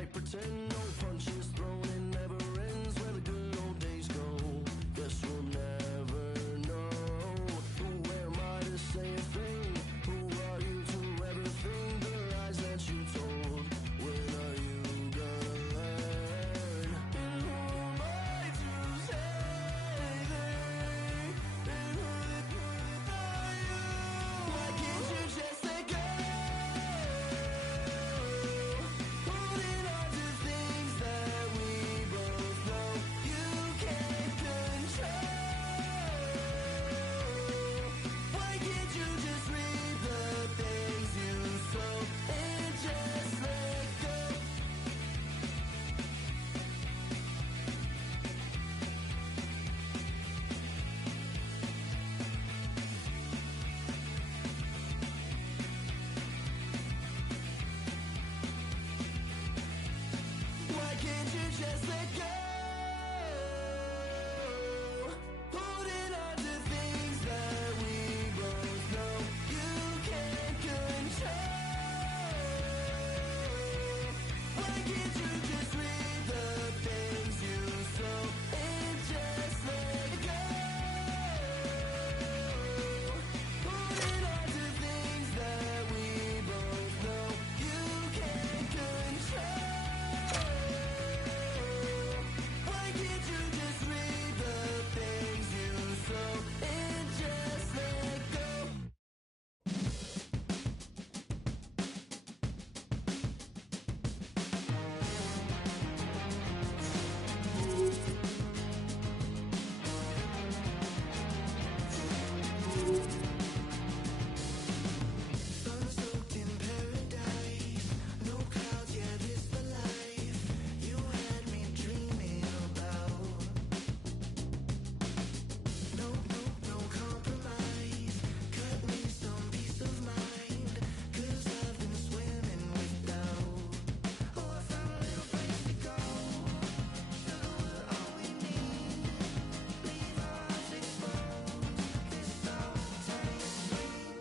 like pretend no punches thrown, it never ends. Where the good old days go, guess we'll never know. Who am I to say a thing? Who are you to ever think the lies that you told? When are you gonna learn? And who am I to say anything? And who are you? Why can't you just let go? Holding on to things that we both know you can't control. Why can't you just read the things you sow and just let go? Why can't you just let go? Holding on to things that we both know you can't control. Why can't you just read the things you sow and just let go? Holding on to things that we both know you can't control. Why can't you just read the things you sow and just let go? Sun-soaked in paradise, no clouds, yeah, this the life you had me dreaming about. No compromise, cut me some peace of mind, 'cause I've been swimming with doubt. Oh, I found a little place to go, sugar, we're all we need, leave our hearts exposed, this all tastes sweet.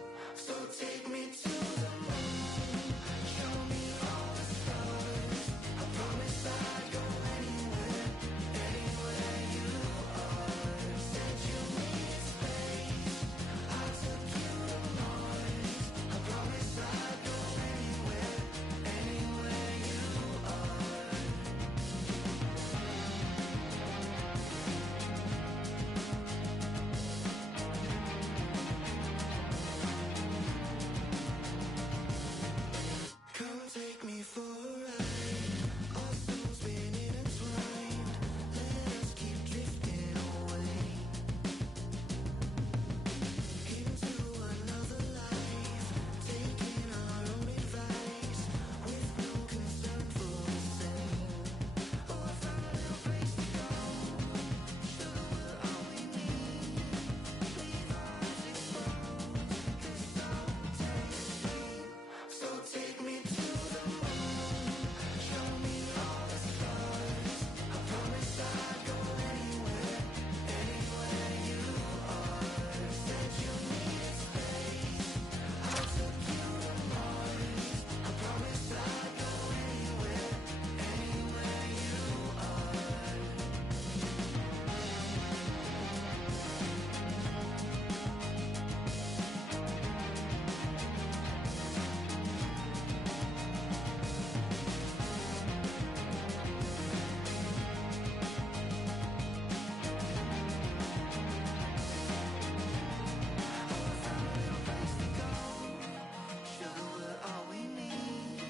So take me to the moon, show me all the stars, I promise I'd go anywhere, anywhere you are. Said you needed space, I took you to Mars, I promise I'd go anywhere, anywhere you are. Come take me for a ride, our souls been intertwined, let us keep drifting away into another life, taking our own advice with no concern for the same. Oh, I found a little place to go, sugar, we're all we need, leave our hearts exposed, this all tastes sweet. So take me to the moon, show me all the stars, I promise I'd go anywhere, anywhere you are. Said you needed space, I took you to Mars, I promise I'd go anywhere, anywhere you are. Sugar, we're all we need,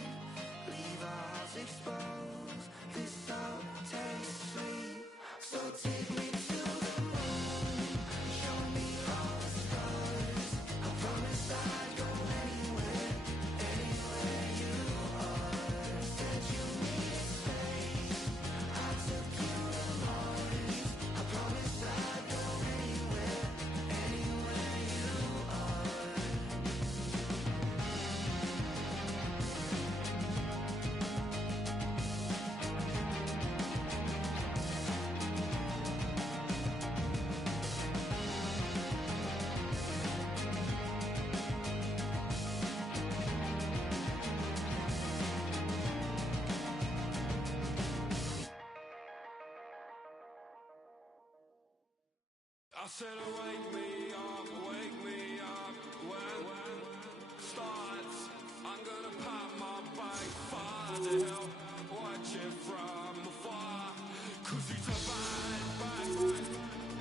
leave our hearts exposed, this all tastes sweet. So take me to the moon, show me all the stars, I promise I'd go anywhere, anywhere you are. Said you needed space, I took you to Mars, I promise I'd go anywhere, anywhere you are. I said, wake me up when starts. I'm gonna pop my bike, far the hell, watch it from afar. 'Cause he's a bad.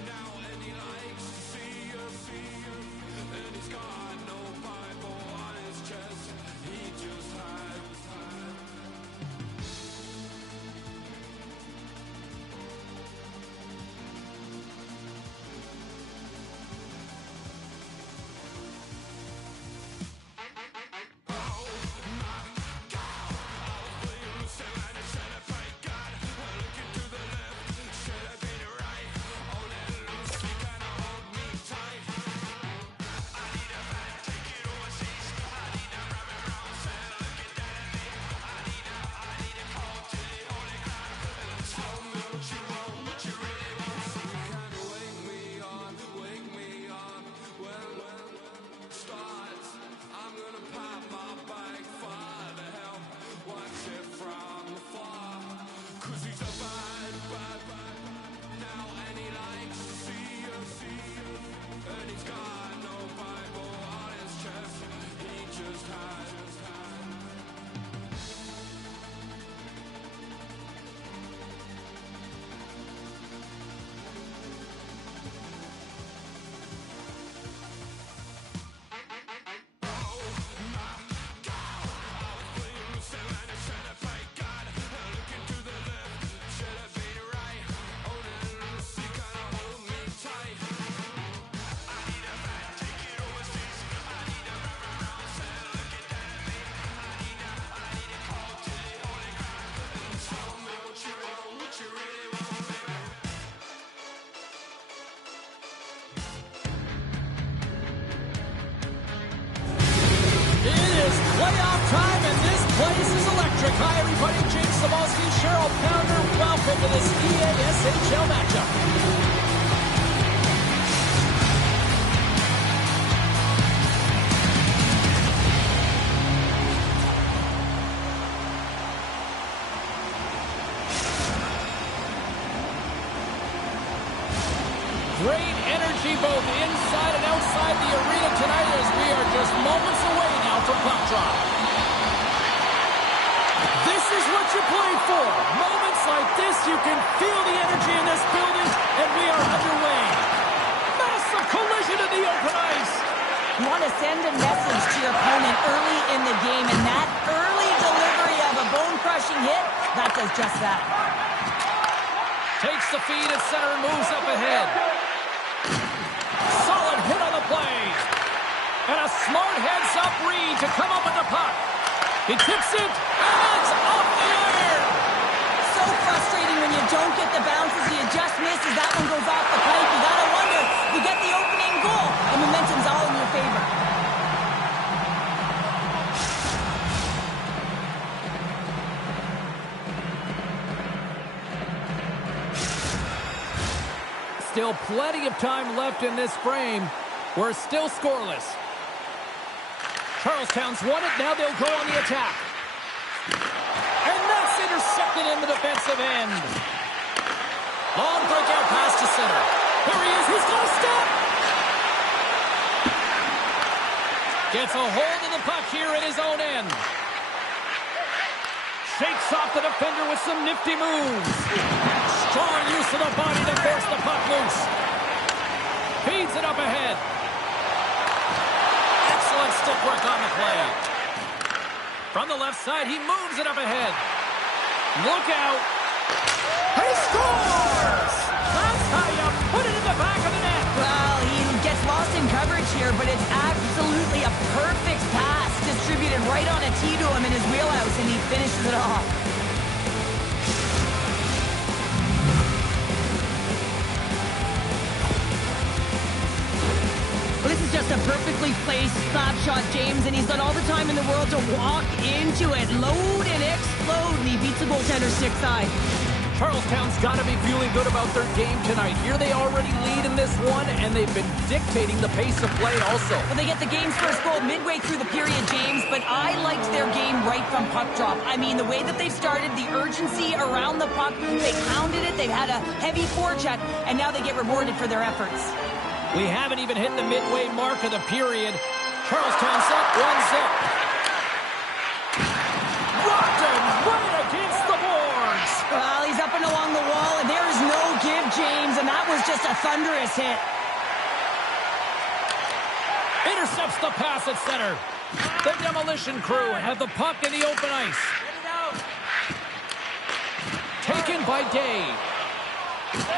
Now and he likes to see us, and he's got no Bible on his chest. He just hides. Playoff time, and this place is electric. Hi, everybody. Jake Sabalski, Cheryl Pounder. Welcome to this EASHL matchup. Great energy both inside and outside the arena tonight as we are just moments away now from puck drop. This is what you played for. Moments like this, you can feel the energy in this building, and we are underway. Massive collision in the open ice. You want to send a message to your opponent early in the game, and that early delivery of a bone-crushing hit, that does just that. Takes the feed at center and moves up ahead. Solid hit on the play. And a smart heads-up read to come up with the puck. He tips it, and it's off the iron. So frustrating when you don't get the bounces. You just misses. That one goes off the pipe. You gotta wonder, you get the opening goal, and momentum's all in your favor. Still plenty of time left in this frame. We're still scoreless. Charlestown's won it. Now they'll go on the attack. And that's intercepted in the defensive end. Long breakout pass to center. There he is. He's got a step. Gets a hold of the puck here at his own end. Shakes off the defender with some nifty moves. Strong use of the body to force the puck loose. Feeds it up ahead. Excellent stick work on the play. From the left side, he moves it up ahead. Look out. He scores! That's how you put it in the back of the net. Well, he gets lost in coverage here, but it's absolutely a perfect pass. Distributed right on a tee to him in his wheelhouse, and he finishes it off. Well, this is just a perfectly placed snapshot, James, and he's got all the time in the world to walk into it, load and explode, and he beats the goaltender stick side. Charlestown's got to be feeling good about their game tonight. Here they already lead in this one, and they've been dictating the pace of play also. Well, they get the game's first goal midway through the period, James, but I liked their game right from puck drop. I mean, the way that they've started, the urgency around the puck, they pounded it, they've had a heavy forecheck, and now they get rewarded for their efforts. We haven't even hit the midway mark of the period. Charlestown's up 1-0. Rocked him right against the boards. Well, he's up and along the wall, and there is no give, James, and that was just a thunderous hit. Intercepts the pass at center. The demolition crew have the puck in the open ice. Taken by Dave.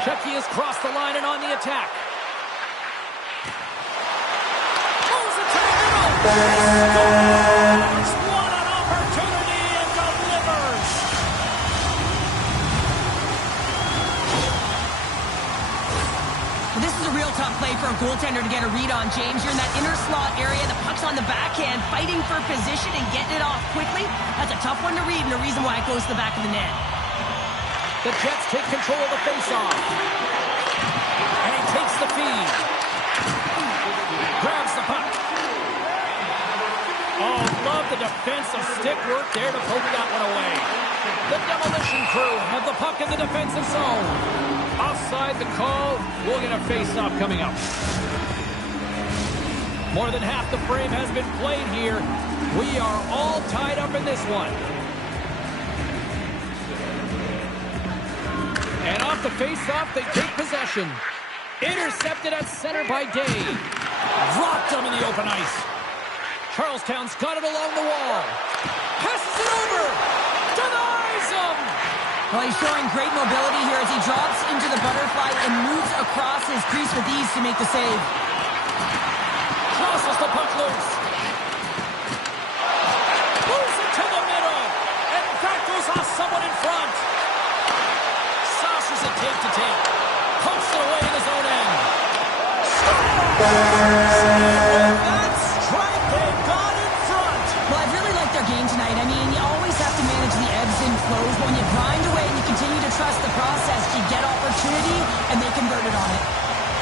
Chucky has crossed the line and on the attack. Moves it to the middle. Scores! What an opportunity and delivers. This is a real tough play for a goaltender to get a read on, James. You're in that inner slot area. The puck's on the backhand, fighting for position and getting it off quickly. That's a tough one to read, and the reason why it goes to the back of the net. The Jets take control of the faceoff. And he takes the feed. Grabs the puck. Oh, love the defensive stick work there to poke that one away. The demolition crew have the puck in the defensive zone. Offside the call. We'll get a face-off coming up. More than half the frame has been played here. We are all tied up in this one. And off the face-off, they take possession. Intercepted at center by Dave. Dropped him in the open ice. Charlestown's got it along the wall. Passes it over. Denies him. Well, he's showing great mobility here as he drops into the butterfly and moves across his crease with ease to make the save. Crosses the puck loose. Moves it to the middle. And that goes off someone in front. Sauces it tape to tape. Pumps it away in his own end. That strike, they got in front. Well, I really like their game tonight. I mean, you always have to manage the ebbs and flows. But when you grind away and you continue to trust the process, you get opportunity, and they converted on it.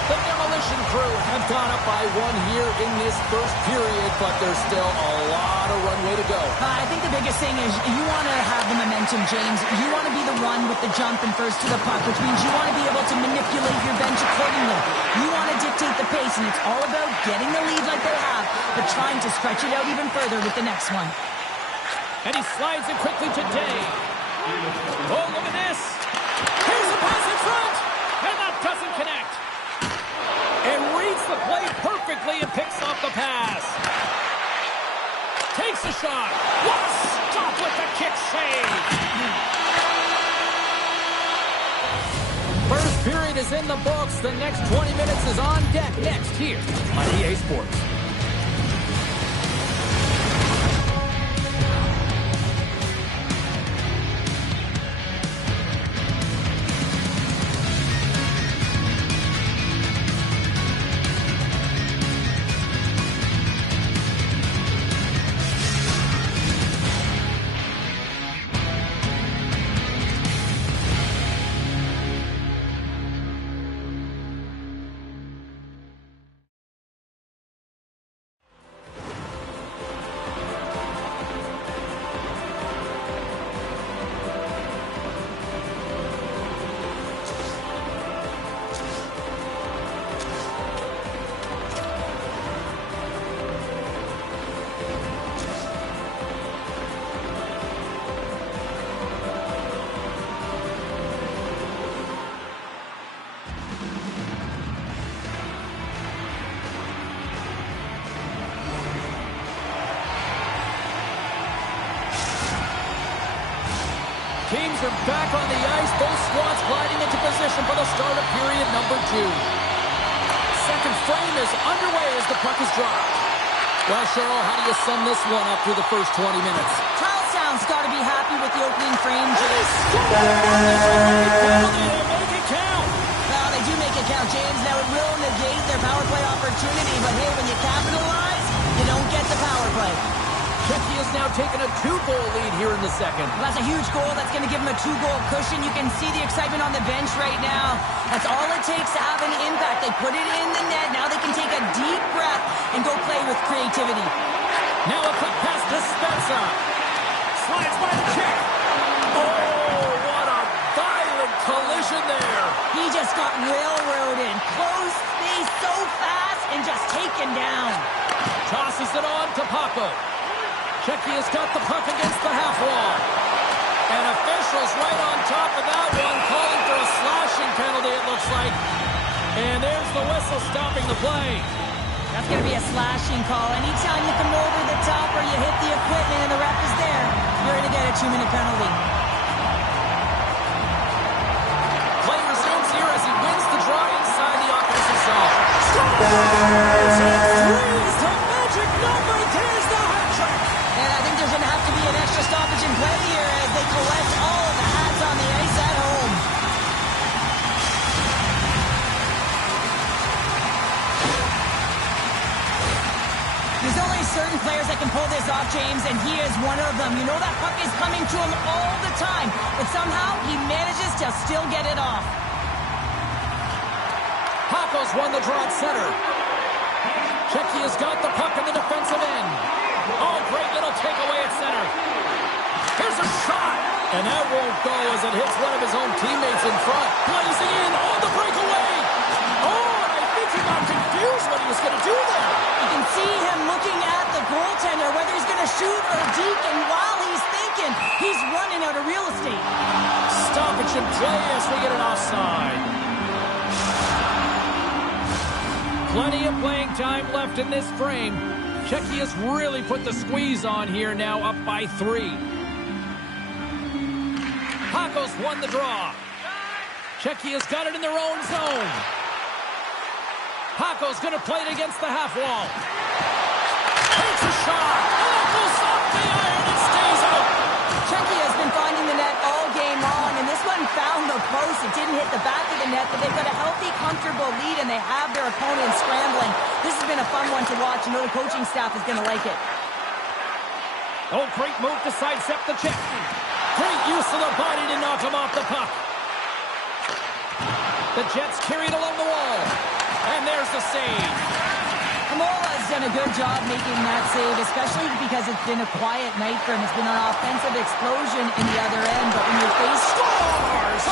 The demolition crew have gone up by one here in this first period, but there's still a lot of runway to go. I think the biggest thing is you want to have the momentum, James. You want to be the one with the jump and first to the puck, which means you want to be able to manipulate your bench accordingly. You want to dictate the pace, and it's all about getting the lead like they have, but trying to stretch it out even further with the next one. And he slides it quickly to Dave. Oh, look at this. Here's a pass in front, and that doesn't connect. And reads the play perfectly and picks off the pass. Takes a shot. What a stop with the kick save. First period is in the books. The next 20 minutes is on deck next here on EA Sports. Teams are back on the ice. Both squads gliding into position for the start of period number 2. Second frame is underway as the puck is dropped. Well, Cheryl, how do you sum this one up through the first 20 minutes? Charlestown's got to be happy with the opening frame, James. They make it count. Well, they do make it count, James. Now, it will negate their power play opportunity, but here, when you capitalize, you don't get the power play. Czechia has now taken a 2-goal lead here in the second. Well, that's a huge goal. That's going to give him a 2-goal cushion. You can see the excitement on the bench right now. That's all it takes to have an impact. They put it in the net. Now they can take a deep breath and go play with creativity. Now a quick pass to Spencer. Slides by the Czech. Oh, what a violent collision there. He just got railroaded. Close space so fast and just taken down. Tosses it on to Paco. Czechia's got the puck against the half wall. And officials right on top of that one, calling for a slashing penalty, it looks like. And there's the whistle stopping the play. That's going to be a slashing call. Anytime you come over the top or you hit the equipment and the ref is there, you're going to get a 2-minute penalty. Play resumes here as he wins the draw inside the offensive zone. Scores! It threes to magic number. There's the hat trick. And I think there's going to have to be an extra stoppage in play here as they collect all of the hats on the ice at home. There's only certain players that can pull this off, James, and he is one of them. You know that puck is coming to him all the time, but somehow he manages to still get it off. Paco's won the draw at center. Czechia's got the puck in the defensive end. Oh, great little takeaway at center. Here's a shot. And that won't go as it hits one of his own teammates in front. Blazing in on the breakaway. Oh, and I think he got confused what he was going to do there. You can see him looking at the goaltender, whether he's going to shoot or deke, and while he's thinking, he's running out of real estate. Stoppage in play as we get an offside. Plenty of playing time left in this frame. Czechia's really put the squeeze on here now, up by 3. Paco's won the draw. Czechia's got it in their own zone. Paco's going to play it against the half wall. Takes a shot. Oh, goes off the iron and stays out. Czechia has been finding the net all game long, and this one found the post. It didn't hit the back of the net, but they've got a healthy, comfortable lead, and they have their opponent scrambling. This has been a fun one to watch. I know the coaching staff is going to like it. Oh, great move to sidestep the check. Great use of the body to knock him off the puck. The Jets carried along the wall. And there's the save. Kamola's done a good job making that save, especially because it's been a quiet night for him. It's been an offensive explosion in the other end, but when you face Scores!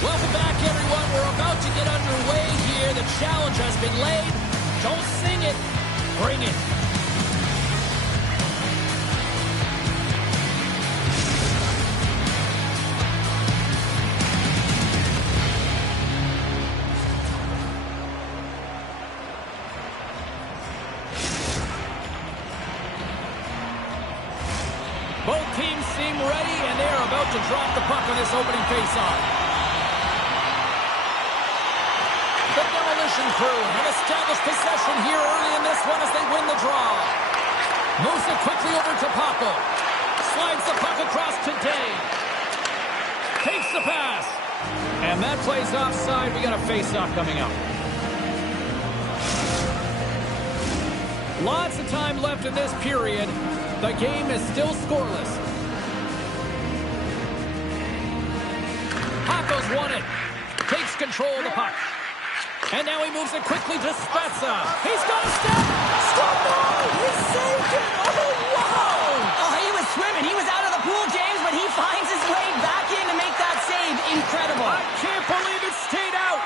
Welcome back, everyone. We're about to get underway here. The challenge has been laid. Don't sing it. Bring it. Both teams seem ready, and they are about to drop the puck on this opening faceoff. The Demolition Crew have established possession here early in this one as they win the draw. Moves it quickly over to Paco. Slides the puck across to Day. Takes the pass. And that plays offside. We got a face-off coming up. Lots of time left in this period. The game is still scoreless. Paco's won it. Takes control of the puck. And now he moves it quickly to Spezza. He's got a step. Stop! He saved it. Oh, wow! Oh, he was swimming. He was out of the pool, James, but he finds his way back in to make that save. Incredible. I can't believe it stayed out.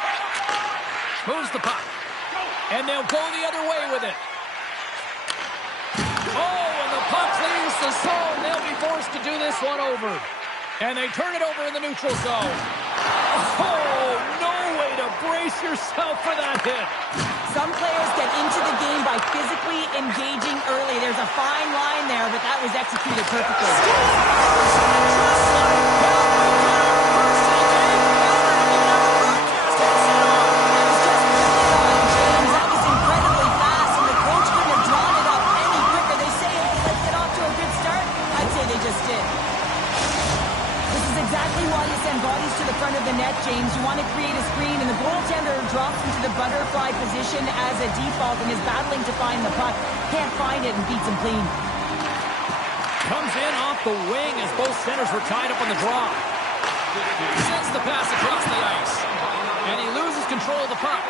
Moves the puck. And they'll go the other way with it. Oh, and the puck leaves the zone. They'll be forced to do this one over. And they turn it over in the neutral zone. Oh, no way to brace yourself for that hit. Some players get into the game by physically engaging early. There's a fine line there, but that was executed perfectly. Just like that, we got our first of the game. That was just on, James. That was incredibly fast, and the coach couldn't have drawn it up any quicker. They say let's get off to a good start. I'd say they just did. This is exactly why you send bodies to the front of the net, James. You want to create a screen, and the goaltender drops into the butterfly position as a default and is battling to find the puck. Can't find it and beats him clean. Comes in off the wing as both centers were tied up on the draw. Sends the pass across the ice. And he loses control of the puck.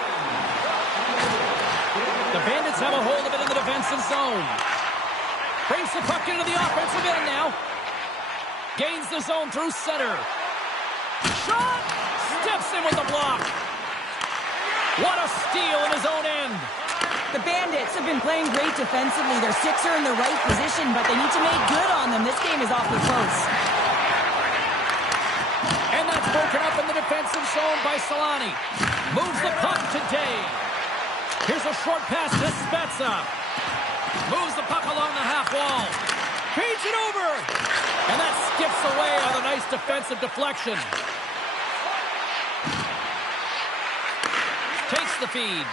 The Bandits have a hold of it in the defensive zone. Brings the puck into the offensive end now. Gains the zone through center. Shot! Steps in with the block. What a steal in his own end. The Bandits have been playing great defensively. Their six are in the right position, but they need to make good on them. This game is awfully close. And that's broken up in the defensive zone by Solani. Moves the puck to Day. Here's a short pass to Spezza. Moves the puck along the half wall. Feeds it over. And that skips away on a nice defensive deflection. Takes the feed.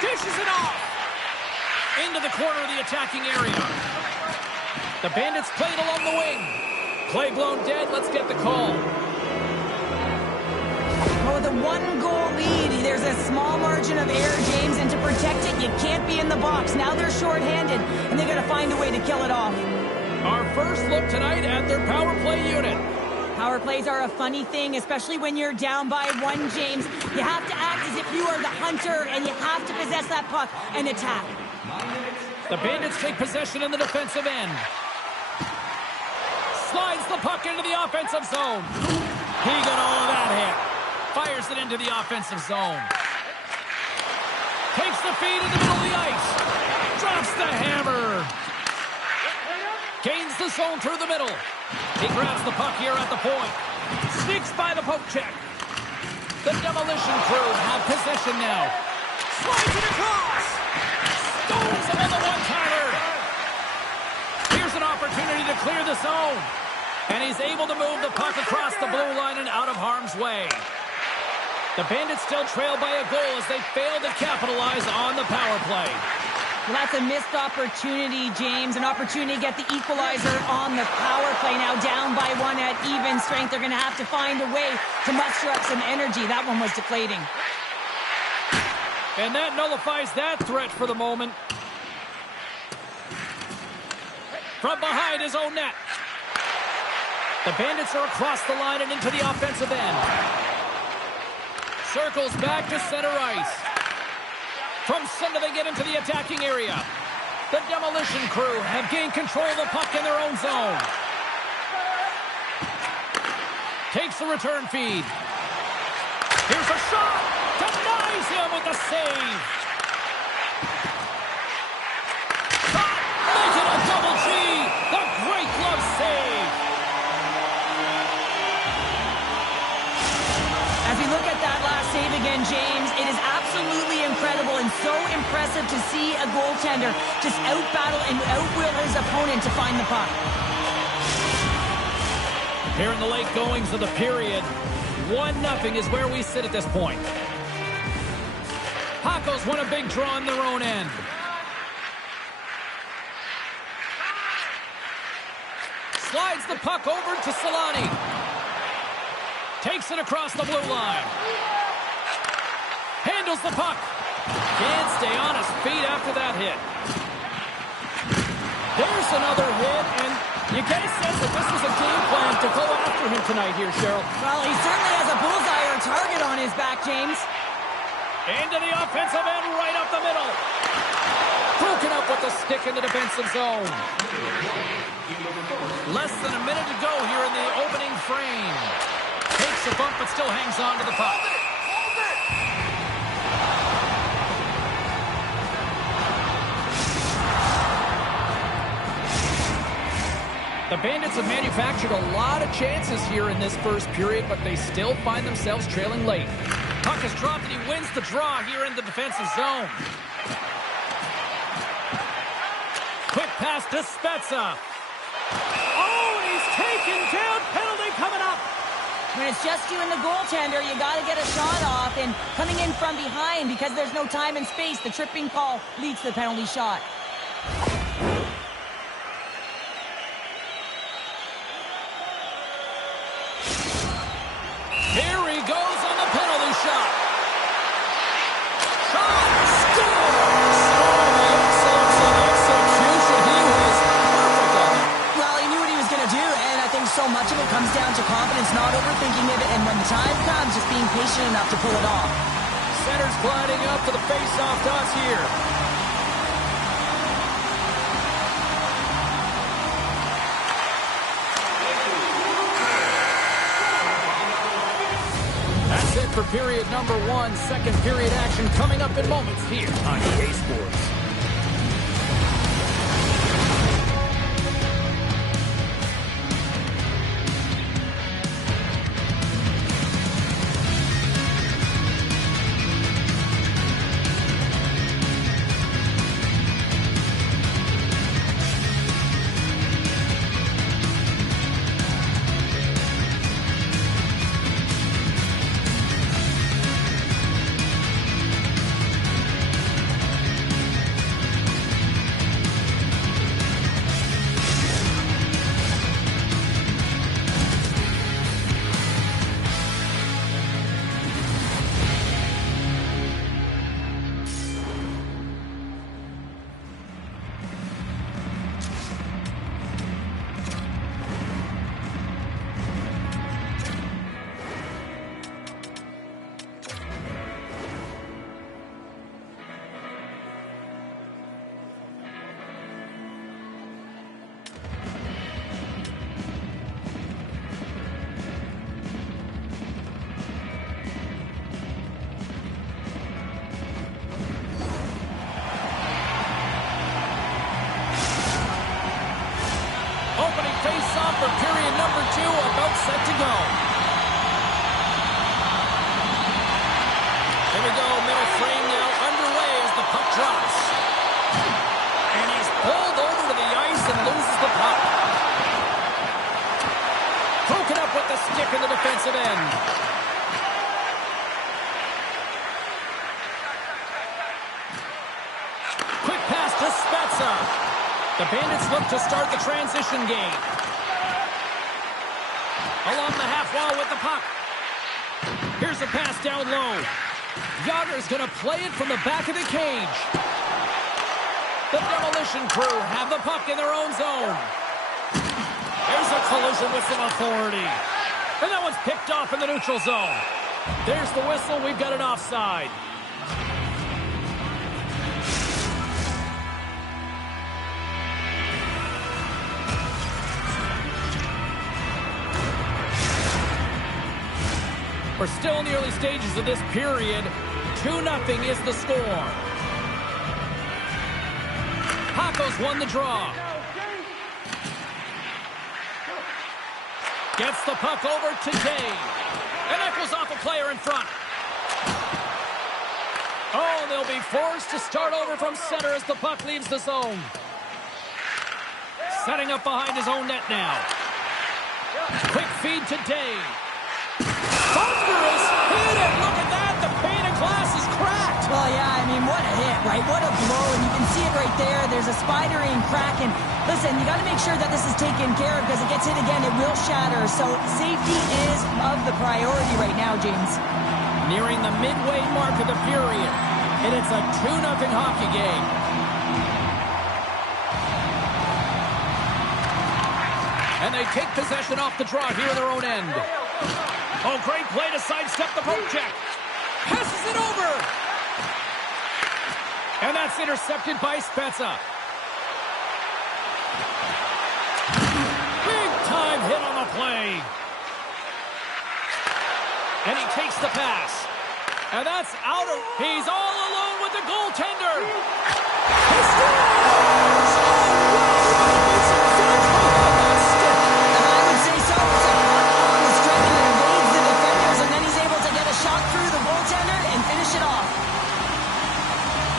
Dishes it off. Into the corner of the attacking area. The Bandits played along the wing. Play blown dead. Let's get the call. Well, with a one-goal lead, there's a small margin of error, James, and to protect it, you can't be in the box. Now they're shorthanded, and they got to find a way to kill it off. Our first look tonight at their power play unit. Power plays are a funny thing, especially when you're down by one, James. You have to act as if you are the hunter, and you have to possess that puck and attack. The Bandits take possession in the defensive end. Slides the puck into the offensive zone. He got all of that hit. Fires it into the offensive zone. Takes the feed in the middle of the ice. Drops the hammer. Gains the zone through the middle. He grabs the puck here at the point. Sneaks by the poke check. The Demolition Crew have possession now. Slides it across. Stones him on the one-timer. Here's an opportunity to clear the zone. And he's able to move the puck across the blue line and out of harm's way. The Bandits still trail by a goal as they fail to capitalize on the power play. Well, that's a missed opportunity, James. An opportunity to get the equalizer on the power play. Now down by one at even strength. They're going to have to find a way to muster up some energy. That one was deflating. And that nullifies that threat for the moment. From behind his own net. The Bandits are across the line and into the offensive end. Circles back to center ice. From center they get into the attacking area. The Demolition Crew have gained control of the puck in their own zone. Takes the return feed. Here's a shot. Denies him with the save. Shot. Make it a double G. The great glove save. As we look at that last save again, James, it is absolutely incredible and so impressive to see a goaltender just out-battle and out-will his opponent to find the puck. Here in the late goings of the period, 1-0 is where we sit at this point. Pacos won a big draw on their own end. Slides the puck over to Solani. Takes it across the blue line. Handles the puck. Can't stay on his feet after that hit. There's another hit, and you get a sense that this was a game plan to go after him tonight here, Cheryl. Well, he certainly has a bullseye or target on his back, James. Into the offensive end, right up the middle. Broken up with the stick in the defensive zone. Less than a minute to go here in the opening frame. Takes a bump, but still hangs on to the puck. The Bandits have manufactured a lot of chances here in this first period, but they still find themselves trailing late. Puck is dropped, and he wins the draw here in the defensive zone. Quick pass to Spezza. Oh, and he's taken down. Penalty coming up. When it's just you and the goaltender, you got to get a shot off. And coming in from behind, because there's no time and space, the tripping call leads to the penalty shot. Here he goes on the penalty shot. Shot! Scores! Execution. He was perfect on it. Well, he knew what he was going to do, and I think so much of it comes down to confidence, not overthinking it, and when the time comes, just being patient enough to pull it off. center's gliding up to the face-off toss here. That's it for period number 1. Second period action coming up in moments here on EA Sports. Face-off for period number 2, about set to go. Here we go, middle frame now underway as the puck drops. And he's pulled over to the ice and loses the puck. Broken up with the stick in the defensive end. Quick pass to Spezza. The Bandits look to start the transition game. Along the half wall with the puck. Here's a pass down low. Yager's going to play it from the back of the cage. The Demolition Crew have the puck in their own zone. There's a collision with some authority. And that one's picked off in the neutral zone. There's the whistle. We've got an offside. We're still in the early stages of this period. 2-0 is the score. Paco's won the draw. Gets the puck over to Dave. And that goes off a player in front. Oh, they'll be forced to start over from center as the puck leaves the zone. Setting up behind his own net now. Quick feed to Dave. Thunderous hit it. Look at that. The pane of glass is cracked. Well, yeah, I mean, what a hit, right? What a blow. And you can see it right there. There's a spidery and crack. And listen, you got to make sure that this is taken care of because it gets hit again, it will shatter. So safety is of the priority right now, James. Nearing the midway mark of the period. And it's a 2-0 hockey game. And they take possession off the draw here in their own end. Oh, great play to sidestep the poke check. Passes it over. And that's intercepted by Spezza. Big time hit on the play. And he takes the pass. And that's out of... He's all alone with the goaltender. He scores!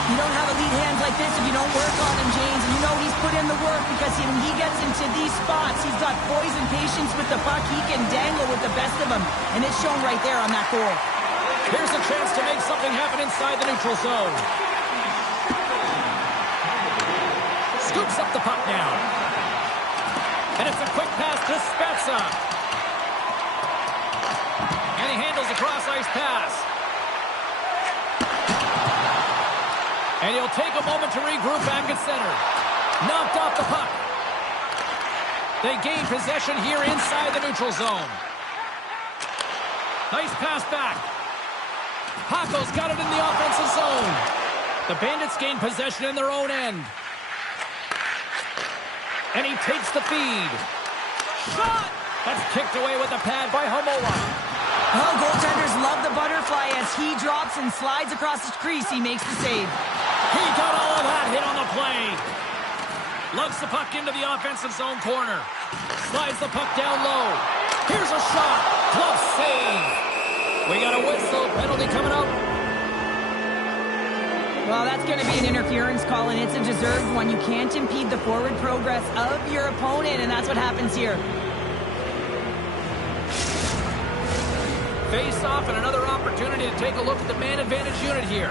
You don't have elite hands like this if you don't work on him, James. And you know he's put in the work because when he gets into these spots, he's got poise and patience with the puck. He can dangle with the best of them. And it's shown right there on that goal. Here's a chance to make something happen inside the neutral zone. Scoops up the puck now. And it's a quick pass to Spezza. And he handles a cross-ice pass. And he'll take a moment to regroup back at center. Knocked off the puck. They gain possession here inside the neutral zone. Nice pass back. Paco's got it in the offensive zone. The Bandits gain possession in their own end. And he takes the feed. Shot! That's kicked away with the pad by Hamoa. Oh, goaltenders love the butterfly as he drops and slides across his crease. He makes the save. He got all of that hit on the play. Lugs the puck into the offensive zone corner. Slides the puck down low. Here's a shot. Glove save. We got a whistle. Penalty coming up. Well, that's going to be an interference call, and it's a deserved one. You can't impede the forward progress of your opponent, and that's what happens here. Face off and another opportunity to take a look at the man advantage unit here.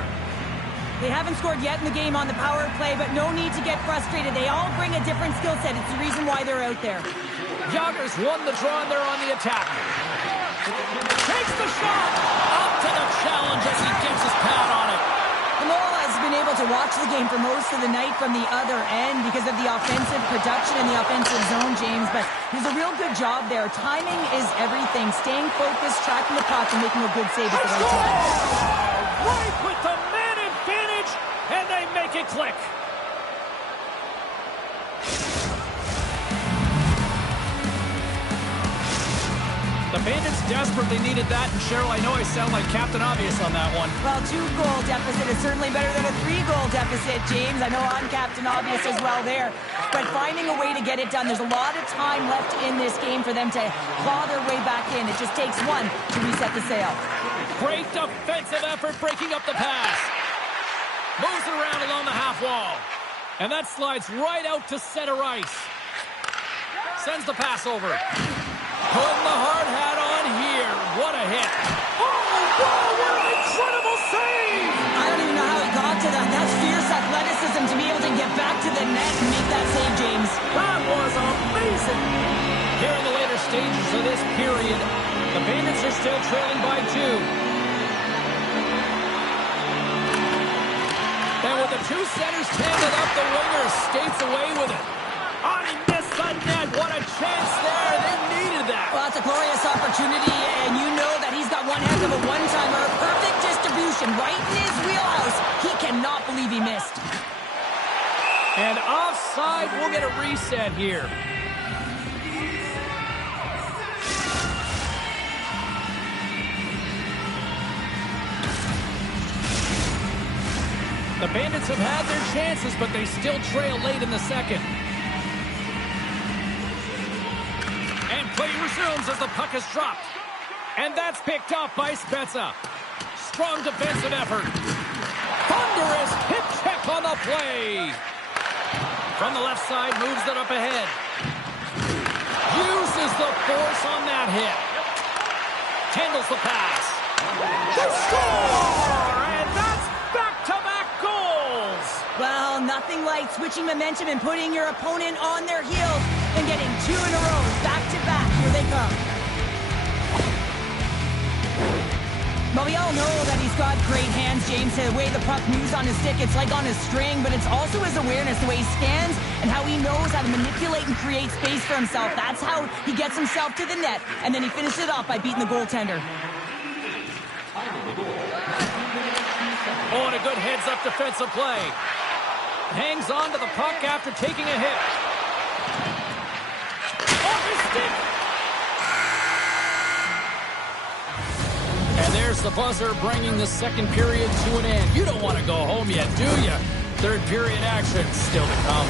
They haven't scored yet in the game on the power play, but no need to get frustrated. They all bring a different skill set. It's the reason why they're out there. Yoggers won the draw and they're on the attack. Takes the shot! Up to the challenge as he gets his pad on it. Hamoa has been able to watch the game for most of the night from the other end because of the offensive production in the offensive zone, James, but he's a real good job there. Timing is everything. Staying focused, tracking the puck, and making a good save at the right time. Right with the man advantage, and they make it click. The Bandits desperately needed that, and Cheryl, I know I sound like Captain Obvious on that one. Well, 2-goal deficit is certainly better than a 3-goal deficit, James. I know I'm Captain Obvious as well there. But finding a way to get it done, there's a lot of time left in this game for them to claw their way back in. It just takes one to reset the sail. Great defensive effort breaking up the pass. Moves it around along the half wall. And that slides right out to center ice. Sends the pass over. Putting the hard hat on here. What a hit. Oh, wow, what an incredible save! I don't even know how he got to that. That's fierce athleticism to be able to get back to the net and make that save, James. That was amazing. Here in the later stages of this period, the Bandits are still trailing by 2. And with the two centers tangled up, the winger skates away with it. Oh, he missed the net. What a chance there. They needed that. Well, it's a glorious opportunity, and you know that he's got one heck of a one-timer. Perfect distribution right in his wheelhouse. He cannot believe he missed. And offside, we'll get a reset here. The Bandits have had their chances, but they still trail late in the second. And play resumes as the puck is dropped. And that's picked up by Spezza. Strong defensive effort. Thunderous hip check on the play. From the left side, moves it up ahead. Uses the force on that hit. Handles the pass. They score! And that's back-to-back goals! Well, nothing like switching momentum and putting your opponent on their heels and getting 2 in a row, back-to-back. Here they come. Well, we all know that he's got great hands, James. The way the puck moves on his stick, it's like on a string, but it's also his awareness, the way he stands and how he knows how to manipulate and create space for himself. That's how he gets himself to the net, and then he finishes it off by beating the goaltender. Oh, and a good heads-up defensive play. Hangs on to the puck after taking a hit. Off his stick! And there's the buzzer, bringing the second period to an end. You don't want to go home yet, do you? Third period action still to come.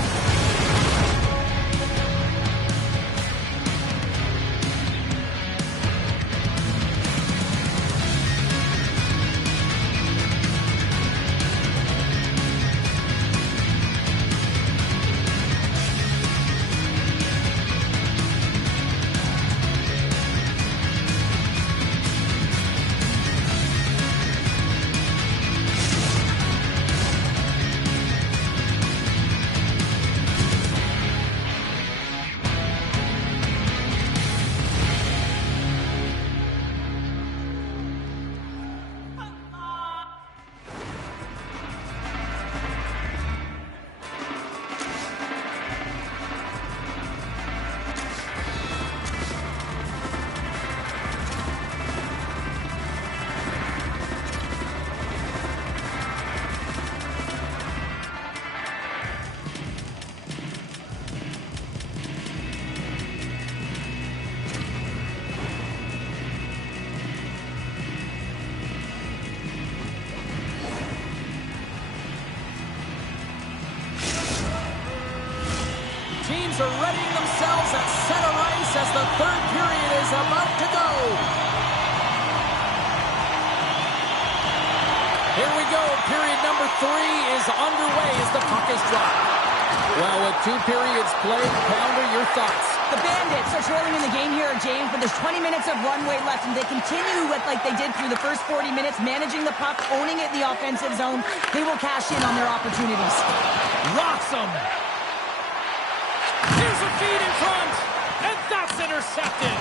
teams are readying themselves at center ice as the third period is about to go. Here we go. Period number 3 is underway as the puck is dropped. Well, with 2 periods played, Pounder, your thoughts? The Bandits are trailing in the game here, James, but there's 20 minutes of runway left, and they continue with like they did through the first 40 minutes, managing the puck, owning it in the offensive zone. They will cash in on their opportunities. Rocks him. Here's a feed in front, and that's intercepted.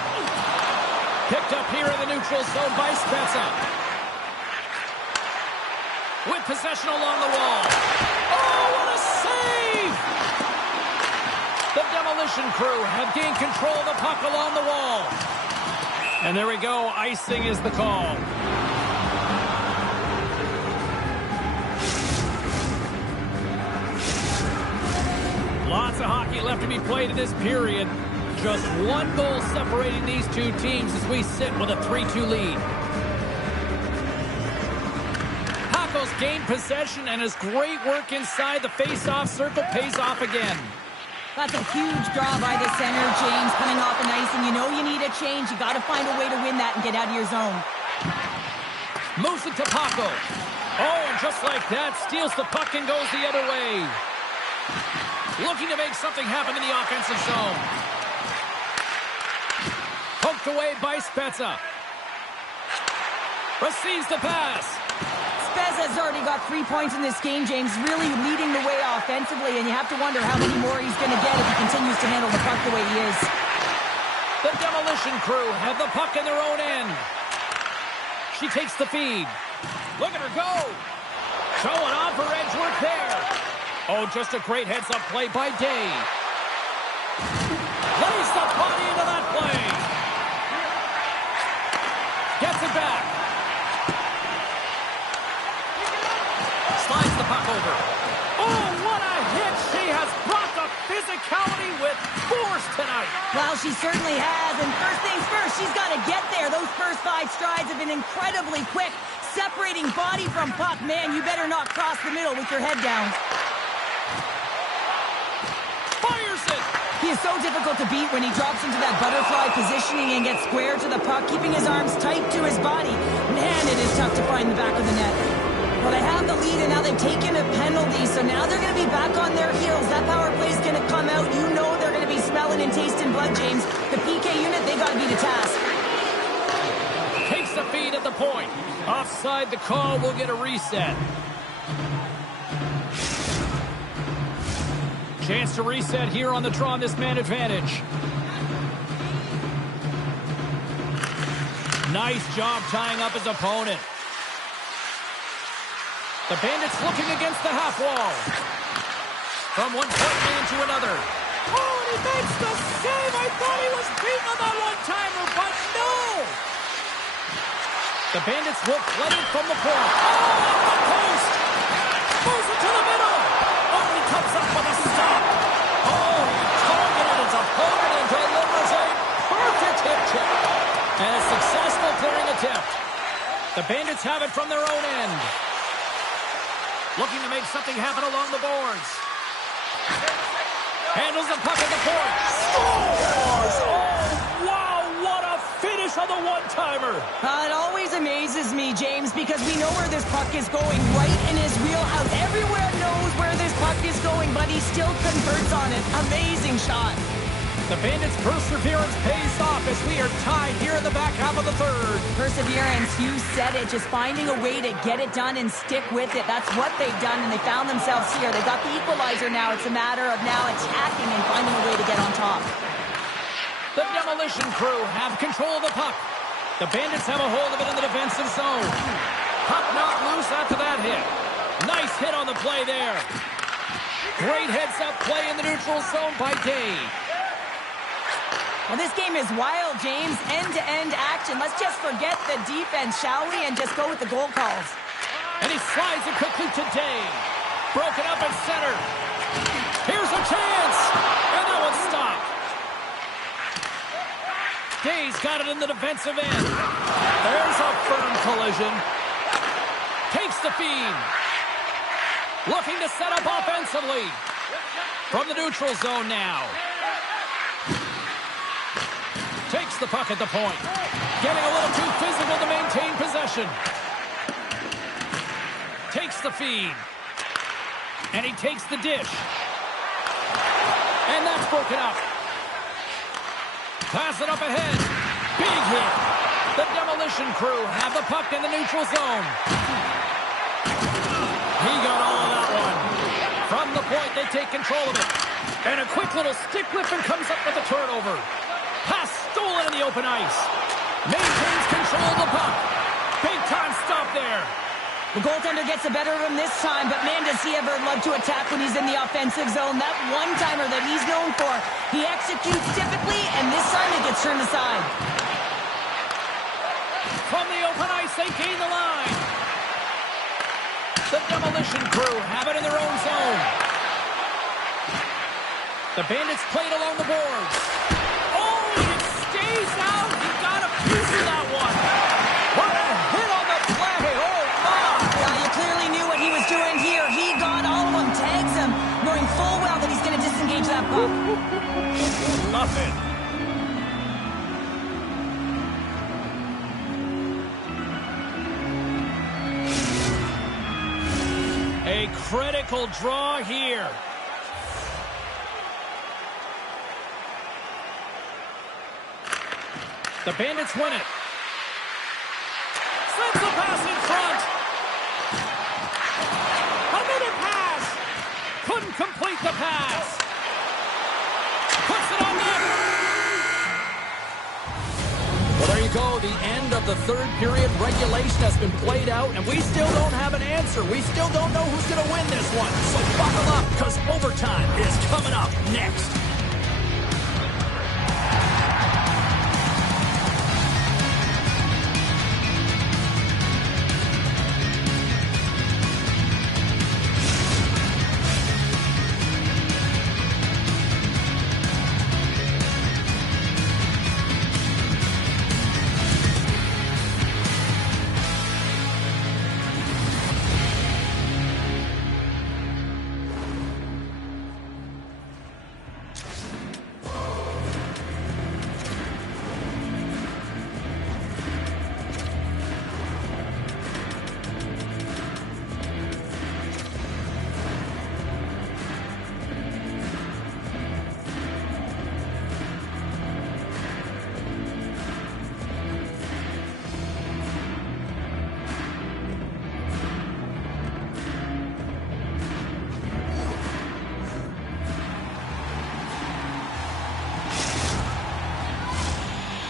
Picked up here in the neutral zone by Spezza. With possession along the wall. Oh, what a save! The demolition crew have gained control of the puck along the wall. And there we go. Icing is the call. Lots of hockey left to be played in this period. Just one goal separating these two teams as we sit with a 3-2 lead. Hako's gained possession, and his great work inside the face-off circle pays off again. That's a huge draw by the center, James, coming off the ice, and you know you need a change. You got to find a way to win that and get out of your zone. Moves it to Paco. Oh, and just like that, steals the puck and goes the other way. Looking to make something happen in the offensive zone. Poked away by Spezza. Receives the pass. Spezza's already got 3 points in this game, James, really leading the way offensively, and you have to wonder how many more he's going to get if he continues to handle the puck the way he is. The demolition crew have the puck in their own end. She takes the feed. Look at her go. Showing off her edge work there. Oh, just a great heads-up play by Day. Lays the body into that play. Gets it back. Slides the puck over. Oh, what a hit. She has brought the physicality with force tonight. Well, she certainly has, and first things first, she's got to get there. Those first 5 strides have been incredibly quick. Separating body from puck, man, you better not cross the middle with your head down. Fires it. He is so difficult to beat when he drops into that butterfly positioning and gets square to the puck, keeping his arms tight to his body. Man, it is tough to find the back of the net. Well, they have the lead, and now they've taken a penalty, so now they're going to be back on their heels. That power play is going to come out. You know they're going to be smelling and tasting blood, James. The PK unit, they got to be the task. Takes the feed at the point. Offside the call, will get a reset. Chance to reset here on the draw on this man advantage. Nice job tying up his opponent. The Bandits looking against the half wall. From one point man to another. Oh, and he makes the save. I thought he was beaten on that one-timer, but no. The Bandits will play it from the point. Oh, off the post. Moves it to the middle. Oh, he comes up with a stop. Oh, he targeted his opponent and delivers a perfect hip check. And a successful clearing attempt. The Bandits have it from their own end. Looking to make something happen along the boards. Handles the puck at the point. Scores! Oh, wow, what a finish on the one-timer. It always amazes me, James, because we know where this puck is going, right in his wheelhouse. Everywhere knows where this puck is going, but he still converts on it. Amazing shot. The Bandits' perseverance pays off as we are tied here in the back half of the third. Perseverance, you said it. Just finding a way to get it done and stick with it. That's what they've done, and they found themselves here. They got the equalizer now. It's a matter of now attacking and finding a way to get on top. The demolition crew have control of the puck. The Bandits have a hold of it in the defensive zone. Puck not loose after that hit. Nice hit on the play there. Great heads-up play in the neutral zone by Day. Well, this game is wild, James. End-to-end action. Let's just forget the defense, shall we, and just go with the goal calls. And he slides it quickly to Day. Broken up in center. Here's a chance. And that one's stopped. Day's got it in the defensive end. There's a firm collision. Takes the feed. Looking to set up offensively. From the neutral zone now. Kicks the puck at the point. Getting a little too physical to maintain possession. Takes the feed. And he takes the dish. And that's broken up. Pass it up ahead. Big hit. The Demolition Crew have the puck in the neutral zone. He got all of that one. From the point, they take control of it. And a quick little stick lift and comes up with a turnover. Pass stolen in the open ice. Maintains control of the puck. Big time stop there. The goaltender gets the better of him this time, but man, does he ever love to attack when he's in the offensive zone. That one-timer that he's known for, he executes typically, and this time it gets turned aside. From the open ice, they gain the line. The Demolition Crew have it in their own zone. The Bandits played along the boards. Oh, it stays out. He got a piece of that one. What a hit on the play. Oh, my. Yeah, you clearly knew what he was doing here. He got all of them, tags him, knowing full well that he's going to disengage that puck. Love it. A critical draw here. The Bandits win it. Slips the pass in front. Another pass. Couldn't complete the pass. Puts it on net. Well, there you go. The end of the third period. Regulation has been played out, and we still don't have an answer. We still don't know who's going to win this one. So buckle up, because overtime is coming up next.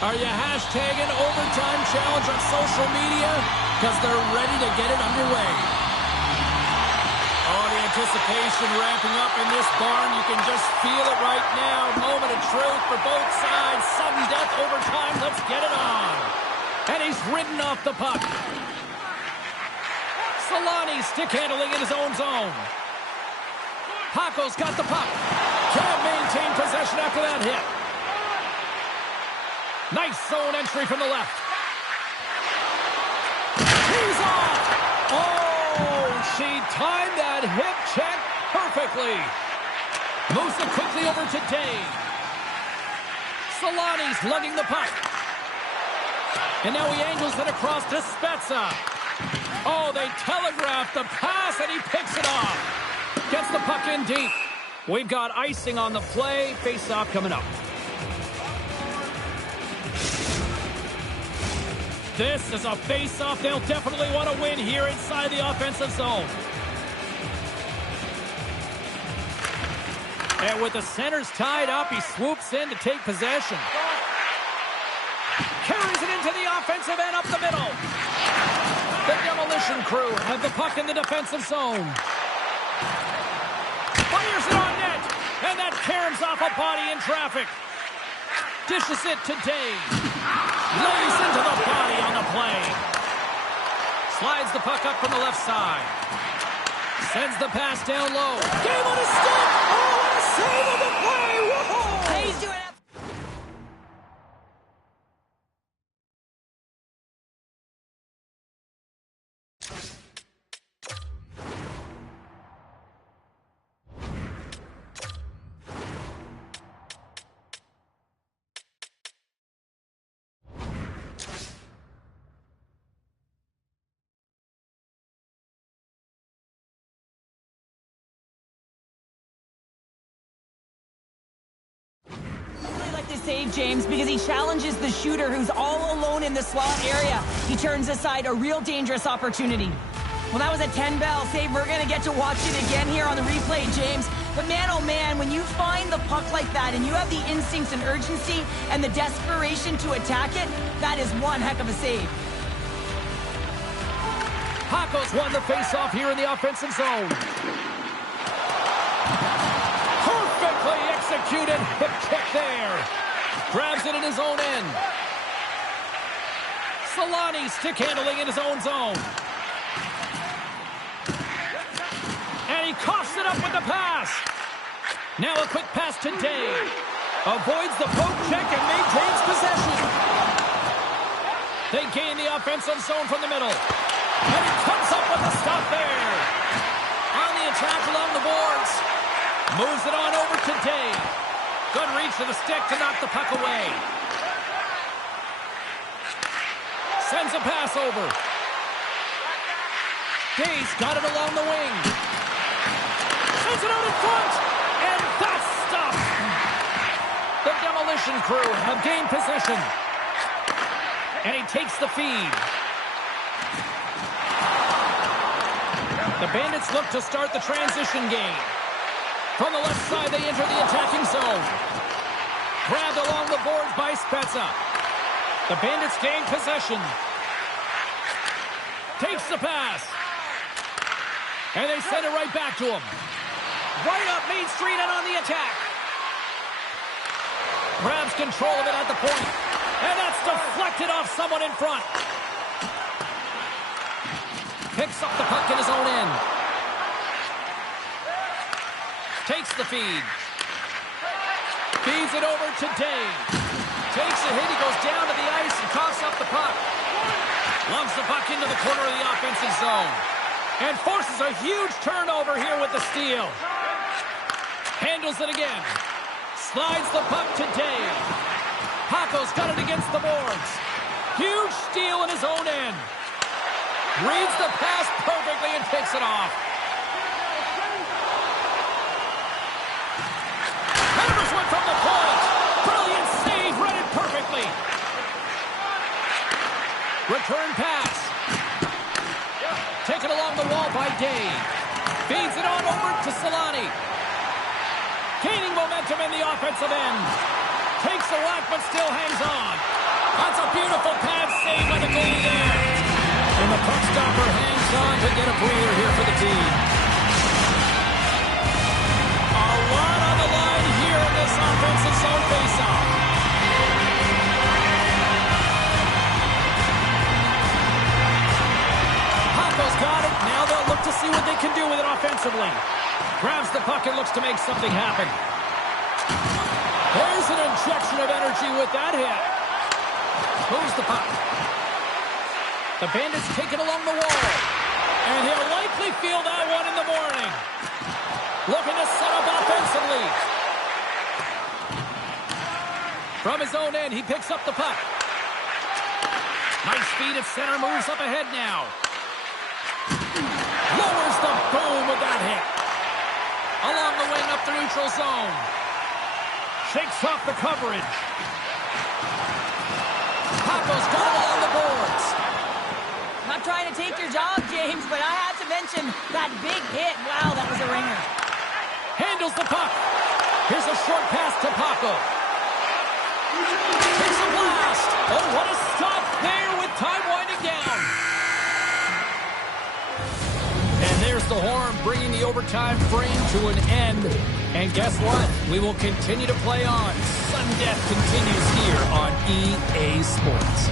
Are you hashtagging Overtime Challenge on social media? Because they're ready to get it underway. Oh, the anticipation ramping up in this barn. You can just feel it right now. Moment of truth for both sides. Sudden death overtime. Let's get it on. And he's ridden off the puck. Solani stick handling in his own zone. Paco's got the puck. Can't maintain possession after that hit. Nice zone entry from the left. He's off. Oh, she timed that hip check perfectly. Moves it quickly over to Dave. Solani's lugging the puck. And now he angles it across to Spezza. Oh, they telegraphed the pass, and he picks it off. Gets the puck in deep. We've got icing on the play. Face-off coming up. This is a face-off they'll definitely want to win here inside the offensive zone. And with the centers tied up, he swoops in to take possession. Carries it into the offensive end up the middle. The Demolition Crew have the puck in the defensive zone. Fires it on net. And that caroms off a body in traffic. Dishes it to Dave. Lays into the body on the play. Slides the puck up from the left side. Sends the pass down low. Game on his stick. Oh, what a save of the play. Whoa. He's doing it. to save, James, because he challenges the shooter who's all alone in the slot area. He turns aside a real dangerous opportunity. Well, that was a 10-bell save. We're going to get to watch it again here on the replay, James. But man, oh man, when you find the puck like that and you have the instincts and urgency and the desperation to attack it, that is one heck of a save. Hako's won the faceoff here in the offensive zone. Perfectly executed hip kick there. Grabs it in his own end. Solani stick handling in his own zone. And he coughs it up with the pass. Now a quick pass to Day. Avoids the poke check and maintains possession. They gain the offensive zone from the middle. And he comes up with a stop there. On the attack along the boards. Moves it on over to Day. Good reach to the stick to knock the puck away. Sends a pass over. Day's got it along the wing. Sends it out in front. And that's stopped. The demolition crew have gained possession. And he takes the feed. The Bandits look to start the transition game. From the left side, they enter the attacking zone. Grabbed along the boards by Spezza. The Bandits gain possession. Takes the pass. And they send it right back to him. Right up Main Street and on the attack. Grabs control of it at the point. And that's deflected off someone in front. Picks up the puck in his own end. Takes the feed. Feeds it over to Day. Takes a hit. He goes down to the ice and coughs up the puck. Lumps the puck into the corner of the offensive zone. And forces a huge turnover here with the steal. Handles it again. Slides the puck to Day. Hako's got it against the boards. Huge steal in his own end. Reads the pass perfectly and picks it off. Hammers one from the point. Brilliant save, read it perfectly. Return pass. Taken along the wall by Day. Feeds it on over to Solani. Gaining momentum in the offensive end. Takes the whack but still hangs on. That's a beautiful pad save by the goalie there. And the puck stopper hangs on to get a breather here for the team. A lot on the line here in this offensive zone faceoff. Hako's got it. Now they'll look to see what they can do with it offensively. Grabs the puck and looks to make something happen. There's an injection of energy with that hit. Moves the puck. The Bandits take it along the wall. And he'll likely feel that one in the morning. Looking to set up offensively. From his own end, he picks up the puck. Nice speed at center, moves up ahead now. Lowers the boom with that hit. Along the wing up the neutral zone. Shakes off the coverage. Hako's got it along the boards. Not trying to take your job, James, but I had to mention that big hit. Wow, that was a ringer. Handles the puck. Here's a short pass to Paco. Takes a blast. Oh, what a stop there with time winding down. And there's the horn bringing the overtime frame to an end. And guess what? We will continue to play on. Sudden death continues here on EA Sports.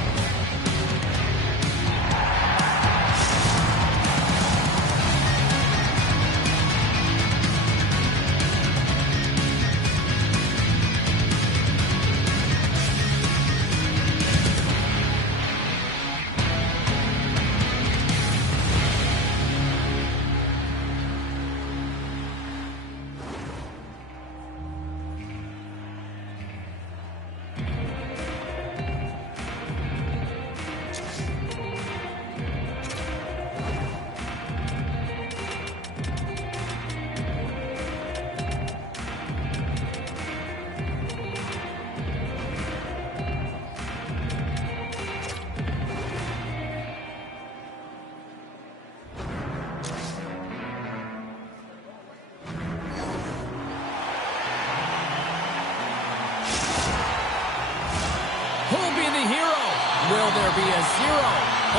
Will there be a 0?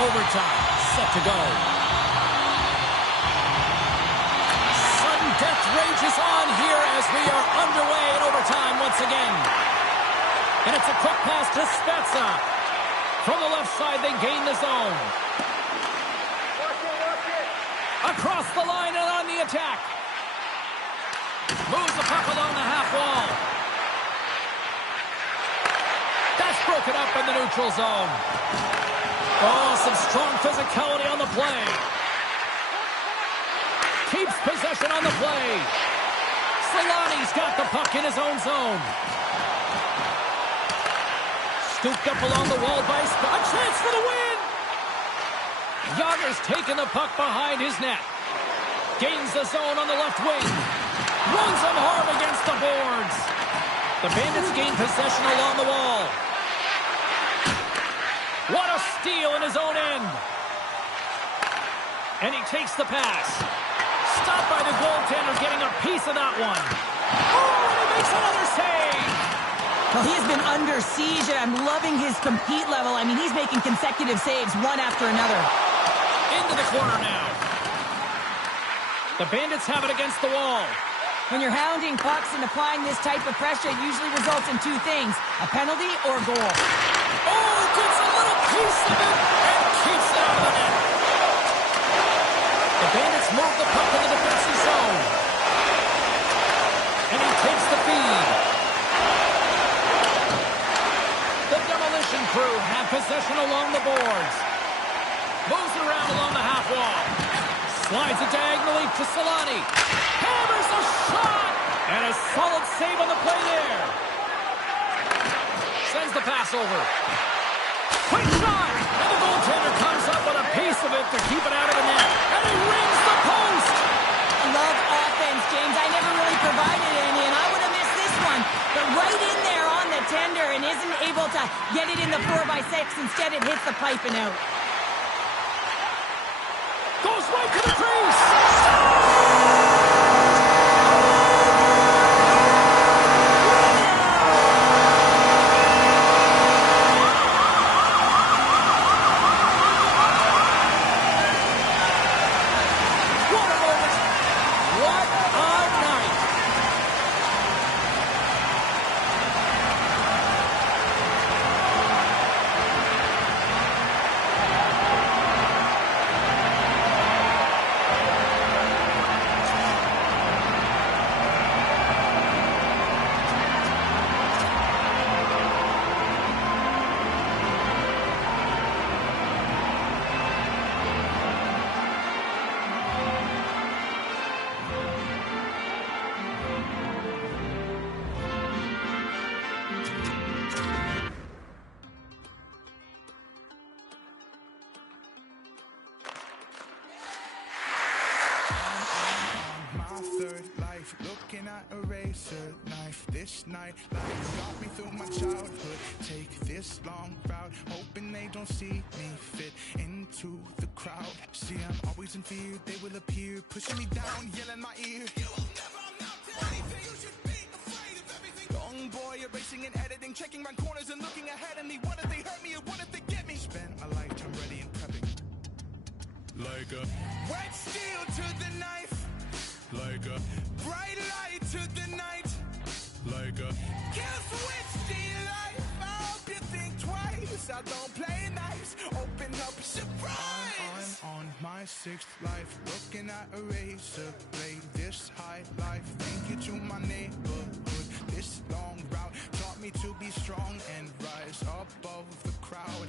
Overtime set to go. Sudden death rages on here as we are underway in overtime once again. And it's a quick pass to Spezza. From the left side, they gain the zone. Across the line and on the attack. Moves the puck along the half wall. That's broken up in the neutral zone. Oh, some strong physicality on the play. Keeps possession on the play. Solani's got the puck in his own zone. Scooped up along the wall by a chance for the win. Yager's taking the puck behind his net. Gains the zone on the left wing. Runs him hard against the boards. The Bandits gain possession along the wall. What a steal in his own end. And he takes the pass. Stopped by the goaltender, getting a piece of that one. Oh, and he makes another save. Well, he has been under siege. I'm loving his compete level. I mean, he's making consecutive saves, one after another. Into the corner now. The Bandits have it against the wall. When you're hounding pucks and applying this type of pressure, it usually results in two things, a penalty or a goal. Oh, gets a little piece of it and keeps it out of the net. The Bandits move the puck in the defensive zone. And he takes the feed. The Demolition Crew have possession along the boards. Moves it around along the half wall. Slides it diagonally to Solani. Hammers a shot! And a solid save on the play there. Sends the pass over. Quick shot! And the goaltender comes up with a piece of it to keep it out of the net. And he rings the post! I love offense, James. I never really provided any, and I would have missed this one. But right in there on the tender and isn't able to get it in the 4x6. Instead, it hits the pipe and out. Goes right to the crease! What a moment! What a night! Looking at a razor knife this night, life got me through my childhood. Take this long route, hoping they don't see me fit into the crowd. See, I'm always in fear, they will appear, pushing me down, yelling my ear. You will never amount to anything, you should be afraid of everything. Young boy, erasing and editing, checking round corners and looking ahead of me. What if they hurt me or what if they get me? Spent my lifetime ready and prepping. Like a wet steel to the knife. Like a bright light to the night. Like a kill switch to your life. I hope you think twice. I don't play nice. Open up, surprise. I'm on my 6th life, looking at a razor blade. This high life, thank you to my neighborhood. This long route taught me to be strong and rise above the crowd.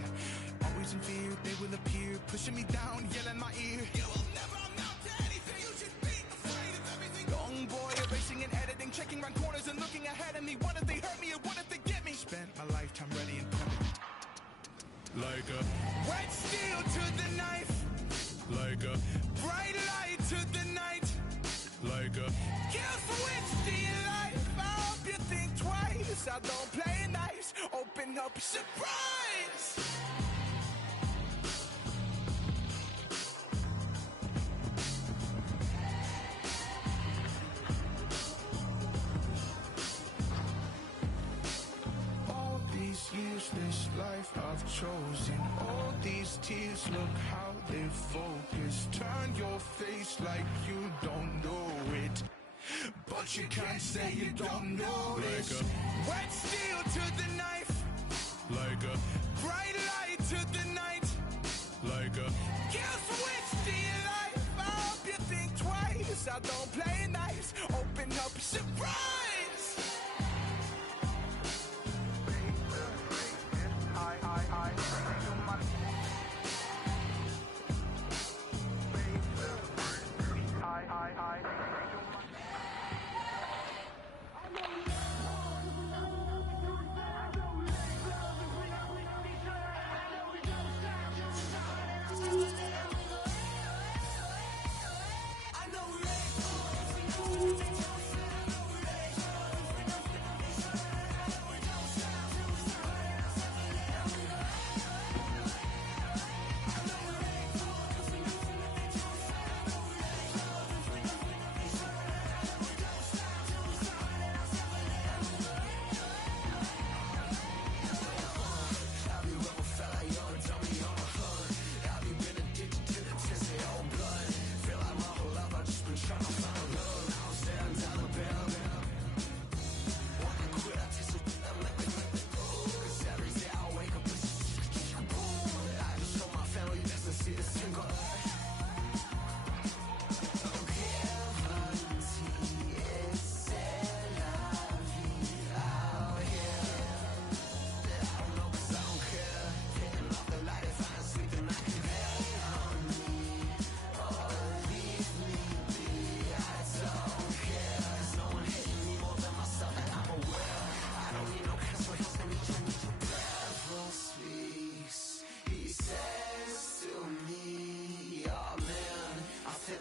Always in fear, they will appear, pushing me down, yelling my ear. You will never amount to anything, you should be afraid of everything. Young boy, erasing and editing, checking round corners and looking ahead of me. What if they hurt me or what if they get me? Spent my lifetime ready and prepping. Like a wet steel to the knife. Like a bright light to the night. Like a kill switch to your life. I hope you think twice. I don't play nice. Open up, surprise. All these years, this life I've chosen, look how they focus. Turn your face like you don't know it, but you can't say you don't notice. Wet steel to the knife, like a bright light to the night, like a kill switch to your life. I hope you think twice. I don't play nice. Open up, surprise.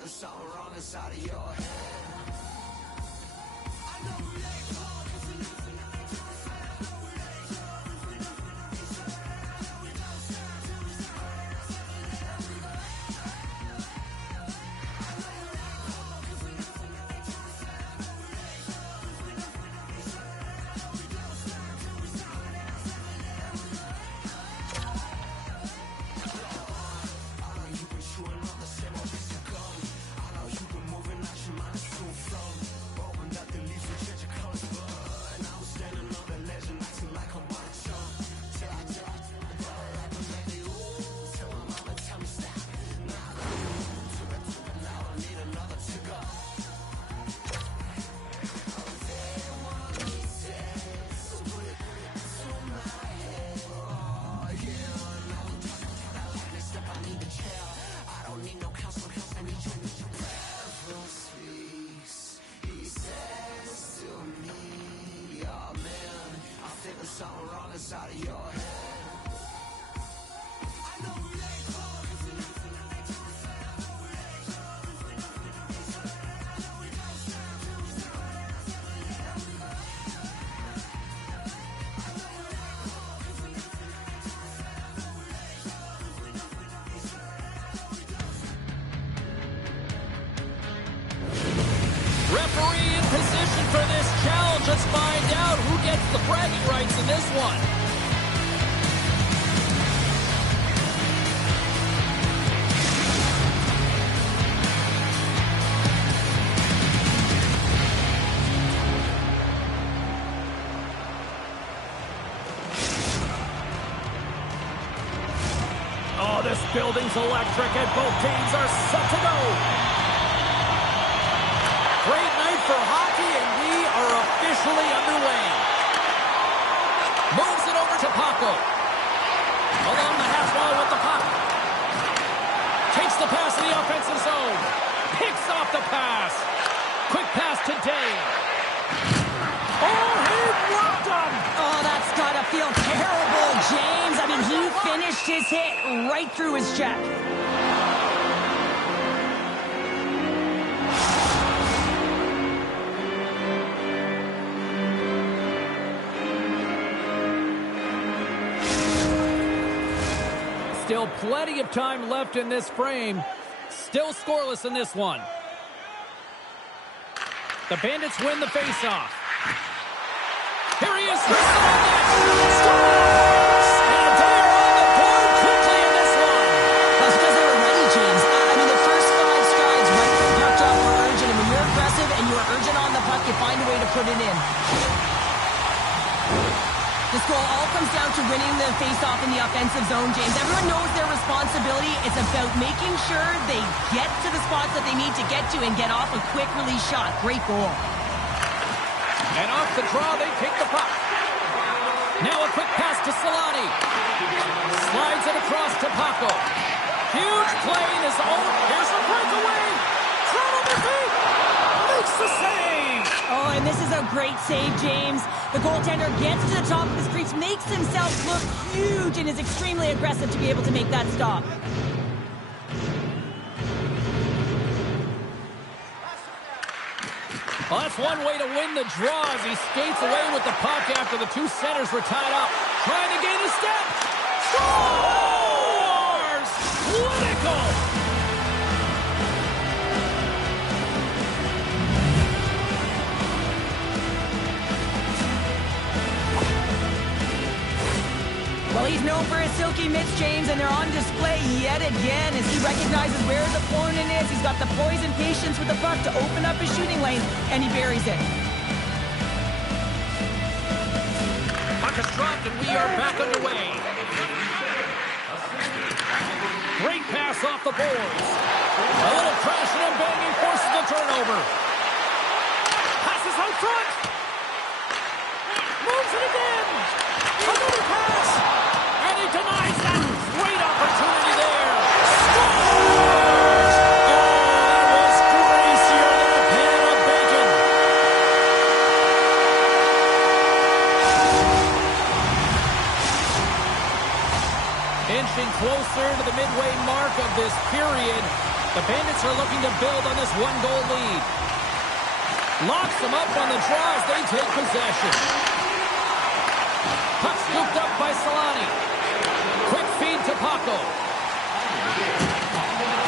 Something wrong inside of your head. Something wrong inside of your head. Referee in position for this challenge. Let's find out who gets the bragging rights in this one. Oh, this building's electric and both teams are set to go. Great night for hockey, and we are officially underway. Moves it over to Paco. Along the half wall with the puck. Takes the pass in the offensive zone. Picks off the pass. Quick pass to Dane. Oh, he rocked him! Oh, that's gotta feel terrible, James. I mean, he finished his hit right through his check. Still plenty of time left in this frame. Still scoreless in this one. The Bandits win the faceoff. Here he is. Scores! And they're on the board quickly in this one. A to winning the face-off in the offensive zone, James. Everyone knows their responsibility. It's about making sure they get to the spots that they need to get to and get off a quick release shot. Great goal. And off the draw, they take the puck. Now a quick pass to Solani. Slides it across to Paco. Huge play in his own. Here's the breakaway. Throw on their feet. Makes the save. Oh, and this is a great save, James. The goaltender gets to the top of his crease, makes himself look huge, and is extremely aggressive to be able to make that stop. Well, that's one way to win the draw as he skates away with the puck after the two centers were tied up. Trying to gain a step. Scores! Clinical! Well, he's known for his silky mitts, James, and they're on display yet again as he recognizes where the opponent is. He's got the poise and patience with the puck to open up his shooting lane, and he buries it. Puck is dropped, and we are back underway. Great pass off the boards. A little crashing and banging forces the turnover. Passes out front. Moves it again. Another pass. And he denies that. Great opportunity there. Scores! Oh, that was gracier than a pan of bacon. Inching closer to the midway mark of this period, the Bandits are looking to build on this one-goal lead. Locks them up on the draw as they take possession. Puck scooped up by Solani. Quick feed to Paco.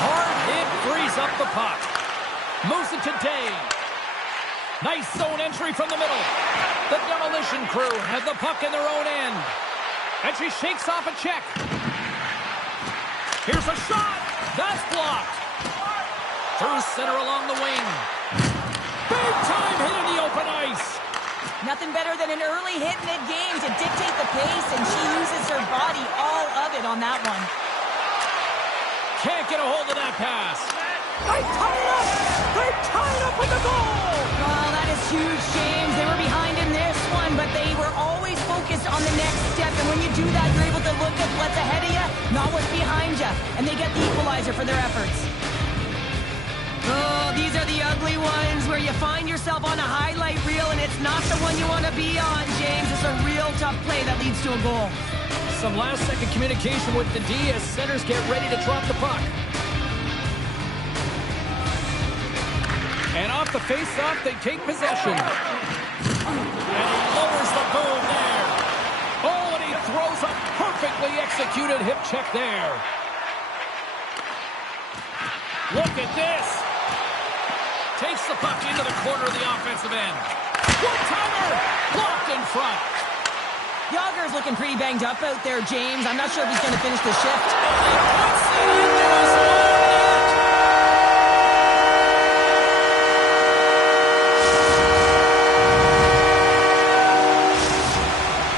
Hard hit frees up the puck. Moves it to Day. Nice zone entry from the middle. The Demolition Crew have the puck in their own end. And she shakes off a check. Here's a shot. That's blocked. Through center along the wing. Big time hit in the open ice. Nothing better than an early hit mid-game to dictate the pace, and she uses her body, all of it, on that one. Can't get a hold of that pass. They tie it up. They tie it up with the goal. Well, that is huge, James. They were behind in this one, but they were always focused on the next step. And when you do that, you're able to look at what's ahead of you, not what's behind you. And they get the equalizer for their efforts. Oh, these are the ugly ones where you find yourself on a highlight reel, and it's not the one you want to be on, James. It's a real tough play that leads to a goal. Some last-second communication with the D as centers get ready to drop the puck. And off the face-off, they take possession. And he lowers the boom there. Oh, and he throws a perfectly executed hip check there. Look at this. Takes the puck into the corner of the offensive end. One-timer! Blocked in front. Yager's looking pretty banged up out there, James. I'm not sure if he's going to finish the shift. He puts it into his own net.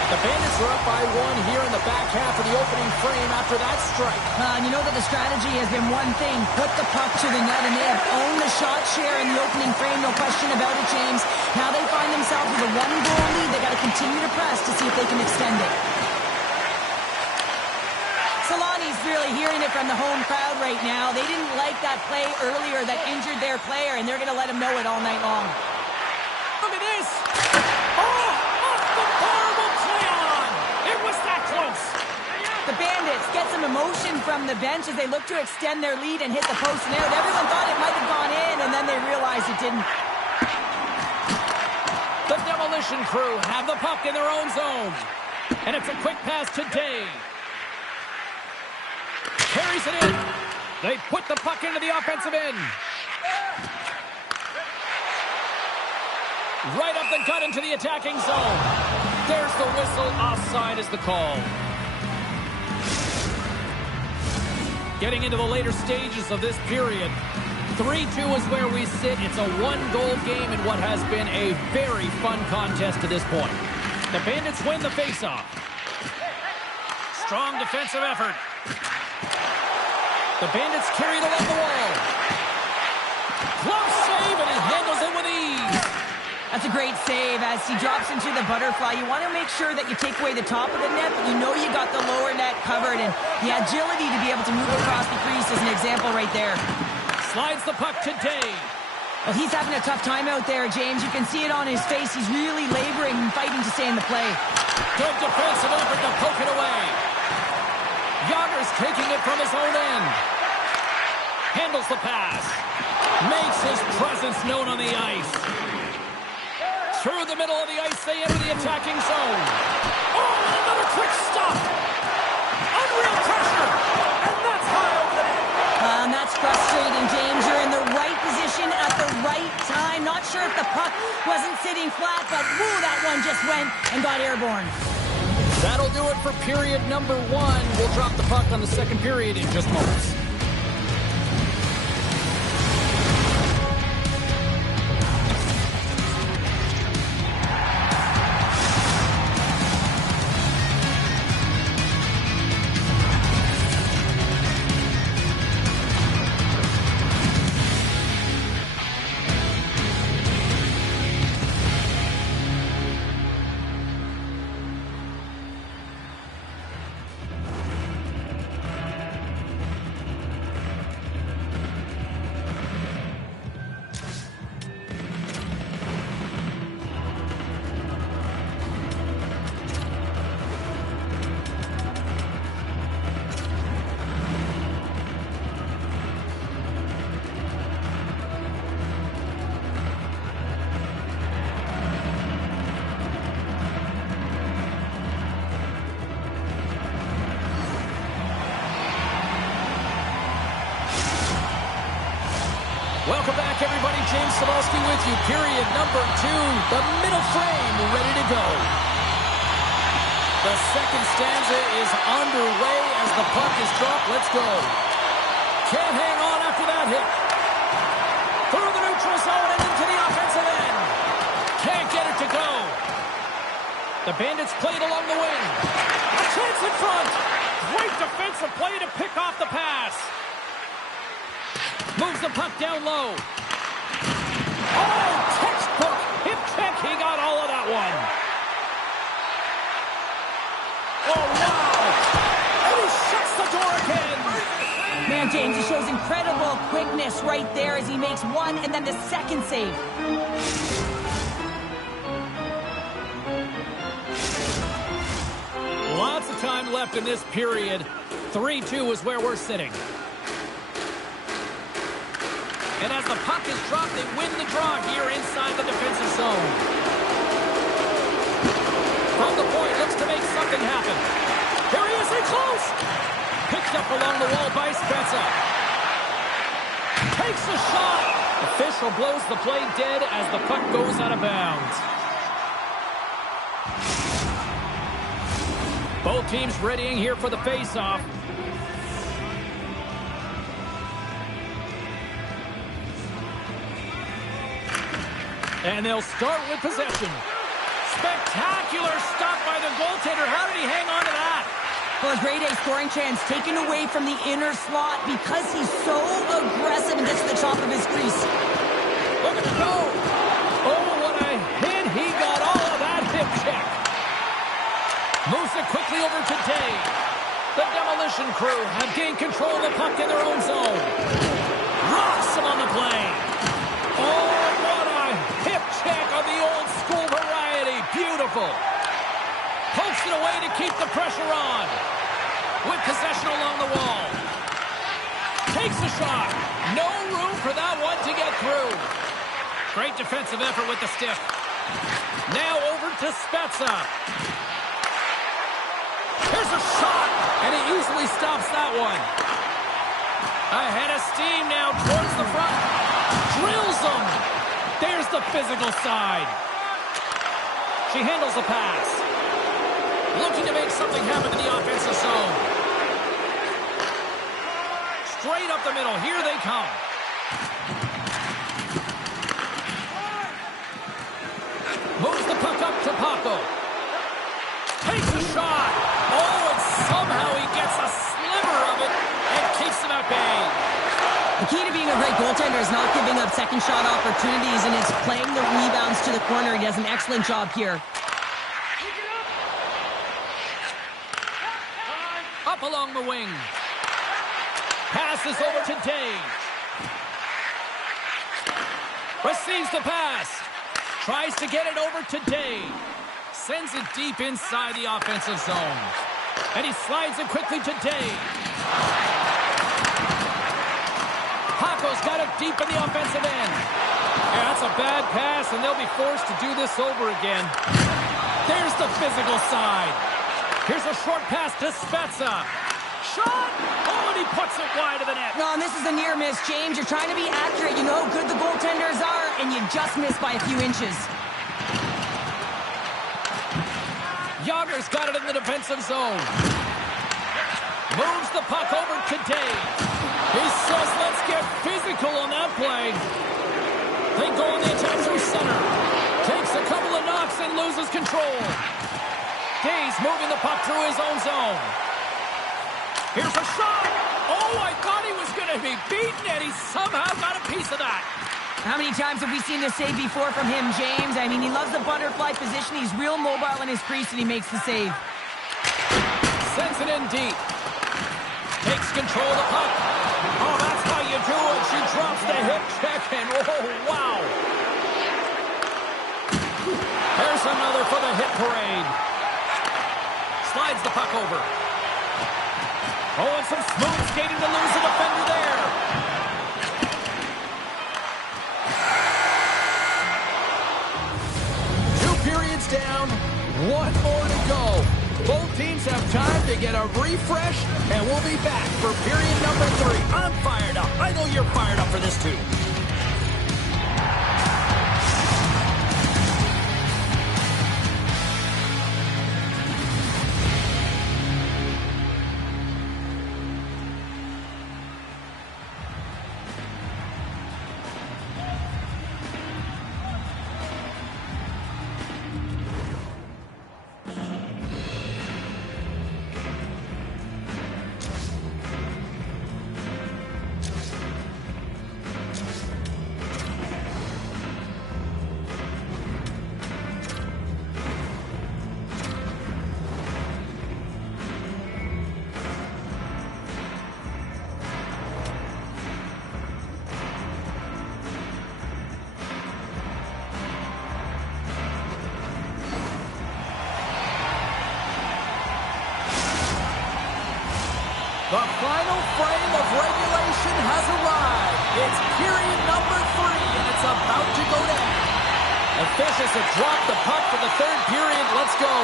The Bandits are up by one here in the back half of the opening frame after that strike. And you know that the strategy has been one thing, put the puck to the net, and they have owned the shot share in the opening frame, no question about it, James. Now they find themselves with a one-goal lead. They got to continue to press to see if they can extend it. Solani's really hearing it from the home crowd right now. They didn't like that play earlier that injured their player, and they're going to let him know it all night long. Look at this. Oh, off the bar will play on. It was that close. The Bandits get some emotion from the bench as they look to extend their lead and hit the post and out. Everyone thought it might have gone in, and then they realized it didn't. The Demolition Crew have the puck in their own zone. And it's a quick pass to Day. Carries it in. They put the puck into the offensive end. Right up the gut into the attacking zone. There's the whistle. Offside is the call. Getting into the later stages of this period. 3-2 is where we sit. It's a one-goal game in what has been a very fun contest to this point. The Bandits win the faceoff. Strong defensive effort. The Bandits carried along the wall. Close save, and he handles it with ease. That's a great save as he drops into the butterfly. You want to make sure that you take away the top of the net, but you know you got the lower net covered, and the agility to be able to move across the crease is an example right there. Slides the puck to Day. Well, he's having a tough time out there, James. You can see it on his face. He's really laboring and fighting to stay in the play. Good defensive effort to poke it away. Yager's taking it from his own end. Handles the pass. Makes his presence known on the ice. Through the middle of the ice, they enter the attacking zone. Oh, another quick stop. Unreal pressure. And that's high over the net. That's frustrating, James. You're in the right position at the right time. Not sure if the puck wasn't sitting flat, but woo, that one just went and got airborne. That'll do it for period number 1. We'll drop the puck on the second period in just moments. Welcome back, everybody. James Cebulski with you. Period number 2. The middle frame ready to go. The second stanza is underway as the puck is dropped. Let's go. Can't hang on after that hit. Through the neutral zone and into the offensive end. Can't get it to go. The Bandits played along the wing. A chance in front. Great defensive play to pick off the pass. Moves the puck down low. Oh, textbook hip check. He got all of that one. Oh, wow. And he shuts the door again. Man, James, he shows incredible quickness right there as he makes one and then the second save. Lots of time left in this period. 3-2 is where we're sitting. And as the puck is dropped, they win the draw here inside the defensive zone. From the point, looks to make something happen. Here he is, in close! Picked up along the wall by Spezza. Takes the shot! Official blows the play dead as the puck goes out of bounds. Both teams readying here for the face-off. And they'll start with possession. Spectacular stop by the goaltender. How did he hang on to that? Well, a grade A scoring chance taken away from the inner slot because he's so aggressive and gets to the top of his crease. Look at him go. Oh, what a hit. He got all of that hip check. Moves it quickly over to Day. The Demolition Crew have gained control of the puck in their own zone. Rocks him on the play. Oh, what a hip check of the old school variety. Beautiful. Pokes it away to keep the pressure on. With possession along the wall. Takes a shot. No room for that one to get through. Great defensive effort with the stick. Now over to Spezza. Here's a shot. And he easily stops that one. Ahead of steam now towards the front. Drills him. There's the physical side. She handles the pass. Looking to make something happen in the offensive zone. Straight up the middle. Here they come. Moves the puck up to Paco. Takes a shot. Oh, and somehow is not giving up second shot opportunities, and it's playing the rebounds to the corner. He does an excellent job here. Up along the wing. Passes over to Day. Receives the pass. Tries to get it over to Day. Sends it deep inside the offensive zone. And he slides it quickly to Day. Paco's got it deep in the offensive end. Yeah, that's a bad pass, and they'll be forced to do this over again. There's the physical side. Here's a short pass to Spezza. Shot! Oh, and he puts it wide of the net. No, and this is a near miss, James. You're trying to be accurate. You know how good the goaltenders are, and you just miss by a few inches. Yager's got it in the defensive zone. Moves the puck over to Day. He says, let's get physical on that play. They go on the attack through center. Takes a couple of knocks and loses control. Day's moving the puck through his own zone. Here's a shot. Oh, I thought he was going to be beaten, and he somehow got a piece of that. How many times have we seen this save before from him, James? I mean, he loves the butterfly position. He's real mobile in his crease, and he makes the save. Sends it in deep. Takes control of the puck. Oh, that's how you do it. She drops the hip check, and oh, wow. There's another for the hit parade. Slides the puck over. Oh, and some smooth skating to lose the defender there. Periods down, one more to go. Both teams have time to get a refresh, and we'll be back for period number 3. I'm fired up. I know you're fired up for this too. The final frame of regulation has arrived. It's period number 3, and it's about to go down. Officials have dropped the puck for the third period. Let's go.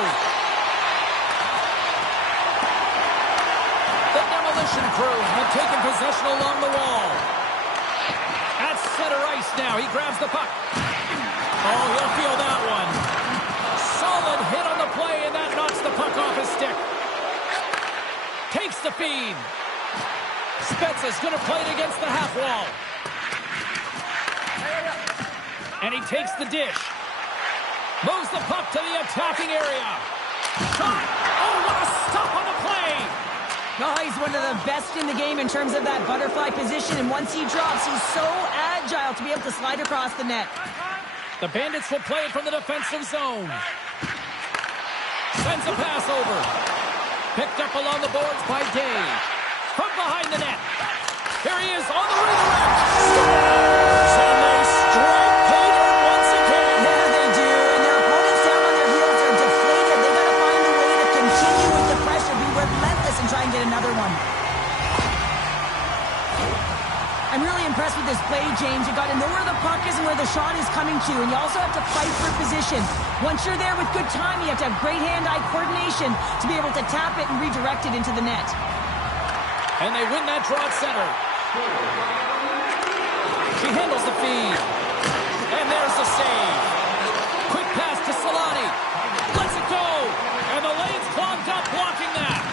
The demolition crew have taken possession along the wall. At center ice now. He grabs the puck. Oh, he'll feel that one. Solid hit on the play, and that knocks the puck off his stick. Takes the feed. Spezza's going to play it against the half wall. And he takes the dish. Moves the puck to the attacking area. Shot! Oh, what a stop on the play! Oh, he's one of the best in the game in terms of that butterfly position, and once he drops, he's so agile to be able to slide across the net. The Bandits will play it from the defensive zone. Sends a pass over. Picked up along the boards by Day. From behind the net. Here he is on the redirect. Scores! And they strike Peter once again. Yeah, they do. And their opponents down on their heels are deflated. They got to find a way to continue with the pressure, be relentless, and try and get another one. I'm really impressed with this play, James. You got to know where the puck is and where the shot is coming to, and you also have to fight for position. Once you're there with good time, you have to have great hand-eye coordination to be able to tap it and redirect it into the net. And they win that draw at center. She handles the feed. And there's the save. Quick pass to Solani. Lets it go. And the lane's clogged up blocking that.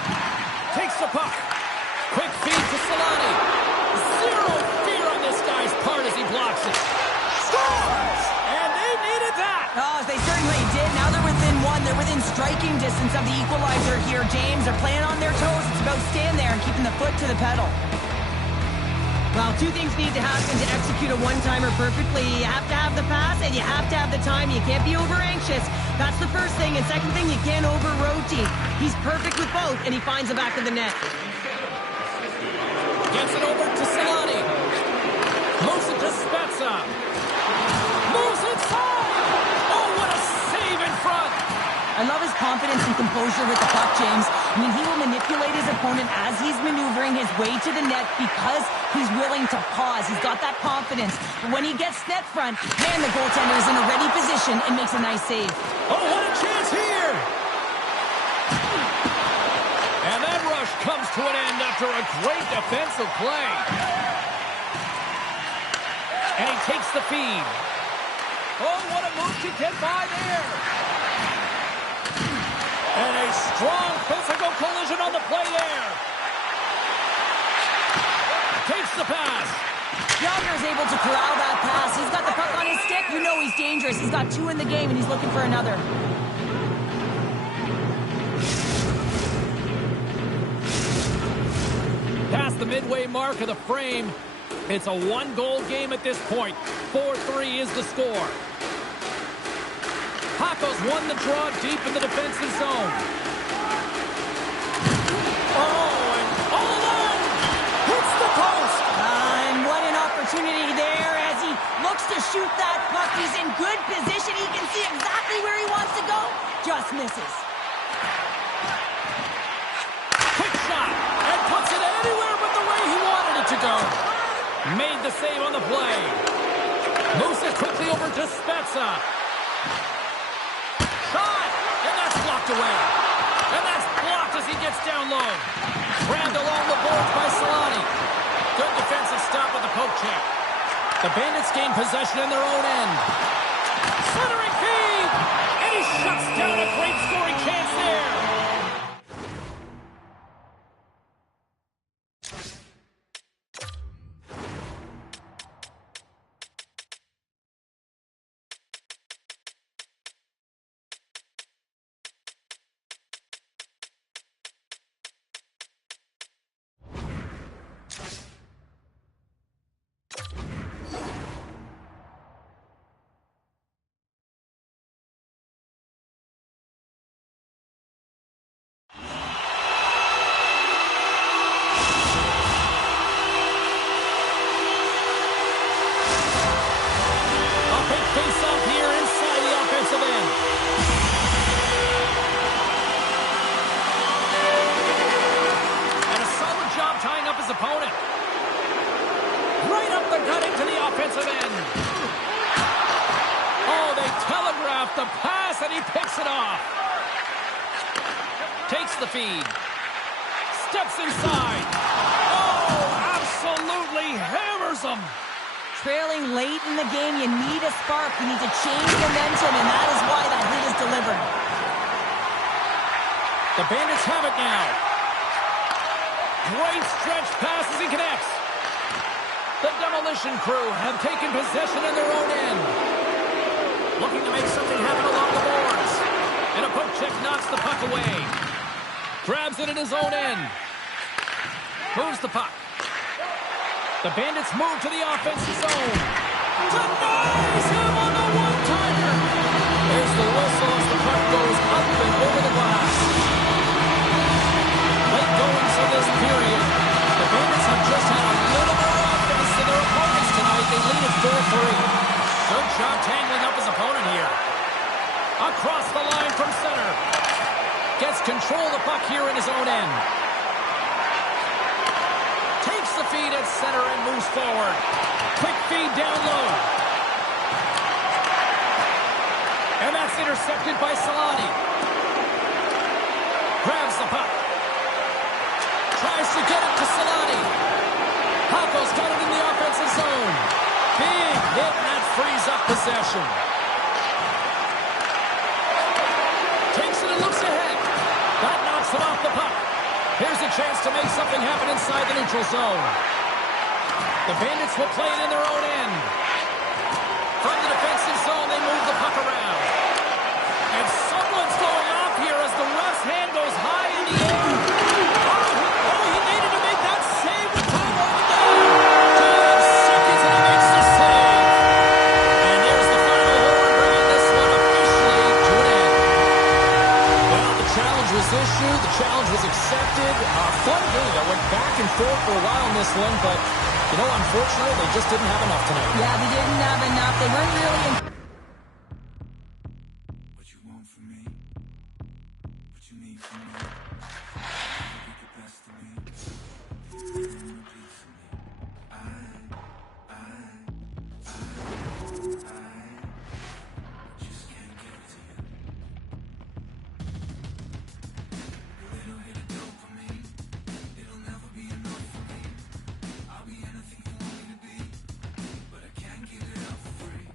Takes the puck. Quick feed to Solani. Zero fear on this guy's part as he blocks it. Scores! And they needed that. Oh, they certainly did. Now they're within one. They're within striking distance of the equalizer here, James. They're playing on their toes. It's about staying there and keeping the foot to the pedal. Well, two things need to happen to execute a one-timer perfectly. You have to have the pass, and you have to have the time. You can't be over-anxious. That's the first thing. And second thing, you can't over-rotate. He's perfect with both, and he finds the back of the net. Gets it over to Solani. Moves it to Spezza. Moves inside. Oh, what a save in front. I love his confidence and composure with the puck, James. I mean, he will manipulate his opponent as he's maneuvering his way to the net because he's willing to pause. He's got that confidence. But when he gets net front, man, the goaltender is in a ready position and makes a nice save. Oh, what a chance here. And that rush comes to an end after a great defensive play. And he takes the feed. Oh, what a move to get by there. And a strong physical collision on the play there. Takes the pass. Yager is able to corral that pass. He's got the puck on his stick. You know he's dangerous. He's got two in the game, and he's looking for another. Past the midway mark of the frame. It's a one-goal game at this point. 4-3 is the score. Paco's won the draw deep in the defensive zone. Oh, and all alone! Hits the post! And what an opportunity there as he looks to shoot that puck. He's in good position. He can see exactly where he wants to go. Just misses. Quick shot! And puts it anywhere but the way he wanted it to go. Made the save on the play. Moves it quickly over to Spezza. Shot! And that's blocked away. And that's blocked as he gets down low. Grabbed along the boards by Solani. Good defensive stop with the poke check. The Bandits gain possession in their own end. Centering feed! And he shuts down a great scoring chance there. Face-off here inside the offensive end. And a solid job tying up his opponent. Right up the gut into the offensive end. Oh, they telegraphed the pass, and he picks it off. Takes the feed. Steps inside. Oh, absolutely hammers him. Trailing late in the game, you need a spark. You need to change momentum, and that is why that hit is delivered. The Bandits have it now. Great stretch pass as he connects. The Demolition Crew have taken possession in their own end. Looking to make something happen along the boards. And a poke check knocks the puck away. Grabs it in his own end. Moves the puck. The Bandits move to the offensive zone. Denies him on the one-timer. There's the whistle as the puck goes up and over the glass. Late goings of this period. The Bandits have just had a little more offense than their opponents tonight. They lead at 4-3. Good job tangling up his opponent here. Across the line from center. Gets control of the puck here in his own end. Takes the feed at center and moves forward. Quick feed down low. And that's intercepted by Solani. Grabs the puck. Tries to get it to Solani. Paco's got it in the offensive zone. Big hit, and that frees up possession. Takes it and looks ahead. That knocks him off the puck. Here's a chance to make something happen inside the neutral zone. The Bandits will play it in their own end. From the defensive zone, they move the puck around. And someone's going off here as the ref's hand goes high in the air. Oh, he needed to make that save with time running down. one, but, you know, unfortunately, they just didn't have enough tonight. Yeah, they didn't have enough. They weren't really in What you want from me? What you need from me? You get the best of me. You want a piece of me. I just can't give it to you. A little hit of dopamine. It'll never be enough for me. I'll be anything you want me to be, but I can't give it up for free.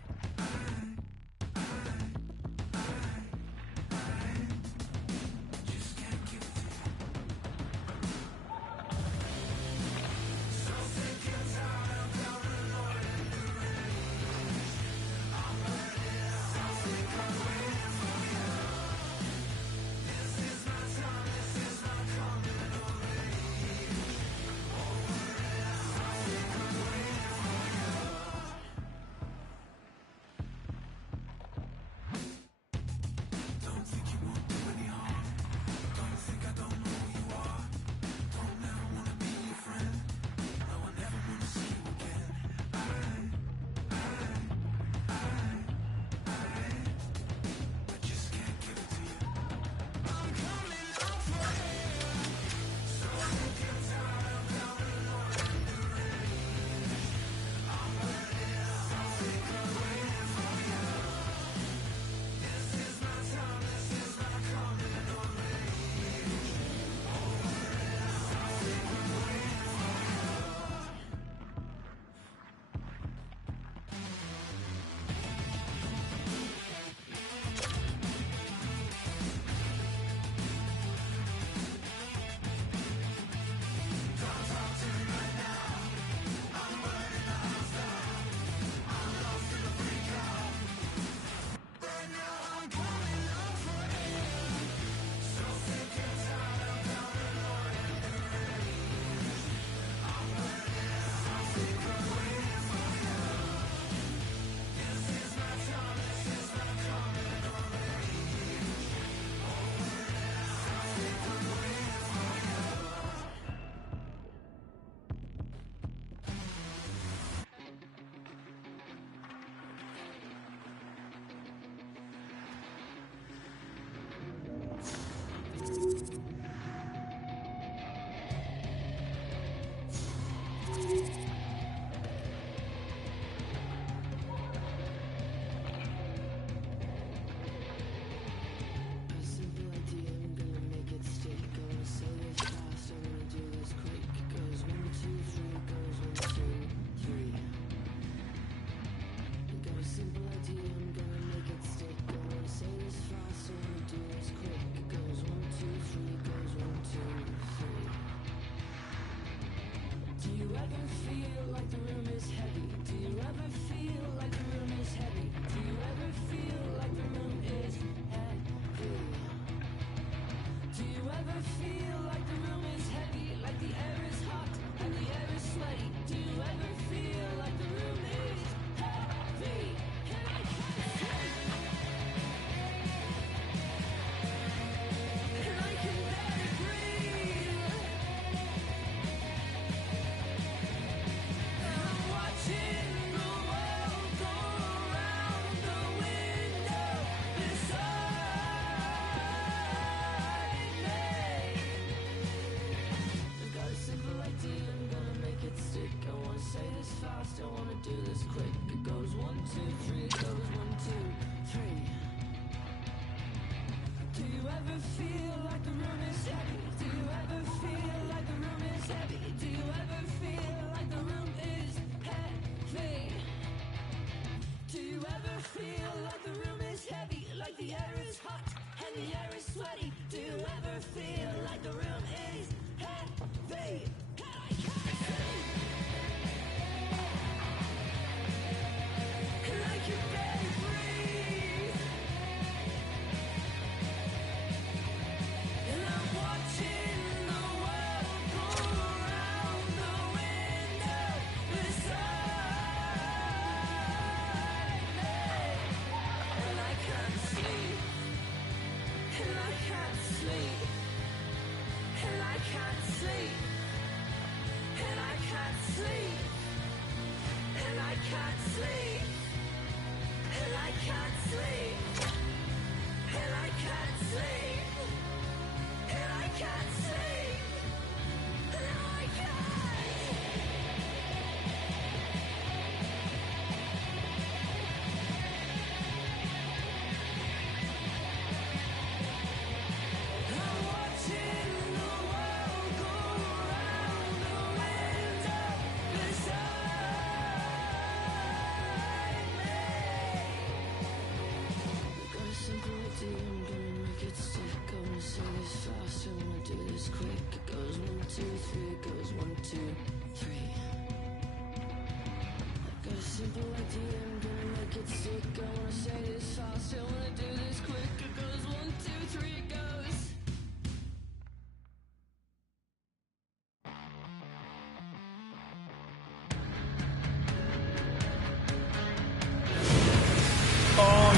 Oh,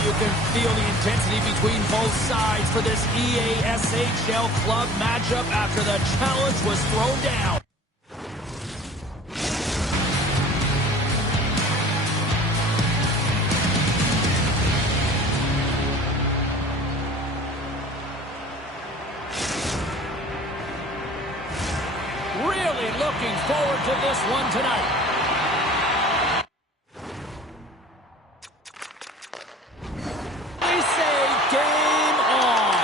you can feel the intensity between both sides for this EASHL club matchup after the challenge was thrown down. Really looking forward to this one tonight. We say game on.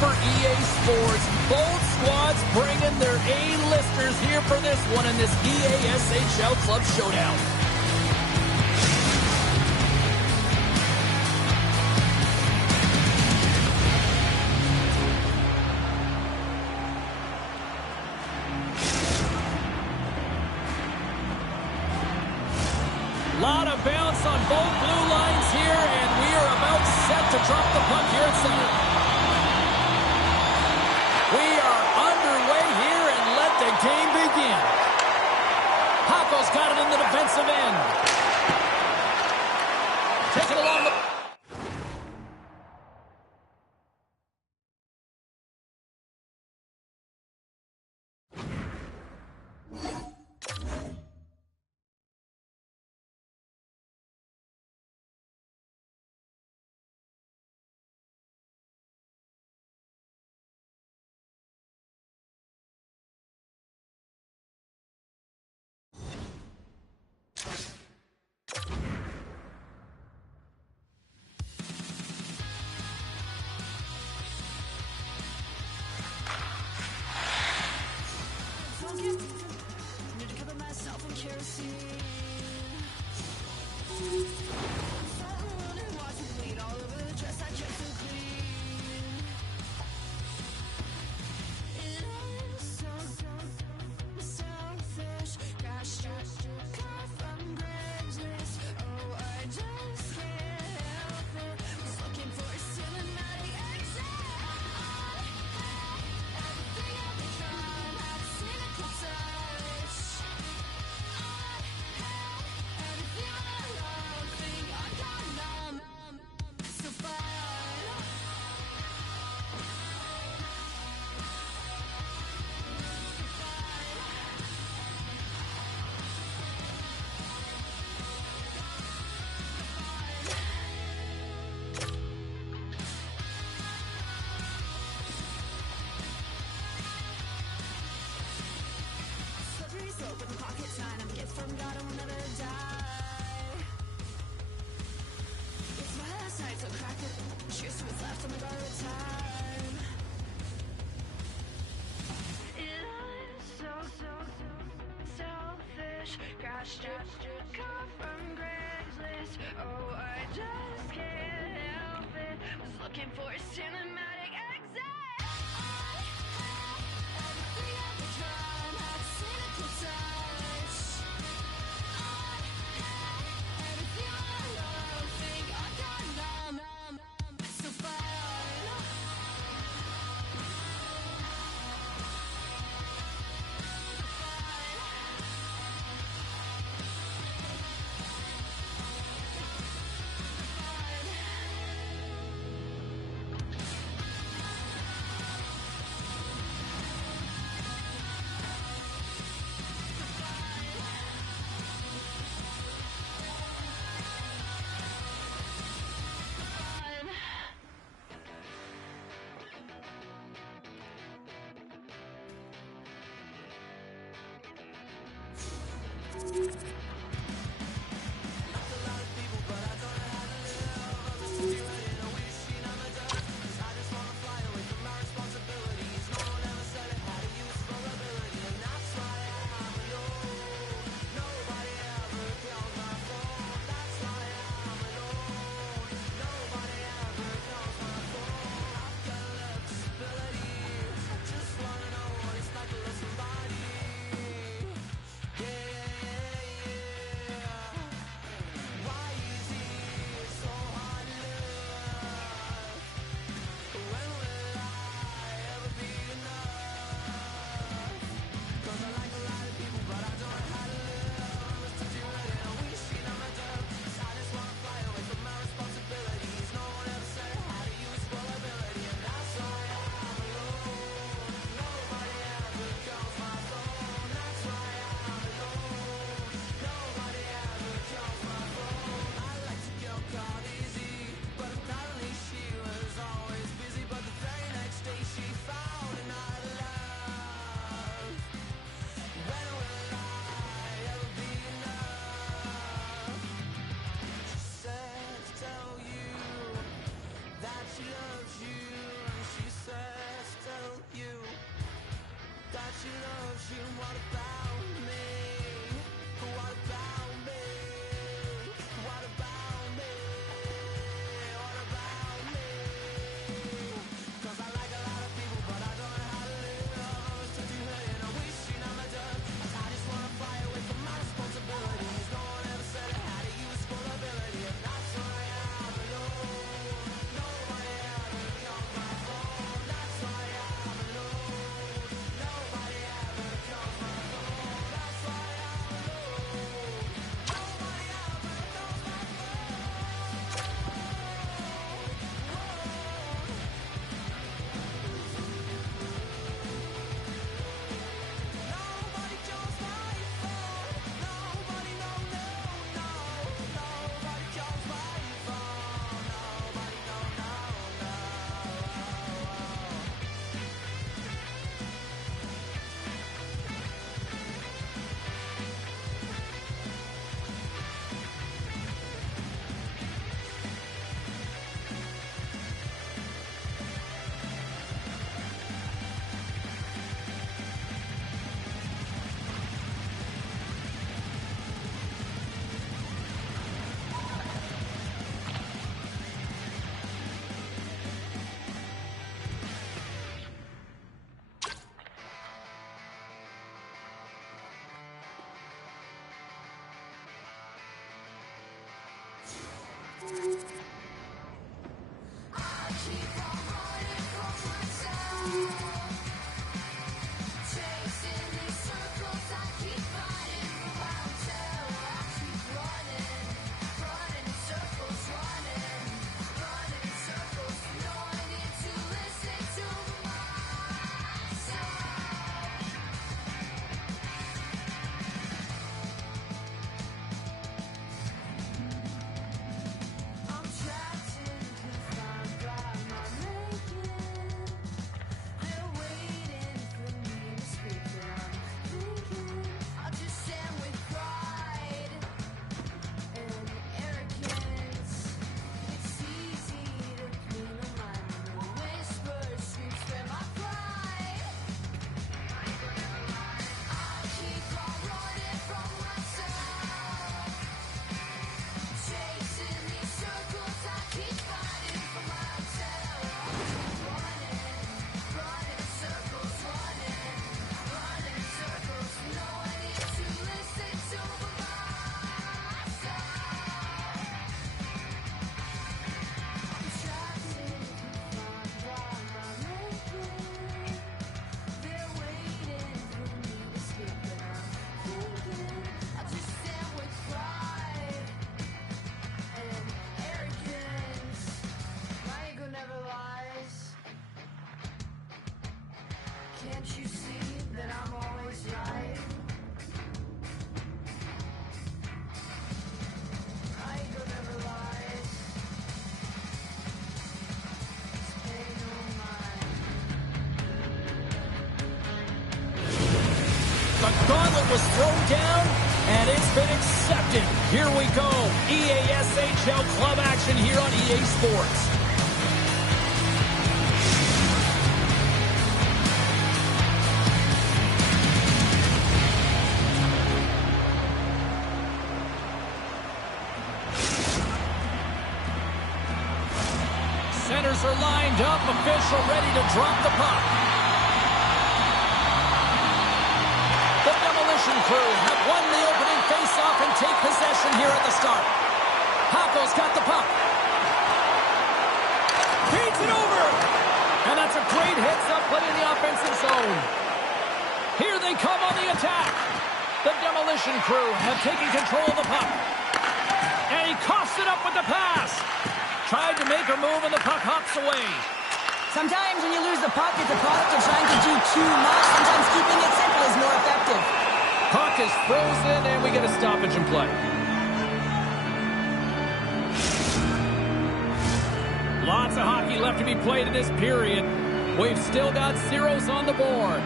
For EA Sports, both squads bringing their A-listers here for this one in this EASHL Club Showdown. Lot of bounce on both blue lines here, and we are about set to drop the puck here at center. We are underway here, and let the game begin. Hako's got it in the defensive end. Taking along the... God I will never die. It's my last night, so crack it. Cheers to what's left, oh my God, it's time. I'm so selfish. Crashed your car from Craigslist. Oh, I just can't help it. Was looking for a cinematic exit. I had everything I could find. Had seen it through touch. I had everything I love. Think I got numb. So fine. Can't you see that I'm always right? Right who never lies. Pay no mind. The gauntlet was thrown down, and it's been accepted. Here we go. EASHL club action here on EA Sports. Centers are lined up, official ready to drop the puck. The Demolition Crew have won the opening face-off and take possession here at the start. Hako's got the puck. Feeds it over. And that's a great heads-up play in the offensive zone. Here they come on the attack. The Demolition Crew have taken control of the puck. And he coughs it up with the pass. Tried to make her move, and the puck hops away. Sometimes when you lose the puck, it's a product of trying to do too much. Sometimes keeping it simple is more effective. Puck is frozen, and we get a stoppage in play. Lots of hockey left to be played in this period. We've still got zeros on the board.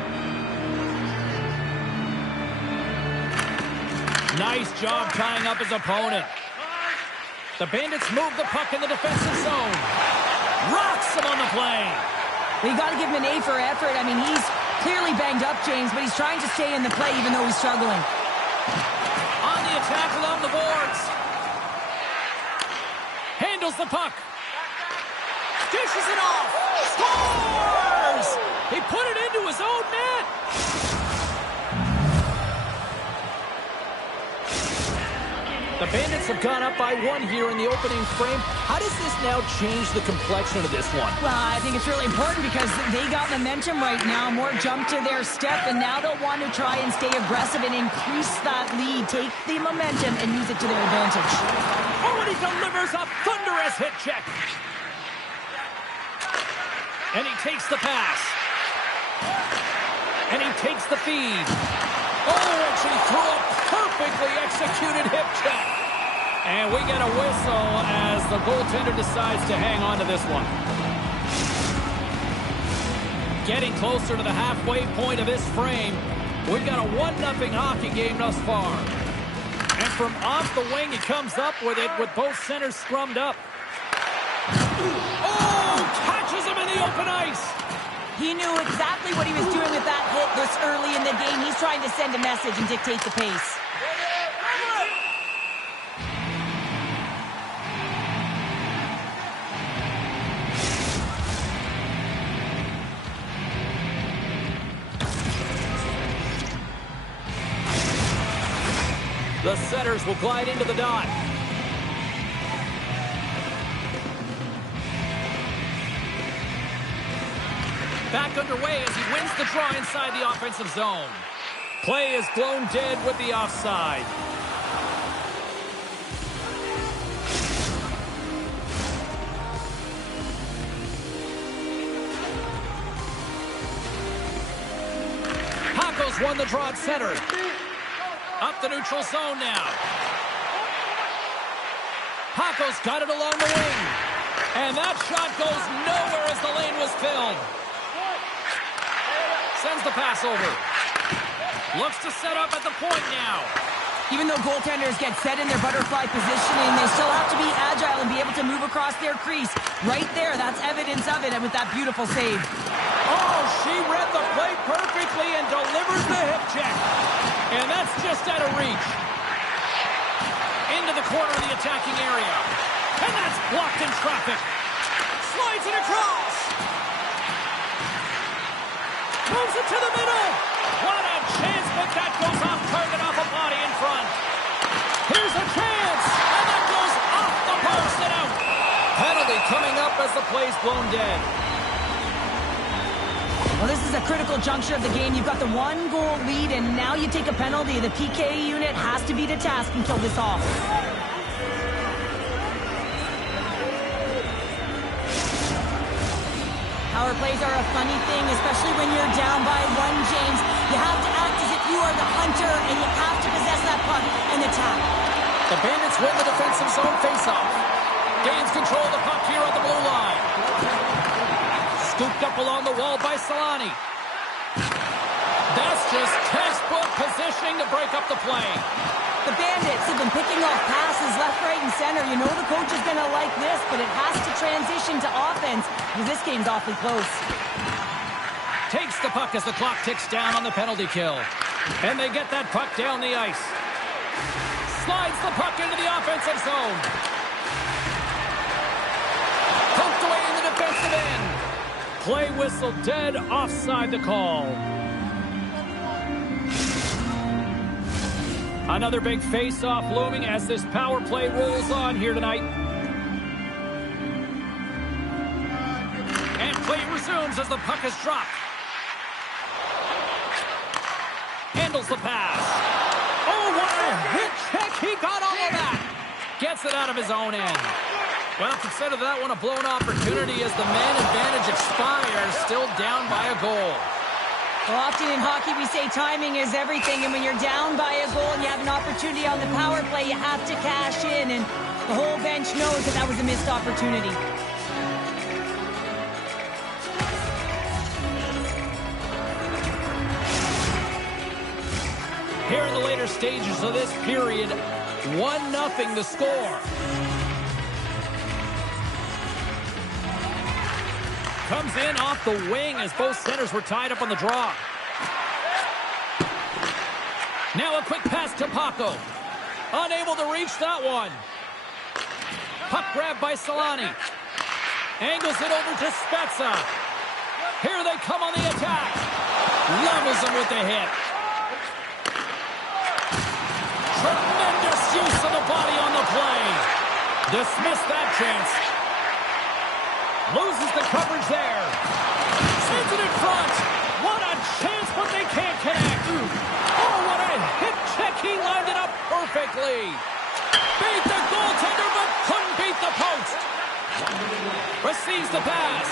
Nice job tying up his opponent. The Bandits move the puck in the defensive zone. Rocks him on the play. Well, you got to give him an A for effort. I mean, he's clearly banged up, James, but he's trying to stay in the play even though he's struggling. On the attack along the boards. Handles the puck. Dishes it off. Scores! He put it into his own net. The Bandits have gone up by 1 here in the opening frame. How does this now change the complexion of this one? Well, I think it's really important because they got momentum right now. More jump to their step, and now they'll want to try and stay aggressive and increase that lead. Take the momentum and use it to their advantage. Oh, and he delivers a thunderous hit check. And he takes the pass. And he takes the feed. Oh, and she threw a perfectly executed hip check. And we get a whistle as the goaltender decides to hang on to this one. Getting closer to the halfway point of this frame. We've got a 1-0 hockey game thus far. And from off the wing, he comes up with it with both centers scrummed up. Oh, catches him in the open ice. He knew exactly what he was doing with that hit this early in the game. He's trying to send a message and dictate the pace. The setters will glide into the dot. Back underway as he wins the draw inside the offensive zone. Play is blown dead with the offside. Hako's won the draw at center. Up the neutral zone now. Hako's got it along the wing. And that shot goes nowhere as the lane was filled. Sends the pass over. Looks to set up at the point now. Even though goaltenders get set in their butterfly positioning, they still have to be agile and be able to move across their crease. Right there, that's evidence of it, and with that beautiful save. Oh, she read the play perfectly and delivers the hip check. And that's just out of reach. Into the corner of the attacking area. And that's blocked in traffic. Slides it across. Moves it to the middle. What a chance, but that goes off target off a body in front. Here's a chance. And that goes off the post and out. Penalty coming up as the play's blown dead. Well, this is a critical juncture of the game. You've got the 1-goal lead, and now you take a penalty. The PK unit has to be to task and kill this off. Power plays are a funny thing, especially when you're down by center, and you have to possess that puck and attack. The Bandits win the defensive zone faceoff. Gains control of the puck here on the blue line. Scooped up along the wall by Solani. That's just textbook positioning to break up the play. The Bandits have been picking off passes left, right, and center. You know the coach is going to like this, but it has to transition to offense because this game's awfully close. Takes the puck as the clock ticks down on the penalty kill. And they get that puck down the ice. Slides the puck into the offensive zone. Poked away in the defensive end. Play whistle dead, offside the call. Another big face-off looming as this power play rolls on here tonight. And play resumes as the puck is dropped. Handles the pass. Oh, what a hit check. He got all of that. Gets it out of his own end. Well, consider that one a blown opportunity as the man advantage expires, still down by a goal. Well, often in hockey we say timing is everything, and when you're down by a goal and you have an opportunity on the power play, you have to cash in, and the whole bench knows that that was a missed opportunity. Here in the later stages of this period, 1-0 the score. Comes in off the wing as both centers were tied up on the draw. Now a quick pass to Paco. Unable to reach that one. Puck grabbed by Solani. Angles it over to Spezza. Here they come on the attack. Levels him with the hit. Tremendous use of the body on the play. Dismissed that chance. Loses the coverage there. Sends it in front. What a chance, but they can't connect. Oh, what a hip check. He lined it up perfectly. Beat the goaltender, but couldn't beat the post. Receives the pass.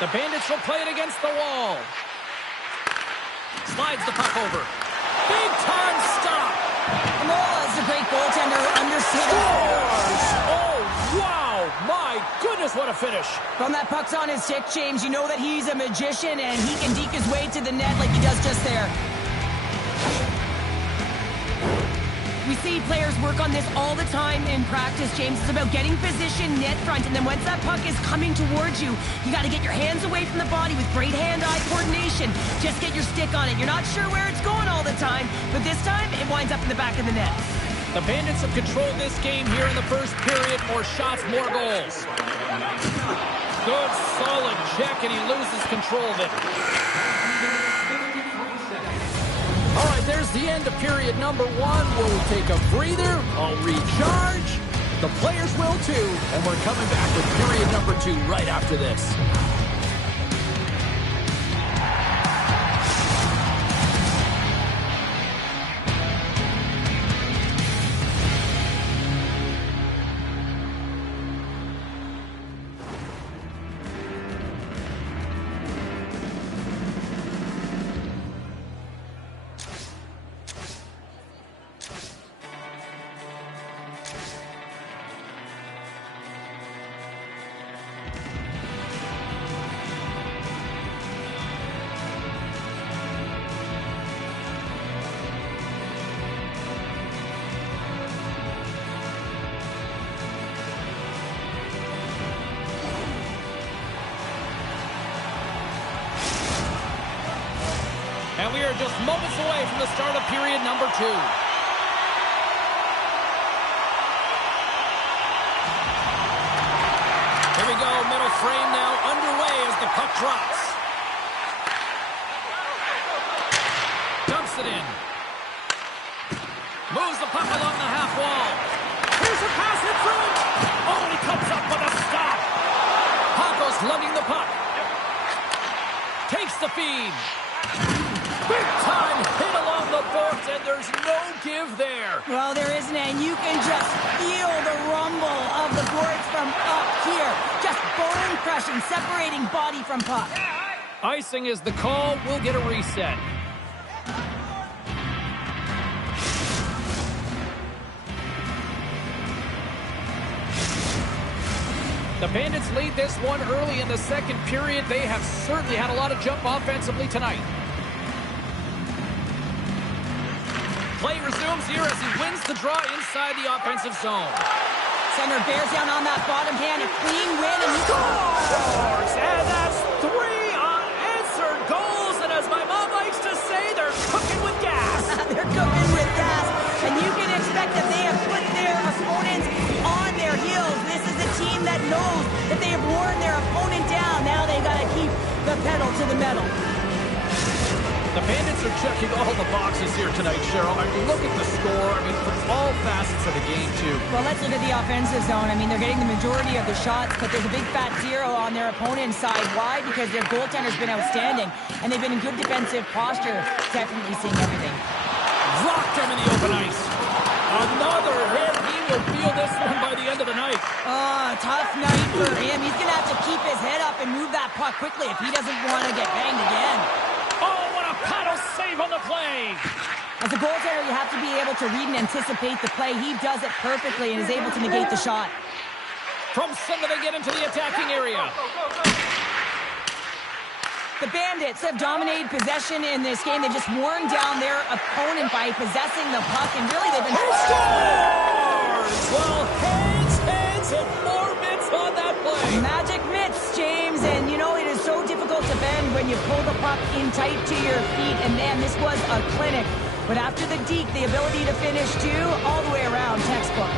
The Bandits will play it against the wall. Slides the puck over. Big time stop. Mola is a great goaltender who understood. Scores! Oh, wow. My goodness, what a finish. From that puck's on his stick, James, you know that he's a magician and he can deke his way to the net like he does just there. We see players work on this all the time in practice, James. It's about getting position net front, and then once that puck is coming towards you, you got to get your hands away from the body with great hand-eye coordination. Just get your stick on it. You're not sure where it's going all the time, but this time it winds up in the back of the net. The Bandits have controlled this game here in the first period. More shots, more goals. Good, solid check, and he loses control of it. All right, there's the end of period number 1. We'll take a breather. I'll recharge. The players will too. And we're coming back with period number 2 right after this. And we are just moments away from the start of period number 2. Here we go, middle frame now underway as the puck drops. Dumps it in. Moves the puck along the half wall. Here's a pass in front. Oh, and he comes up with a stop. Paco's lugging the puck. Takes the feed. Big time hit along the boards, and there's no give there. Well, there isn't, and you can just feel the rumble of the boards from up here. Just bone crushing, separating body from puck. Icing is the call. We'll get a reset. The Bandits lead this one early in the second period. They have certainly had a lot of jump offensively tonight. Play resumes here as he wins the draw inside the offensive zone. Center bears down on that bottom hand. A clean win and Scores! And that's 3 unanswered goals. And as my mom likes to say, they're cooking with gas. they're cooking with gas. And you can expect that they have put their opponents on their heels. This is a team that knows that they have worn their opponent down. Now they got to keep the pedal to the metal. The Bandits are checking all the boxes here tonight, Cheryl. I mean, look at the score. I mean, from all facets of the game, too. Well, let's look at the offensive zone. I mean, they're getting the majority of the shots, but there's a big fat zero on their opponent's side. Why? Because their goaltender's been outstanding, and they've been in good defensive posture. Definitely seeing everything. Rocked him in the open ice. Another hit. He will feel this one by the end of the night. Tough night for him. He's going to have to keep his head up and move that puck quickly if he doesn't want to get banged again. Oh, what a paddle save on the play. As a goaltender, you have to be able to read and anticipate the play. He does it perfectly and is able to negate the shot. From center, they get into the attacking area. The Bandits have dominated possession in this game. They've just worn down their opponent by possessing the puck, and really they've been... Scores! Well, hands, and more mitts on that play. Magic mitts, James, and you know it is so difficult to bend when you pull the puck in tight to your feet, and man, this was a clinic. But after the deke, the ability to finish too, all the way around, textbook.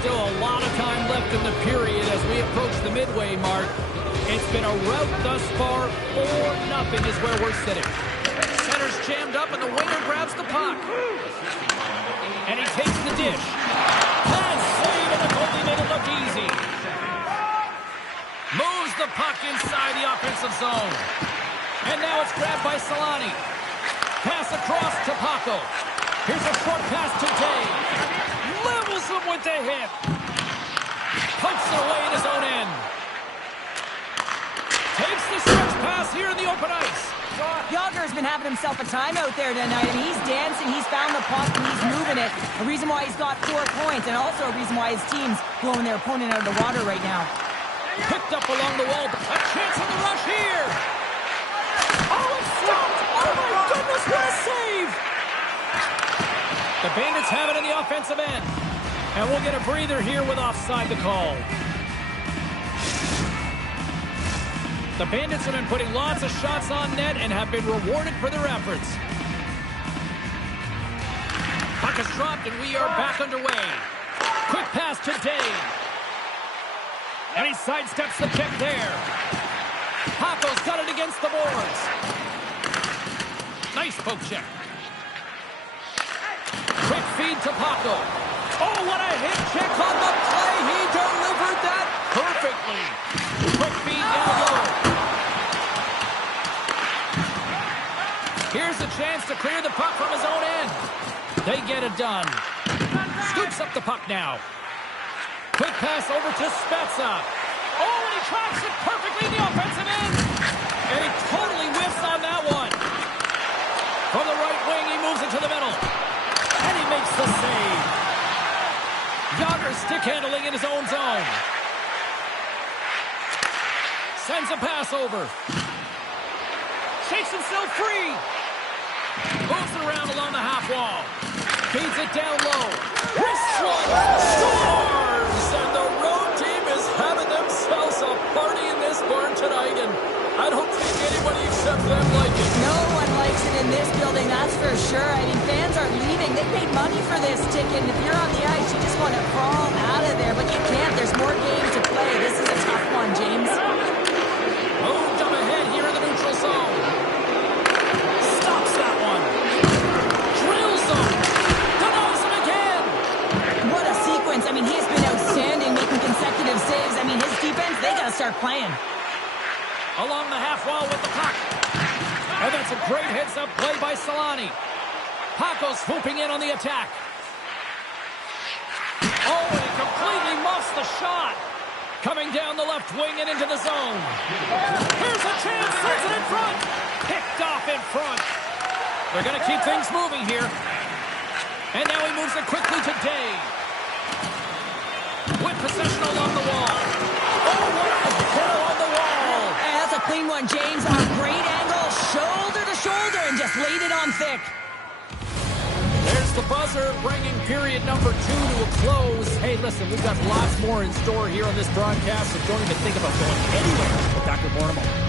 Still a lot of time left in the period as we approach the midway mark. It's been a rout thus far. 4-0 is where we're sitting. Center's jammed up and the winger grabs the puck. And he takes the dish. Pass save and the goalie made it look easy. Moves the puck inside the offensive zone. And now it's grabbed by Solani. Pass across to Paco. Here's a short pass to Day. Levels him with the hit. Pokes it away in his own end. Takes the stretch pass here in the open ice. Yager's been having himself a timeout there tonight. I mean, he's dancing, he's found the puck, and he's moving it. A reason why he's got 4 points, and also a reason why his team's blowing their opponent out of the water right now. Picked up along the wall. A chance on the rush here. Oh, it's stopped. Oh, my goodness, what a save. The Bandits have it in the offensive end. And we'll get a breather here with offside the call. The Bandits have been putting lots of shots on net and have been rewarded for their efforts. Puck is dropped and we are back underway. Quick pass to Dave. And he sidesteps the check there. Paco's got it against the boards. Nice poke check. Quick feed to Paco. Oh, what a hit check on the play. He delivered that perfectly. Quick feed down low. Here's a chance to clear the puck from his own end. They get it done. Scoops up the puck now. Quick pass over to Spezza. Oh, and he tracks it perfectly in the offensive end. And he totally whiffs on that one. From the right wing, he moves it to the middle. And he makes the save. Yager stick handling in his own zone. Sends a pass over. Shakes himself free. Moves it around along the half wall. Feeds it down low. Wrist one. Scores! And the road team is having themselves a party in this barn tonight. And I don't think anybody except them like it. No one likes it in this building, that's for sure. I mean, fans are leaving. They paid money for this ticket. And if you're on the ice, you just want to crawl out of there. But you can't. There's more game to play. This is a tough one, James. Moved up ahead here in the neutral zone. Stops that one. Drills him. Denies him again. What a sequence. I mean, he has been outstanding, making consecutive saves. I mean, his defense, they got to start playing. Along the half wall with the puck. And that's a great heads-up play by Solani. Paco's swooping in on the attack. Oh, and he completely muffs the shot. Coming down the left wing and into the zone. Here's a chance. Sends it in front. Picked off in front. They're going to keep things moving here. And now he moves it quickly to Day. possession along the wall. Oh, what a hit along the wall. And that's a clean one, James. On a great angle, shoulder to shoulder, and just laid it on thick. There's the buzzer, bringing period number 2 to a close. Hey, listen, we've got lots more in store here on this broadcast, so don't even think about going anywhere. We'll back with more in a moment.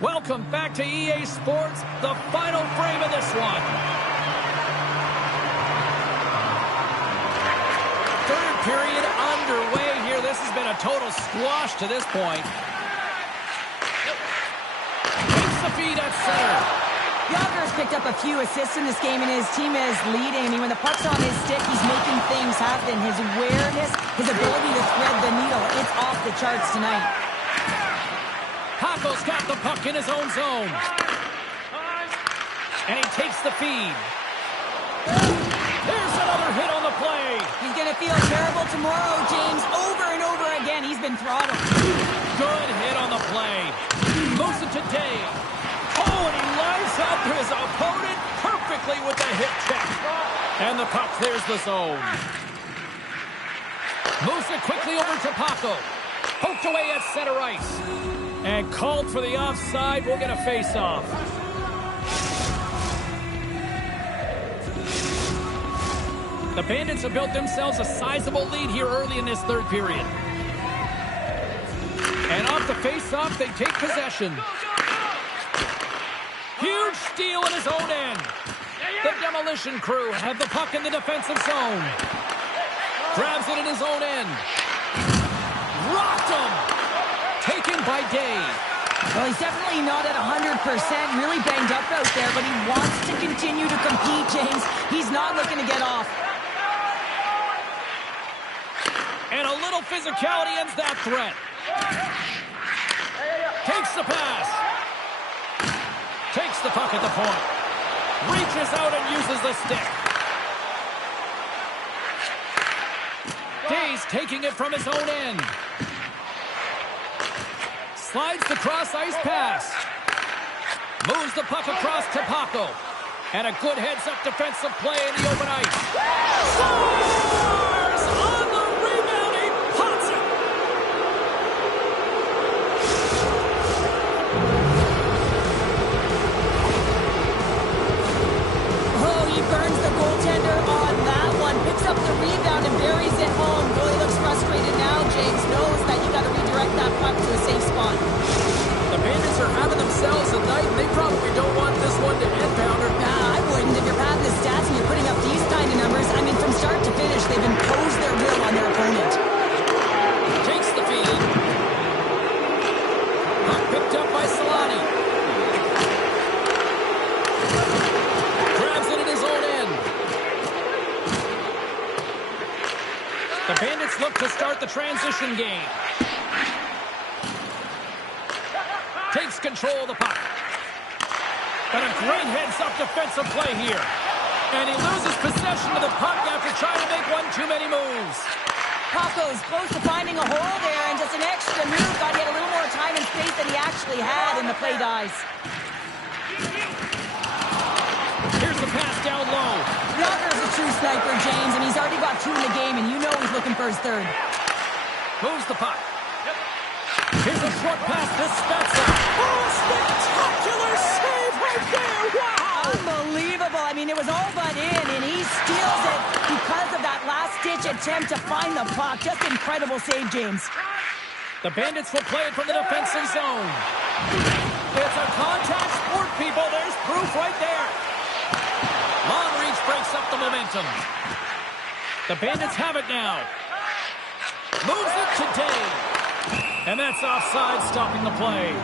Welcome back to EA Sports, the final frame of this one. Third period underway here. This has been a total squash to this point. Takes the feed at center. Yonkers picked up a few assists in this game, and his team is leading. I mean, when the puck's on his stick, he's making things happen. His awareness, his ability to thread the needle, it's off the charts tonight. Paco's got the puck in his own zone. And he takes the feed. There's another hit on the play. He's going to feel terrible tomorrow, James. Over and over again, he's been throttled. Good hit on the play. Moves it today. Oh, and he lines up his opponent perfectly with the hip check. And the puck clears the zone. Moves it quickly over to Paco. Poked away at center ice. And called for the offside. We'll get a face-off. The Bandits have built themselves a sizable lead here early in this third period. And off the face-off, they take possession. Huge steal in his own end. The Demolition Crew have the puck in the defensive zone. Grabs it in his own end. Rocked him. Taken by Day. Well, he's definitely not at 100%, really banged up out there, but he wants to continue to compete, James. He's not looking to get off. And a little physicality ends that threat. Takes the pass. Takes the puck at the point. Reaches out and uses the stick. Day's taking it from his own end. Slides the cross-ice pass. Moves the puck across to Paco. And a good heads-up defensive play in the open ice. Scores! On the rebound, he pots it! Oh, he burns the goaltender on that one. Picks up the rebound and buries it home. Really looks frustrated now. James knows that you got to redirect that puck to a safe spot. The Bandits are having themselves a night. They probably don't want this one to end, Pounder. Nah, I wouldn't. If you're padding the stats and you're putting up these kind of numbers, I mean, from start to finish, they've imposed their will on their opponent. Takes the feed. Puck picked up by Solani. Grabs it in his own end. The Bandits look to start the transition game. Takes control of the puck. But a great heads-up defensive play here. And he loses possession of the puck after trying to make one too many moves. Paco's close to finding a hole there, and just an extra move. Thought he had a little more time and space than he actually had, and the play dies. Here's the pass down low. Yonkers a true sniper, James, and he's already got 2 in the game, and you know he's looking for his third. Moves the puck. Here's a short pass to Spencer. Oh, spectacular save right there. Wow. Unbelievable. I mean, it was all but in, and he steals it because of that last-ditch attempt to find the puck. Just incredible save, James. The Bandits will play it from the defensive zone. It's a contact sport, people. There's proof right there. Long reach breaks up the momentum. The Bandits have it now. Moves it to Dave. And that's offside, stopping the play.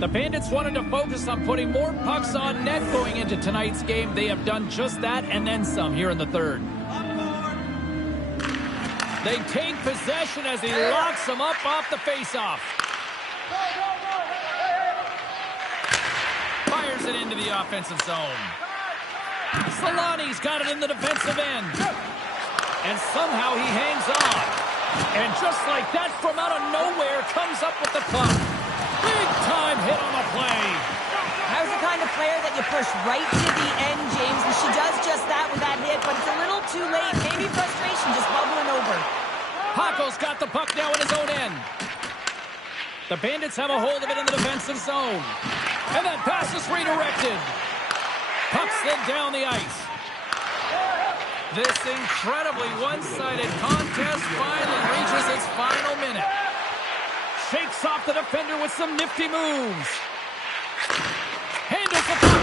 The Bandits wanted to focus on putting more pucks on net going into tonight's game. They have done just that and then some here in the third. They take possession as he locks them up off the faceoff. Fires it into the offensive zone. Solani's got it in the defensive end. And somehow he hangs on. And just like that, from out of nowhere, comes up with the puck. Big time hit on the play. That was the kind of player that you push right to the end, James, and she does just that with that hit, but it's a little too late. Maybe frustration just bubbling over. Hako's got the puck now in his own end. The Bandits have a hold of it in the defensive zone. And that pass is redirected. Puck slid down the ice. This incredibly one-sided contest finally reaches its final minute. Shakes off the defender with some nifty moves. Handles the puck.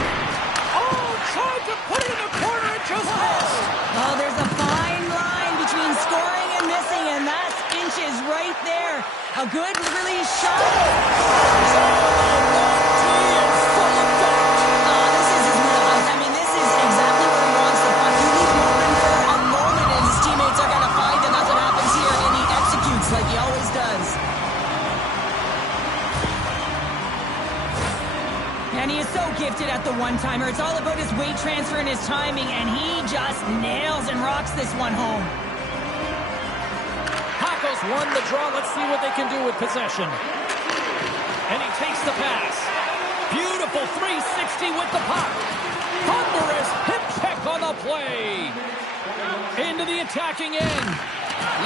Oh, tried to put it in the corner and just missed. Oh, there's a fine line between scoring and missing, and that's inches right there. A good release shot. This is his wheelhouse. I mean, this is exactly where he wants the puck. You leave him open for a moment, and his teammates are going to find him. That's what happens here, and he executes like he always does. And he is so gifted at the one-timer. It's all about his weight transfer and his timing, and he just nails and rocks this one home. Hako's won the draw. Let's see what they can do with possession. And he takes the pass. Beautiful 360 with the puck. Thunderous hip check on the play. Into the attacking end.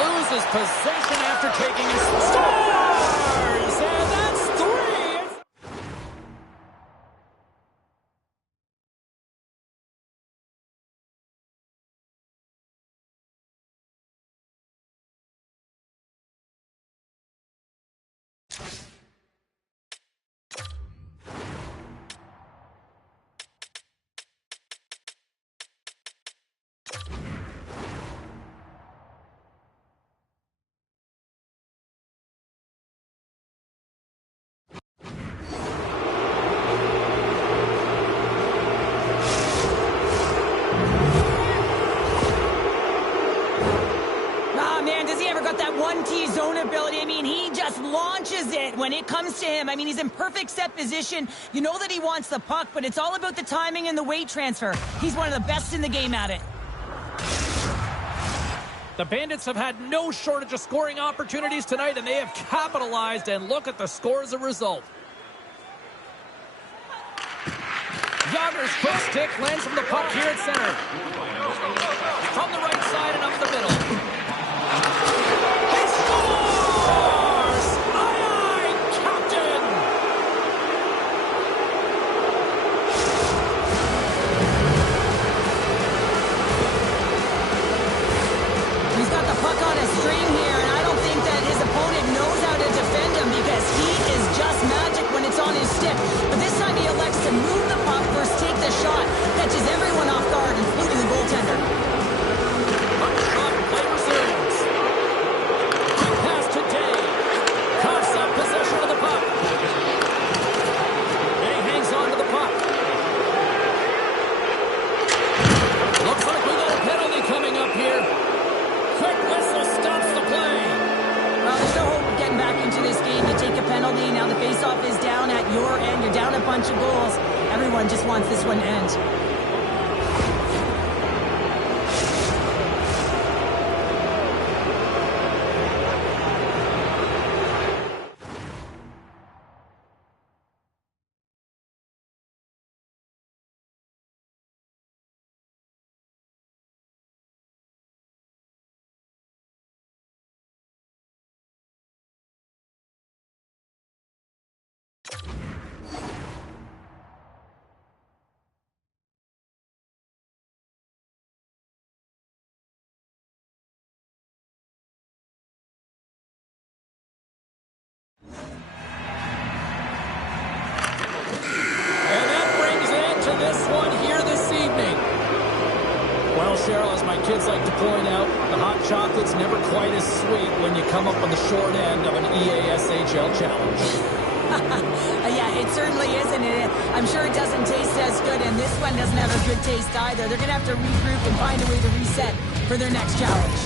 Loses possession after taking his stars. And that's 3. Zone ability. I mean, he just launches it when it comes to him. I mean, he's in perfect set position. You know that he wants the puck, but it's all about the timing and the weight transfer. He's one of the best in the game at it. The Bandits have had no shortage of scoring opportunities tonight, and they have capitalized, and look at the score as a result. Yager's quick stick lands from the puck here at center. From the right side and up the middle. But this time he elects to move the puck, first take the shot, catches everyone off guard, including the goaltender. Play resumes. Quick pass to Dave. Cuffs up possession of the puck. And he hangs on to the puck. Looks like we got a penalty coming up here. Quick whistle stops the play. Well, there's no hope of getting back into this game. You take a penalty, now the faceoff is down at your end. You're down a bunch of goals. Everyone just wants this one to end. chocolate's never quite as sweet when you come up on the short end of an EASHL challenge. Yeah, it certainly isn't. I'm sure it doesn't taste as good, and this one doesn't have a good taste either. They're going to have to regroup and find a way to reset for their next challenge.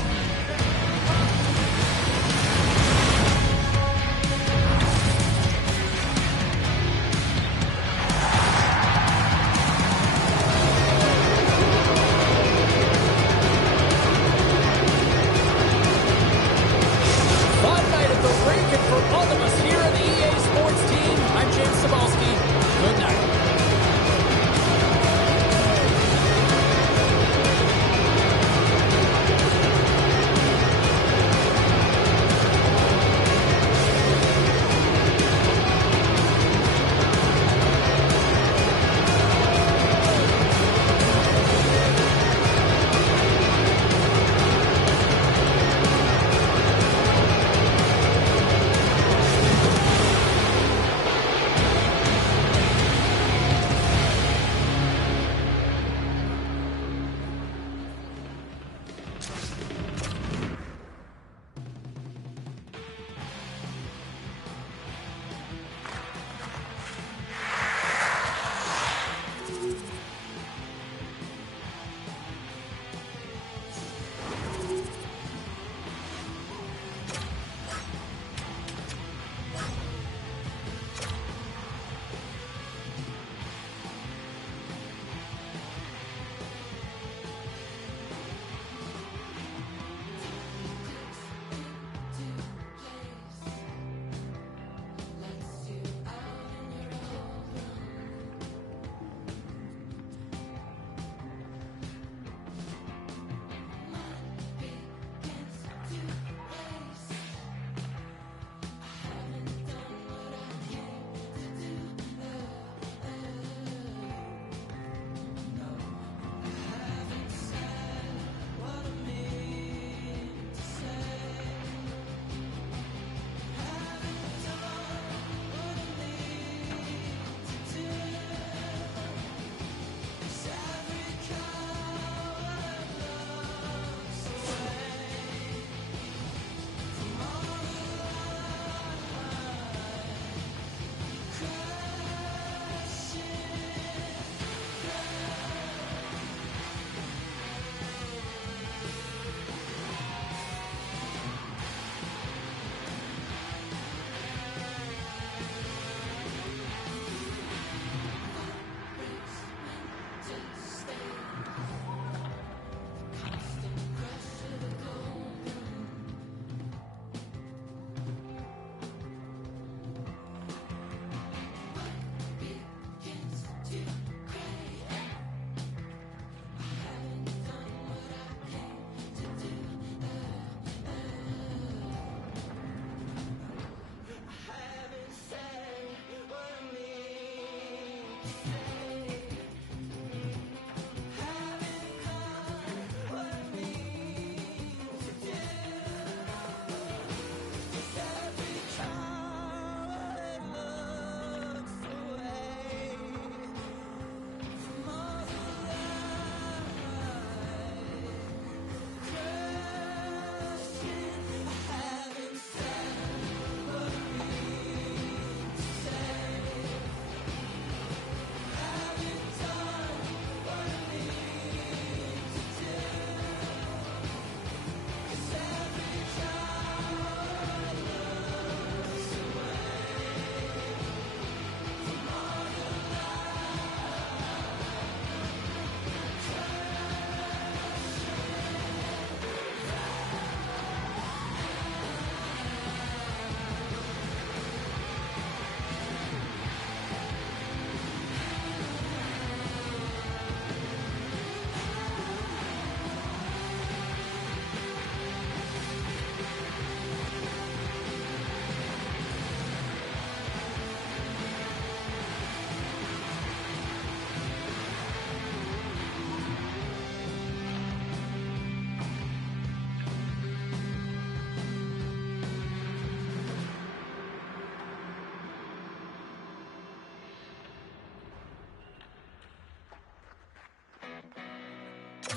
Good night.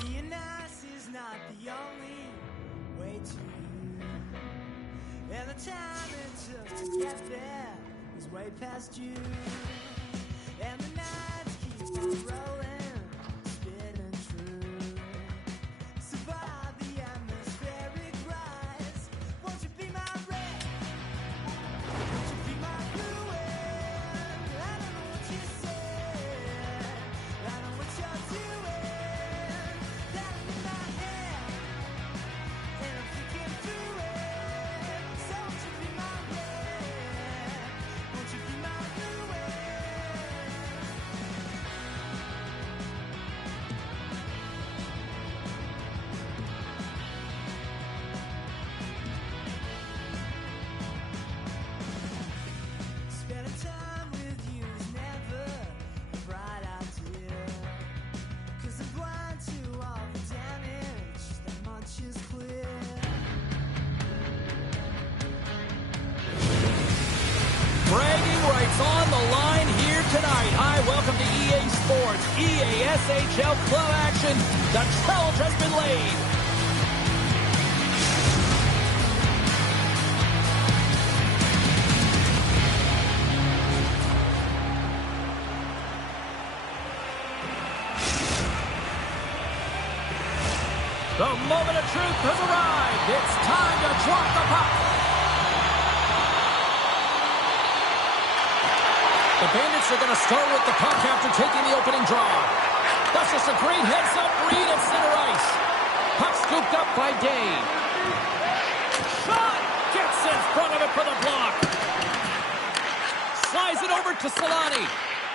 Being nice is not the only way to you. And the time it took to get there is way past you. And the nights keep on rolling, spinning true. Survive the atmospheric rise. Won't you be my red? Won't you be my blue wind? I don't know what you said. I know what you're doing. Down in my head, and I'm thinking through it. So won't you be my red? Won't you be my blue wind? Spending time with you is never a bright idea. 'Cause I'm blind to all the damage, that much is clear. Bragging rights on the line here tonight. Hi, welcome to EA Sports, EA SHL Club action. The challenge has been laid. The moment of truth has arrived. It's time to drop the puck. The Bandits are going to start with the puck after taking the opening draw. That's just a great heads-up read at center ice. Puck scooped up by Dave. Shot! Gets in front of it for the block. Slides it over to Solani.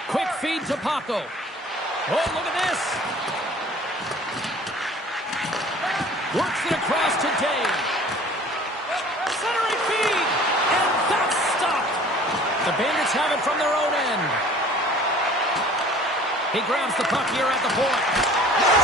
Quick feed to Paco. Oh, look at this. Works it across to Dave. Centering feed. And that's stopped. The Bandits have it from their own end. He grabs the puck here at the point.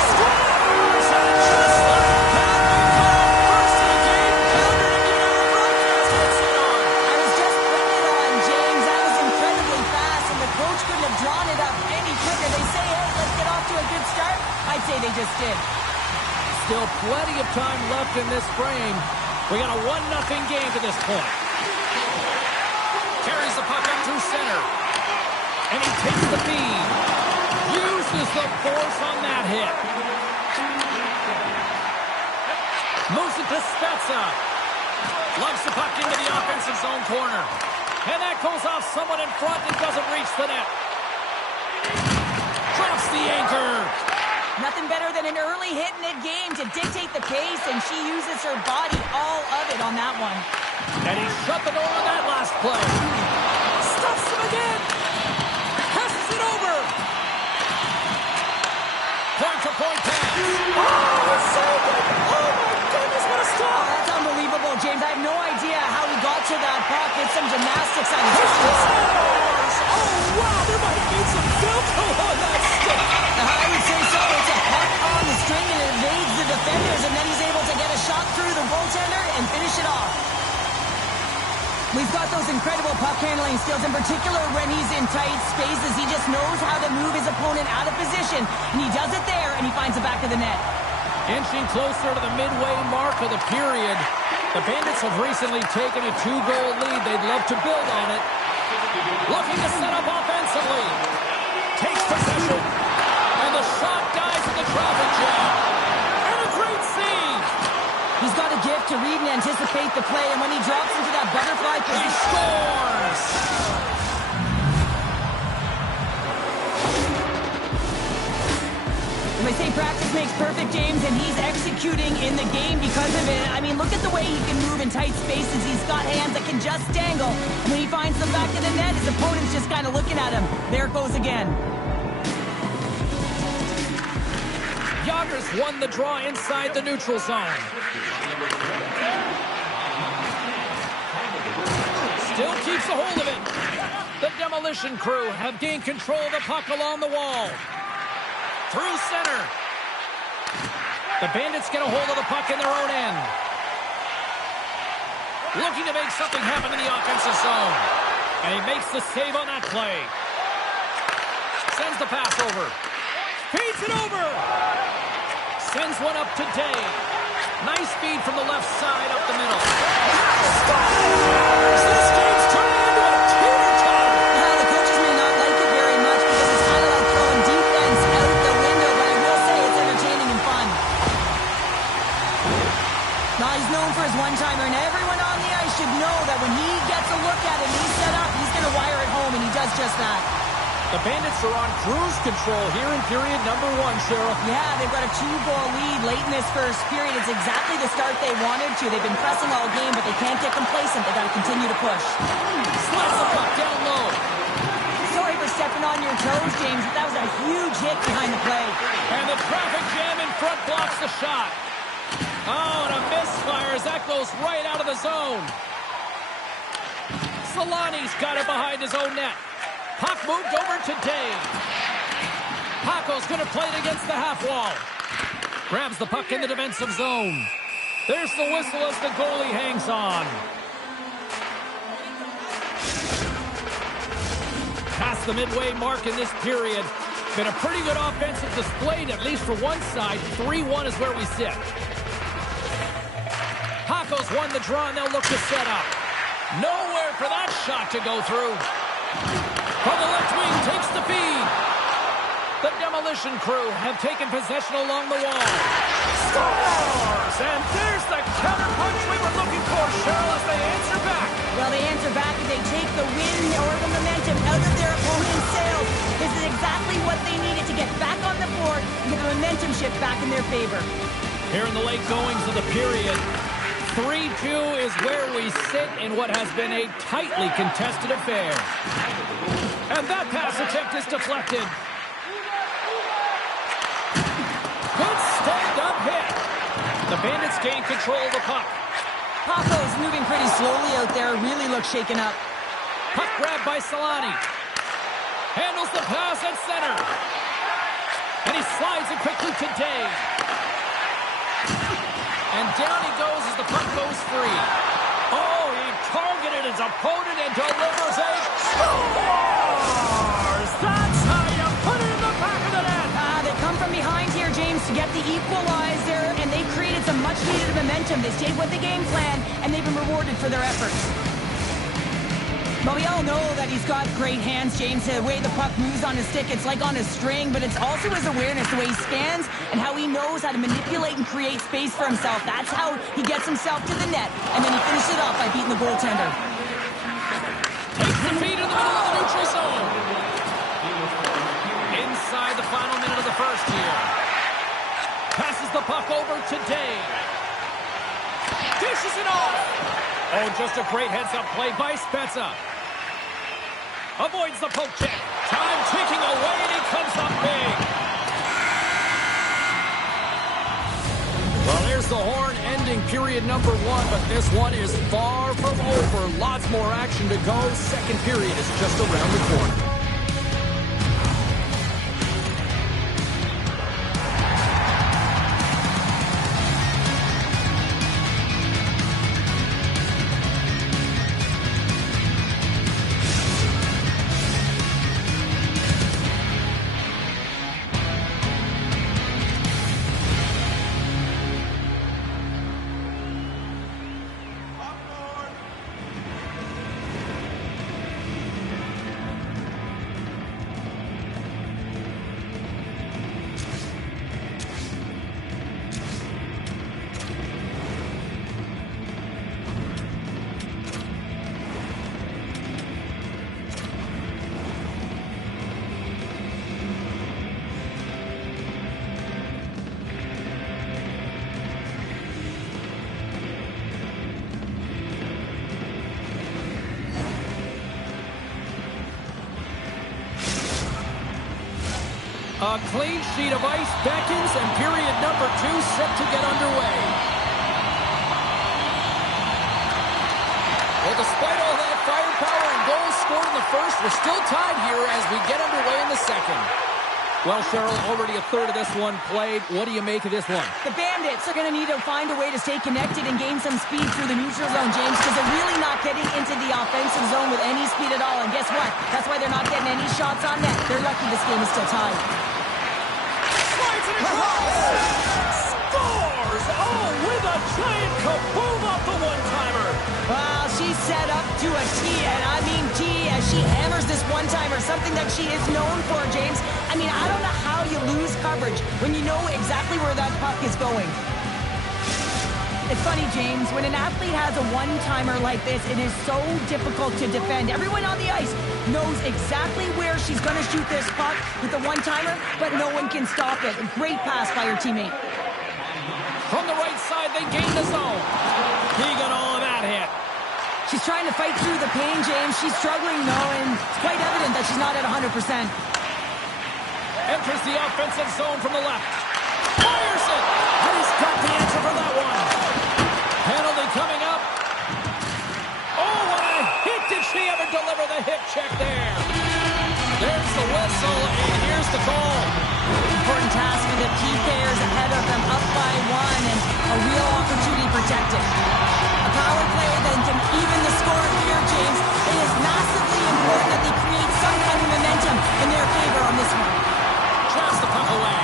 Scores! And just like that, we call first of the game. Countered into our broadcast headset on. I was just putting it on, James. That was incredibly fast, and the coach couldn't have drawn it up any quicker. They say, hey, let's get off to a good start. I'd say they just did. Still plenty of time left in this frame. We got a 1-0 game to this point. Carries the puck up through center. And he takes the feed. Uses the force on that hit. Moves it to Spezza. Lugs the puck into the offensive zone corner. And that goes off someone in front and doesn't reach the net. Drops the anchor. Nothing better than an early hit mid-game to dictate the pace, and she uses her body, all of it on that one. And he shut the door on that last play. Stuffs him again. Passes it over. Point-to-point pass. Oh, it's so good. Oh, my goodness, what a stop. That's unbelievable, James. I have no idea how he got to that puck. It's some gymnastics on his He wrist. scores. Oh, wow, there might have been some Velcro on that stick. I would say so. It's a puck on the string, and it evades the defenders, and then he's able to get a shot through the goaltender and finish it off. We've got those incredible puck handling skills, in particular when he's in tight spaces. He just knows how to move his opponent out of position, and he does it there, and he finds the back of the net. Inching closer to the midway mark of the period. The Bandits have recently taken a 2-goal lead. They'd love to build on it. Looking to set up offensively. Takes possession. And the shot dies in the traffic jam. And a great save. He's got a gift to read and anticipate the play, and when he drops into that butterfly He position... scores. They say practice makes perfect, James, and he's executing in the game because of it. I mean, look at the way he can move in tight spaces. He's got hands that can just dangle. And when he finds the back of the net, his opponent's just kind of looking at him. There it goes again. Yoggers won the draw inside the neutral zone. Still keeps a hold of it. The demolition crew have gained control of the puck along the wall. Through center. The Bandits get a hold of the puck in their own end. Looking to make something happen in the offensive zone. And he makes the save on that play. Sends the pass over. Feeds it over. Sends one up to Dave. Nice feed from the left side up the middle. Scores! This game's turning into a teeter-totter. Yeah, the coaches may not like it very much because it's kind of like throwing defense out the window, but I will say it's entertaining and fun. Now, he's known for his one-timer, and everyone on the ice should know that when he gets a look at it and he's set up, he's going to wire it home, and he does just that. The Bandits are on cruise control here in period number 1, Cheryl. Yeah, they've got a 2-goal lead late in this first period. It's exactly the start they wanted to. They've been pressing all game, but they can't get complacent. They've got to continue to push. Slaps the puck down low. Sorry for stepping on your toes, James, but that was a huge hit behind the play. And the traffic jam in front blocks the shot. Oh, and a misfire as that goes right out of the zone. Solani's got it behind his own net. Puck moved over to Dave. Paco's going to play it against the half wall. Grabs the puck in the defensive zone. There's the whistle as the goalie hangs on. Past the midway mark in this period. Been a pretty good offensive display, at least for one side. 3-1 is where we sit. Paco's won the draw, and they'll look to set up. Nowhere for that shot to go through. From the left wing, takes the feed. The demolition crew have taken possession along the wall. Scores! And there's the counterpunch we were looking for, Cheryl, as they answer back. Well, they answer back and they take the wind or the momentum out of their opponent's sails. This is exactly what they needed to get back on the board and get the momentum shift back in their favor. Here in the late goings of the period, 3-2 is where we sit in what has been a tightly contested affair. And that pass attempt is deflected. Good stand-up hit. The Bandits gain control of the puck. Paco's moving pretty slowly out there, really looks shaken up. Puck grabbed by Solani. Handles the pass at center. And he slides it quickly to Dave. And down he goes as the puck goes free. Oh, he targeted his opponent and delivers a scores! That's how you put it in the back of the net! They come from behind here, James, to get the equalizer, and they created some much-needed momentum. They stayed with the game plan, and they've been rewarded for their efforts. But we all know that he's got great hands, James. The way the puck moves on his stick, it's like on a string, but it's also his awareness, the way he stands and how he knows how to manipulate and create space for himself. That's how he gets himself to the net, and then he finishes it off by beating the goaltender. Takes the feed in the middle of the neutral zone. Inside the final minute of the first here. Passes the puck over to Dave. Dishes it off. Oh, just a great heads-up play by Spezza. Avoids the poke check. Time ticking away, and he comes up big. Well, there's the horn ending period number 1, but this one is far from over. Lots more action to go. Second period is just around the corner. A clean sheet of ice beckons, and period number 2 set to get underway. Well, despite all that firepower and goals scored in the first, we're still tied here as we get underway in the second. Well, Cheryl, already a third of this one played. What do you make of this one? The Bandits are going to need to find a way to stay connected and gain some speed through the neutral zone, James, because they're really not getting into the offensive zone with any speed at all. And guess what? That's why they're not getting any shots on net. They're lucky this game is still tied. Slides it across! Scores! scores! Oh, with a giant kaboom off the one-timer! Well, she's set up to a T, and I mean T, as she hammers this one-timer, something that she is known for, James. I mean, I don't know how you lose coverage when you know exactly where that puck is going. It's funny, James, when an athlete has a one-timer like this, it is so difficult to defend. Everyone on the ice knows exactly where she's going to shoot this puck with the one-timer, but no one can stop it. A great pass by her teammate. From the right side, they gain the zone. He got all of that hit. She's trying to fight through the pain, James. She's struggling, though, and it's quite evident that she's not at 100%. Enters the offensive zone from the left. Fires it! And he's got the answer for that one. Penalty coming up. Oh, what a hit! Did she ever deliver the hip check there? There's the whistle, and here's the call. Important task for the key players ahead of them, up by one, and a real opportunity protected. A power play then can even the score here, James. It is massively important that they create some kind of momentum in their favor on this one. Traps the puck away.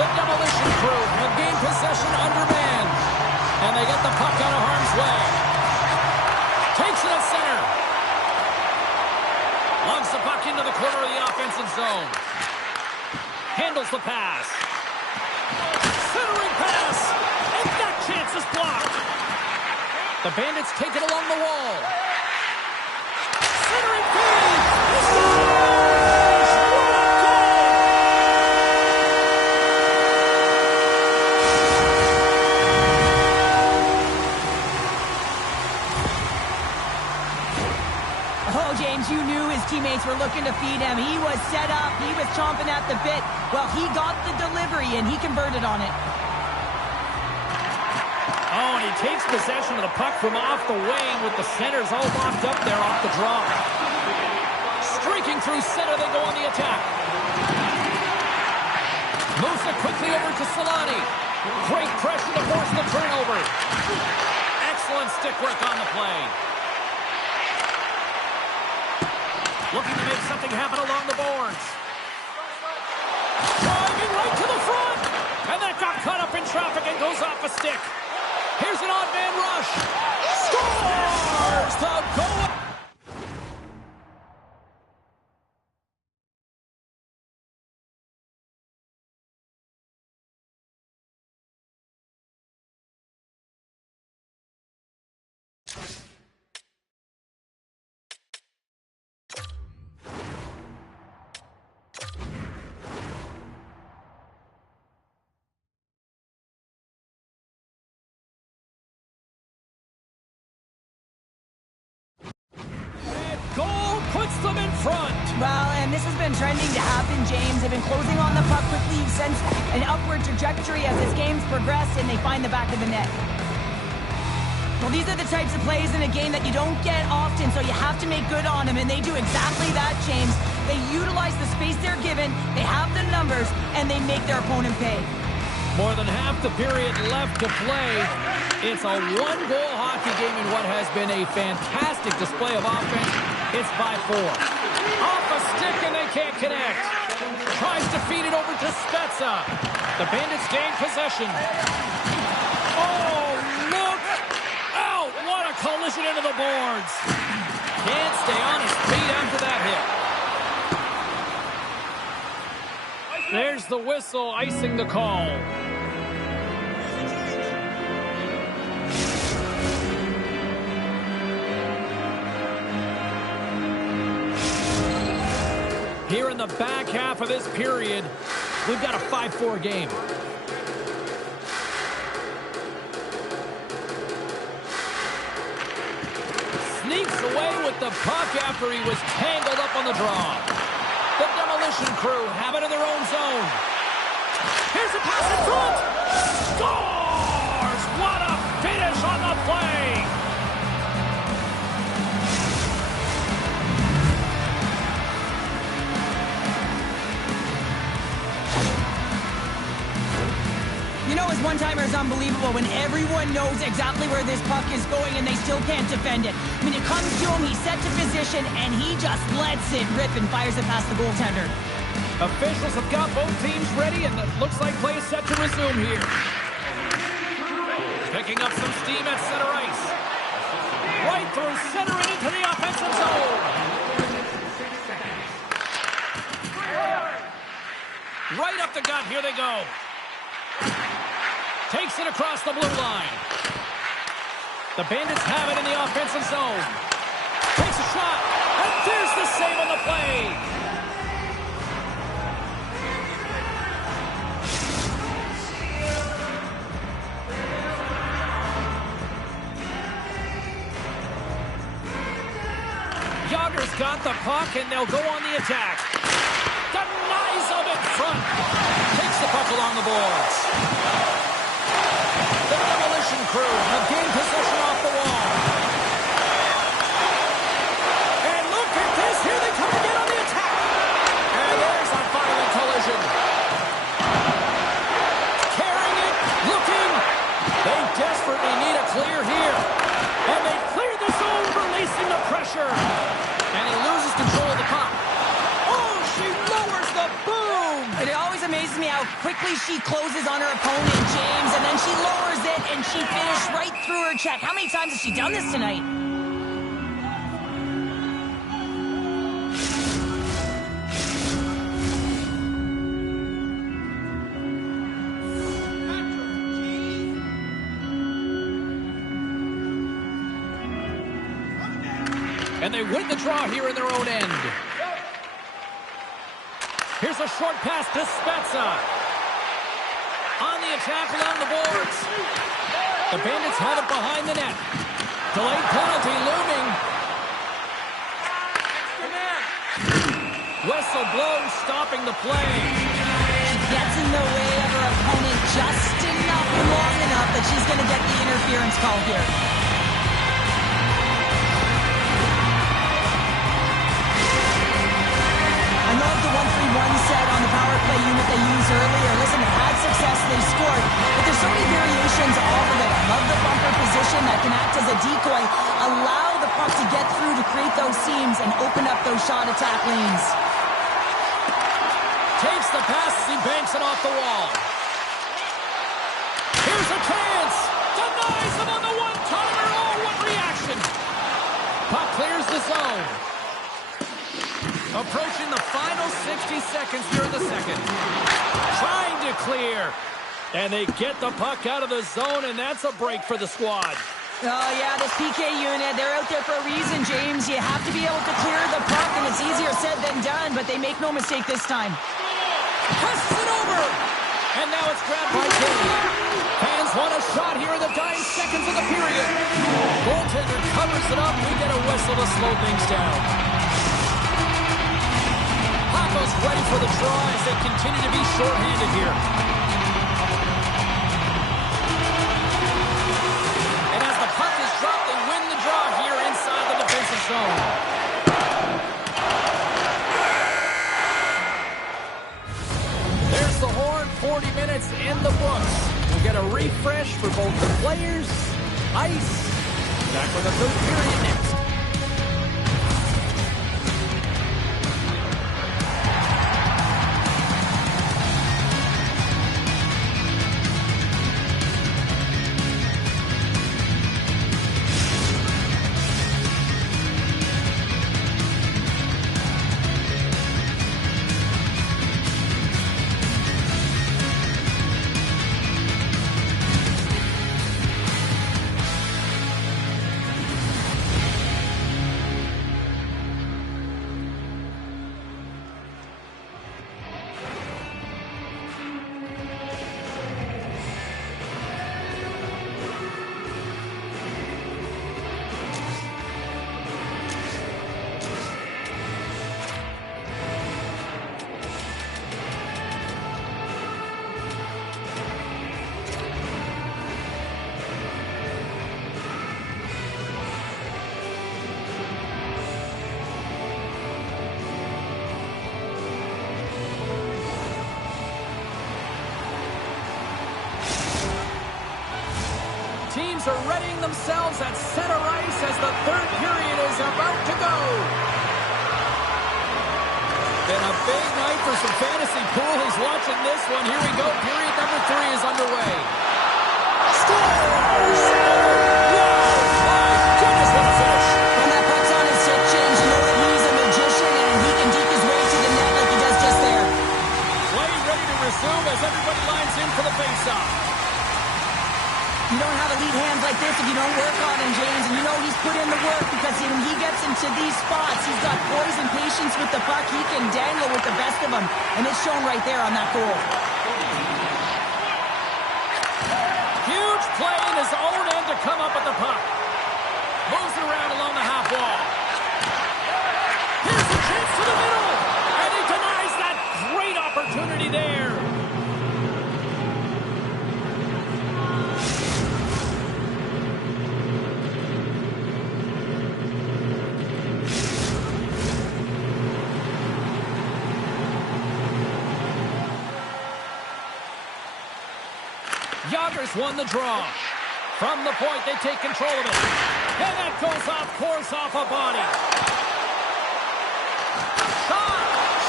The demolition crew have gained possession under man. And they get the puck out of harm's way. Takes it at center. Lugs the puck into the corner of the offensive zone. Handles the pass. Centering pass. And that chance is blocked. The Bandits take it along the wall. Centering feed. He scores! What a goal! Oh, James, you knew his teammates were looking to feed him. He was set up. He was chomping at the bit. Well, he got the delivery, and he converted on it. Oh, and he takes possession of the puck from off the wing with the centers all locked up there off the draw. Streaking through center, they go on the attack. Moves it quickly over to Solani. Great pressure to force the turnover. Excellent stick work on the play. Looking to make something happen along the boards. Driving right to the front. And that got caught up in traffic and goes off a stick. Here's an odd man rush. Scores! The goal. Goal puts them in front. Well, and this has been trending to happen, James. They've been closing on the puck quickly. You've sensed an upward trajectory as this game's progressed, and they find the back of the net. Well, these are the types of plays in a game that you don't get often, so you have to make good on them, and they do exactly that, James. They utilize the space they're given, they have the numbers, and they make their opponent pay. More than half the period left to play. It's a one-goal hockey game in what has been a fantastic display of offense. It's by 4. Off a stick, and they can't connect. Tries to feed it over to Spezza. The Bandits gain possession. Oh, look out! What a collision into the boards. Can't stay on his feet after that hit. There's the whistle, icing the call. Here in the back half of this period, we've got a 5-4 game. Sneaks away with the puck after he was tangled up on the draw. The demolition crew have it in their own zone. Here's a pass in front. Scores! What a finish on the play! You know, his one-timer is unbelievable when everyone knows exactly where this puck is going and they still can't defend it. I mean, it comes to him, he's set to position, and he just lets it rip and fires it past the goaltender. Officials have got both teams ready, and it looks like play is set to resume here. Picking up some steam at center ice. Right through center and into the offensive zone. Right up the gut. Here they go. Takes it across the blue line. The Bandits have it in the offensive zone. Takes a shot. And there's the save on the play. Yager's got the puck, and they'll go on the attack. Denies them in front. Takes the puck along the boards. The Demolition Crew have gained possession off the wall. And look at this. Here they come again on the attack. And there's a violent collision. Carrying it. Looking. They desperately need a clear here. And they clear the zone, releasing the pressure. And he loses control of the puck. Oh, she lowers the boom. And it always amazes me how quickly she closes on her opponent, James, and then she lowers it and she finished right through her check. How many times has she done this tonight? And they win the draw here in their own end. Here's a short pass to Spezza. On the attack along the boards. The Bandits have it behind the net. Delayed penalty looming. Whistle blows, stopping the play. Gets in the way of her opponent just enough and long enough that she's going to get the interference call here. I love the 1-3-1 set on the power play unit they used earlier. Listen, they had success, they scored, but there's so many variations off of it. I love the bumper position that can act as a decoy, allow the puck to get through to create those seams and open up those shot attack lanes. Takes the pass as he banks it off the wall. Here's a chance. Denies him on the one-timer. Oh, what reaction. Puck clears the zone. Approaching the final 60 seconds here in the second. Trying to clear. And they get the puck out of the zone, and that's a break for the squad. Oh, yeah, this PK unit, they're out there for a reason, James. You have to be able to clear the puck, and it's easier said than done, but they make no mistake this time. Passes it over. And now it's grabbed by Kenny. Fans want a shot here in the dying seconds of the period. Goaltender covers it up. We get a whistle to slow things down. Paco's ready for the draw as they continue to be shorthanded here. And as the puck is dropped, they win the draw here inside the defensive zone. There's the horn, 40 minutes in the books. We'll get a refresh for both the players, ice. Back with the third period next. Teams are readying themselves at center ice as the third period is about to go. Been a big night for some fantasy poolies watching this one. Here we go. Period number 3 is underway. Scores! Wow! My goodness, what a finish! When that puck's on his stick, James, you know that he's a magician and he can deke his way to the net like he does just there. Play ready to resume as everybody lines in for the face-off. You don't have elite hands like this if you don't work on him, James. And you know he's put in the work because when he gets into these spots, he's got poise and patience with the puck. He can dangle with the best of them. And it's shown right there on that goal. Huge play in his own end to come up with the puck. Moves it around along the half wall. Here's the chance to the middle. And he denies that great opportunity there. Yoggers won the draw. From the point, they take control of it. And that goes off course off a body. Shot!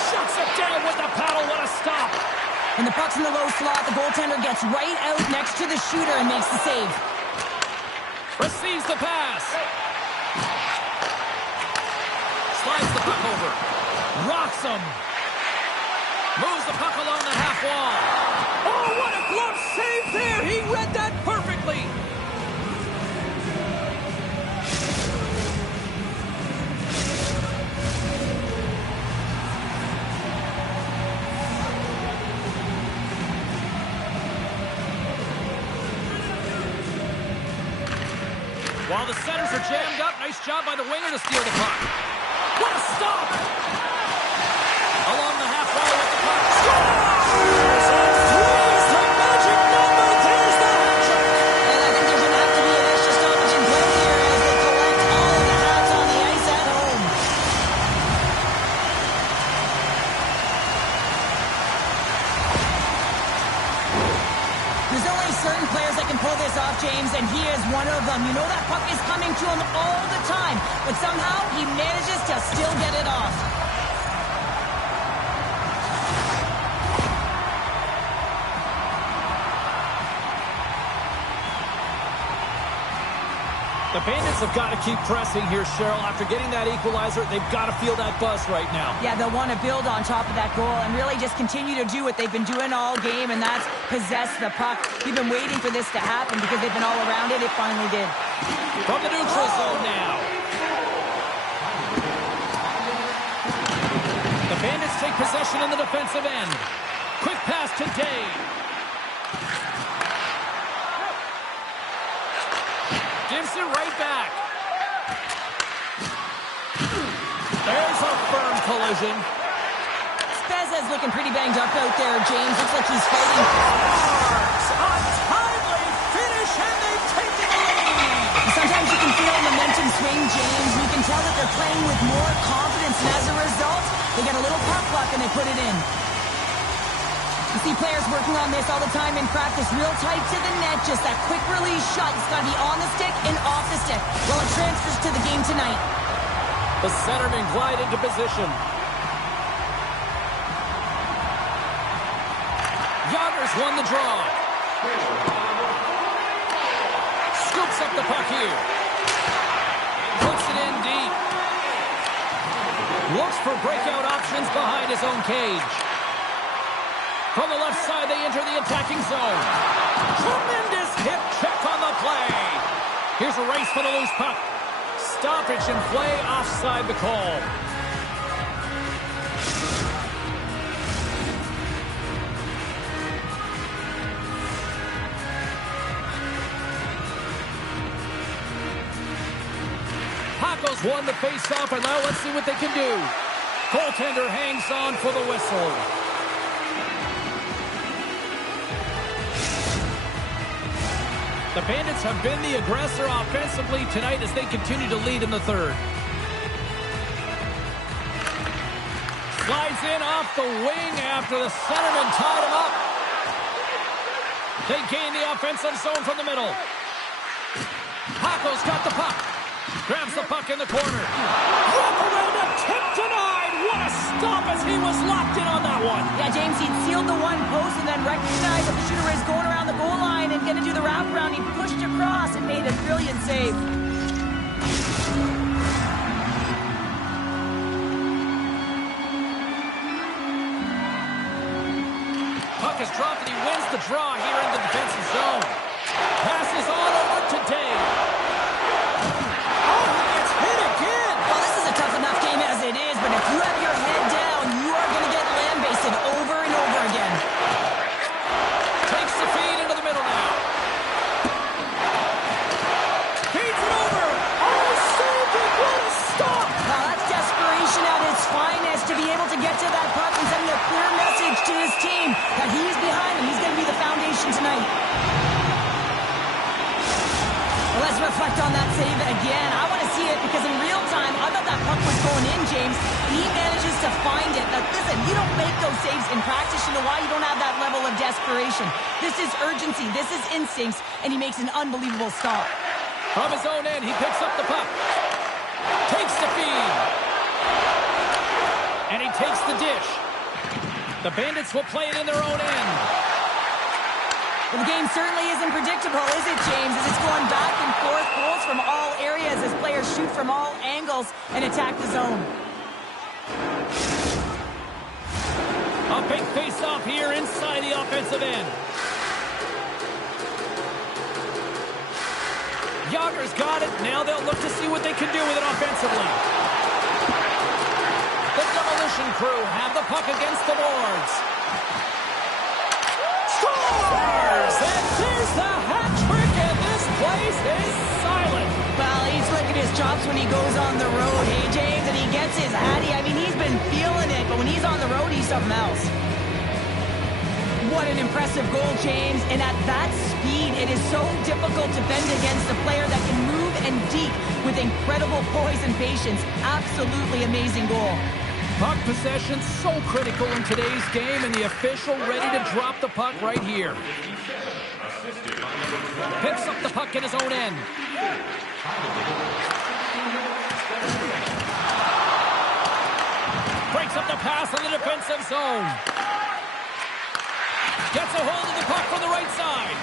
Shuts it down with the paddle. What a stop. When the puck's in the low slot, the goaltender gets right out next to the shooter and makes the save. Receives the pass. Slides the puck over. Rocks him. Moves the puck along the half wall. Oh, what a glove save there! He read that perfectly! While the centers are jammed up, nice job by the winger to steal the puck. What a stop! Along the half wall with the puck. Scores! Three's the magic number. There's the hat trick. And I think there's going to have to be an extra stoppage in play here as they collect all of the hats on the ice at home. There's only certain players that can pull this off, James, and he is one of them. You know that puck is coming to him all the time, but somehow he manages to still get it off. The Bandits have got to keep pressing here, Cheryl. After getting that equalizer, they've got to feel that buzz right now. Yeah, they'll want to build on top of that goal and really just continue to do what they've been doing all game, and that's possess the puck. We've been waiting for this to happen because they've been all around it. It finally did. From the neutral zone now. The Bandits take possession in the defensive end. Quick pass to Dave. Gives it right back. There's a firm collision. Speza's looking pretty banged up out there, James. Looks like he's fighting. A timely finish, and they take the lead. Sometimes you can feel momentum swing, James. You can tell that they're playing with more confidence, and as a result, they get a little puck luck and they put it in. You see players working on this all the time in practice, real tight to the net, just that quick release shot. It's got to be on the stick and off the stick. Well, it transfers to the game tonight. The centerman glide into position. Yoggers won the draw. Scoops up the puck here. Puts it in deep. Looks for breakout options behind his own cage. From the left side, they enter the attacking zone. Tremendous hip check on the play. Here's a race for the loose puck. Stoppage in play, offside the call. Paco's won the faceoff, and now let's see what they can do. Goaltender hangs on for the whistle. The Bandits have been the aggressor offensively tonight as they continue to lead in the third. Slides in off the wing after the centerman tied him up. They gain the offensive zone from the middle. Paco's got the puck. Grabs the puck in the corner. Wrap around a tip denied. What a stop as He was locked in on that one. Yeah, James, he'd sealed the one post and then recognized that the shooter is going around the goal line and going to do the wraparound. He pushed across and made a brilliant save. Puck is dropped and he wins the draw here in the defensive zone. Passes on over to Dave. Oh, he gets hit again. Well, this is a tough enough game as it is, but if you have your head down, you are going to get lambasted over and over again. Takes the feed into the middle now. Feeds it over. Oh, saved it. What a stop. Well, that's desperation at its finest to be able to get to that puck and sending a clear message to his team that he's behind him. He's going to be the foundation tonight. Well, let's reflect on that save again. I want to see it because in real time, I thought that puck was going in, James. He manages to find it. Now, listen, you don't make those saves in practice. You know why? You don't have that level of desperation. This is urgency. This is instincts, and he makes an unbelievable stop. From his own end, he picks up the puck. Takes the feed. And he takes the dish. The Bandits will play it in their own end. Well, the game certainly isn't predictable, is it, James? As it's going back and forth, goals from all areas as players shoot from all angles and attack the zone. A big face-off here inside the offensive end. Yager's got it. Now they'll look to see what they can do with it offensively. The Demolition Crew have the puck against the boards. Scores! And there's the hat trick, and this place is silent. Well, he's licking his chops when he goes on the road, hey, James, and he gets his hattie. I mean, he's been feeling it, but when he's on the road, he's something else. What an impressive goal, James. And at that speed, it is so difficult to bend against a player that can move and deke with incredible poise and patience. Absolutely amazing goal. Puck possession so critical in today's game, and the official ready to drop the puck right here. Picks up the puck in his own end. Breaks up the pass in the defensive zone. Gets a hold of the puck from the right side.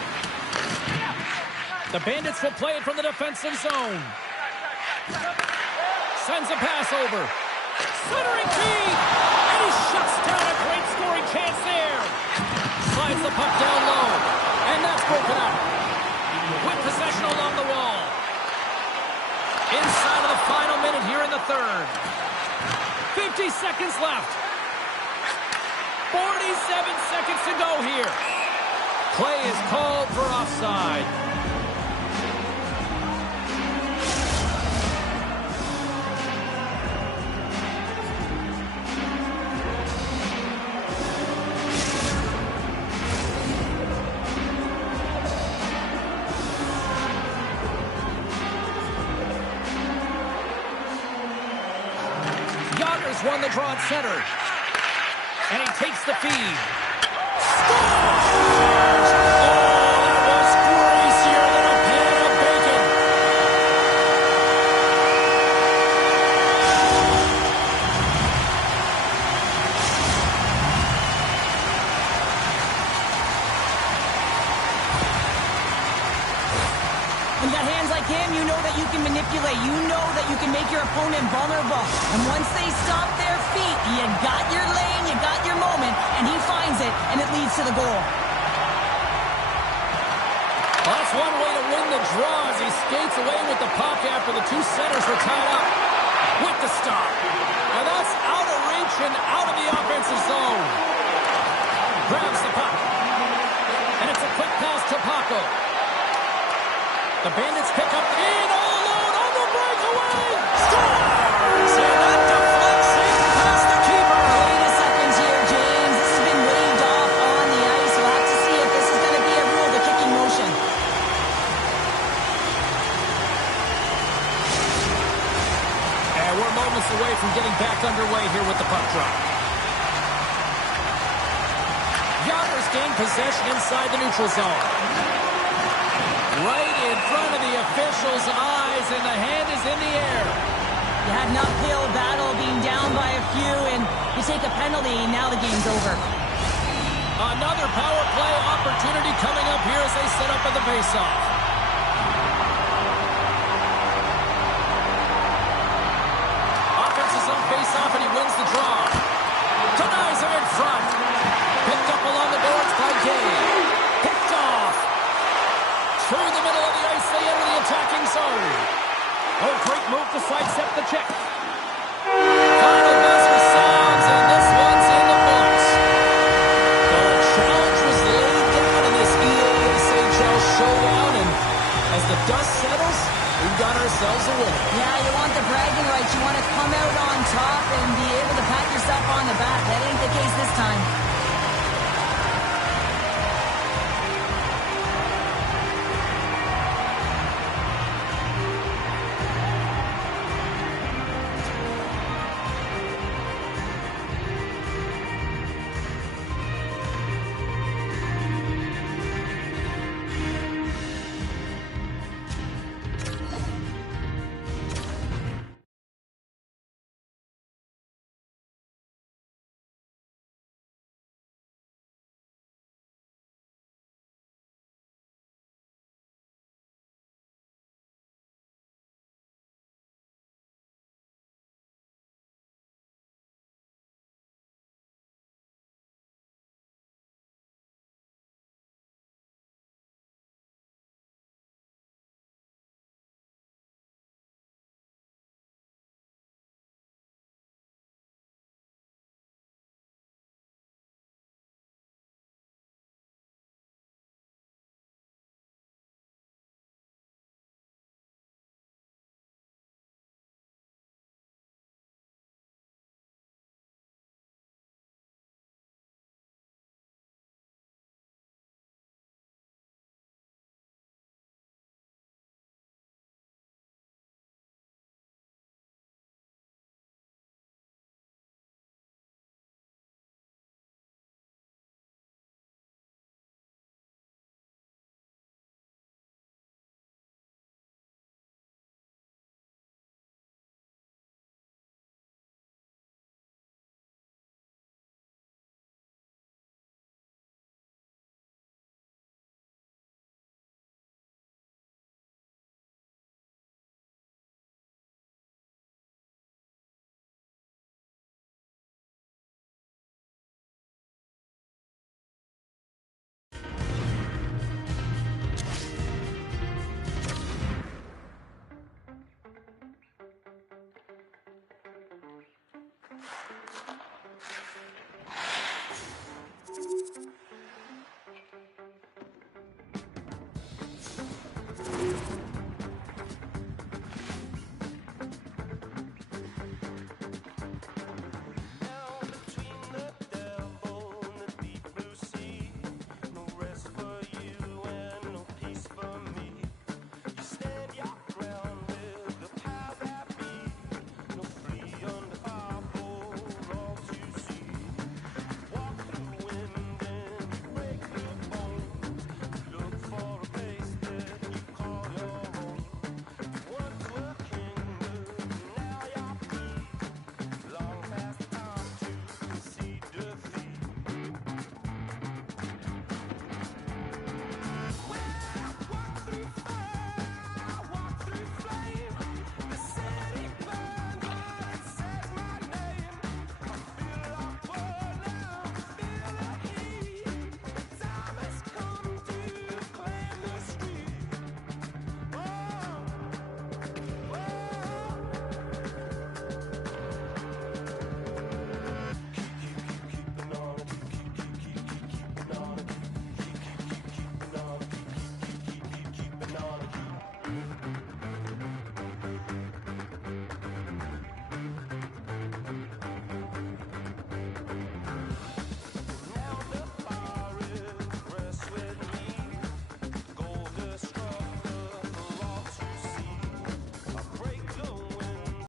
The Bandits will play it from the defensive zone. Sends a pass over. Centering feed, and he shuts down a great scoring chance there. Slides the puck down low, and that's broken up. With possession along the wall. Inside of the final minute here in the third. 50 seconds left. 47 seconds to go here. Play is called for offside. Won the draw at center. And he takes the feed. Scores! Oh, that was greasier than a pan of bacon. When you got hands like him, you know that you can manipulate. You know that you can make your opponent vulnerable. And once they stop their feet, you got your lane, you got your moment, and he finds it, and it leads to the goal. Well, that's one way to win the draw as he skates away with the puck after the two centers were tied up. With the stop. And that's out of reach and out of the offensive zone. Grabs the puck. And it's a quick pass to Paco. The Bandits pick up in all alone on the breakaway. Scores! And that deflects in past the keeper. Wait a second here, James. This has been waved off on the ice. We'll have to see if this is going to be a rule, the kicking motion. And we're moments away from getting back underway here with the puck drop. Yager's gained possession inside the neutral zone. Right in front of the official's eyes, and the hand is in the air. You had an uphill battle being down by a few, and you take a penalty, now the game's over. Another power play opportunity coming up here as they set up at the faceoff. Offense is on faceoff, and he wins the draw. Denies him in front. Picked up along the boards by Gay. Picked off. Through the middle of the ice, they enter the attacking zone. Oh, great move to sidestep the check.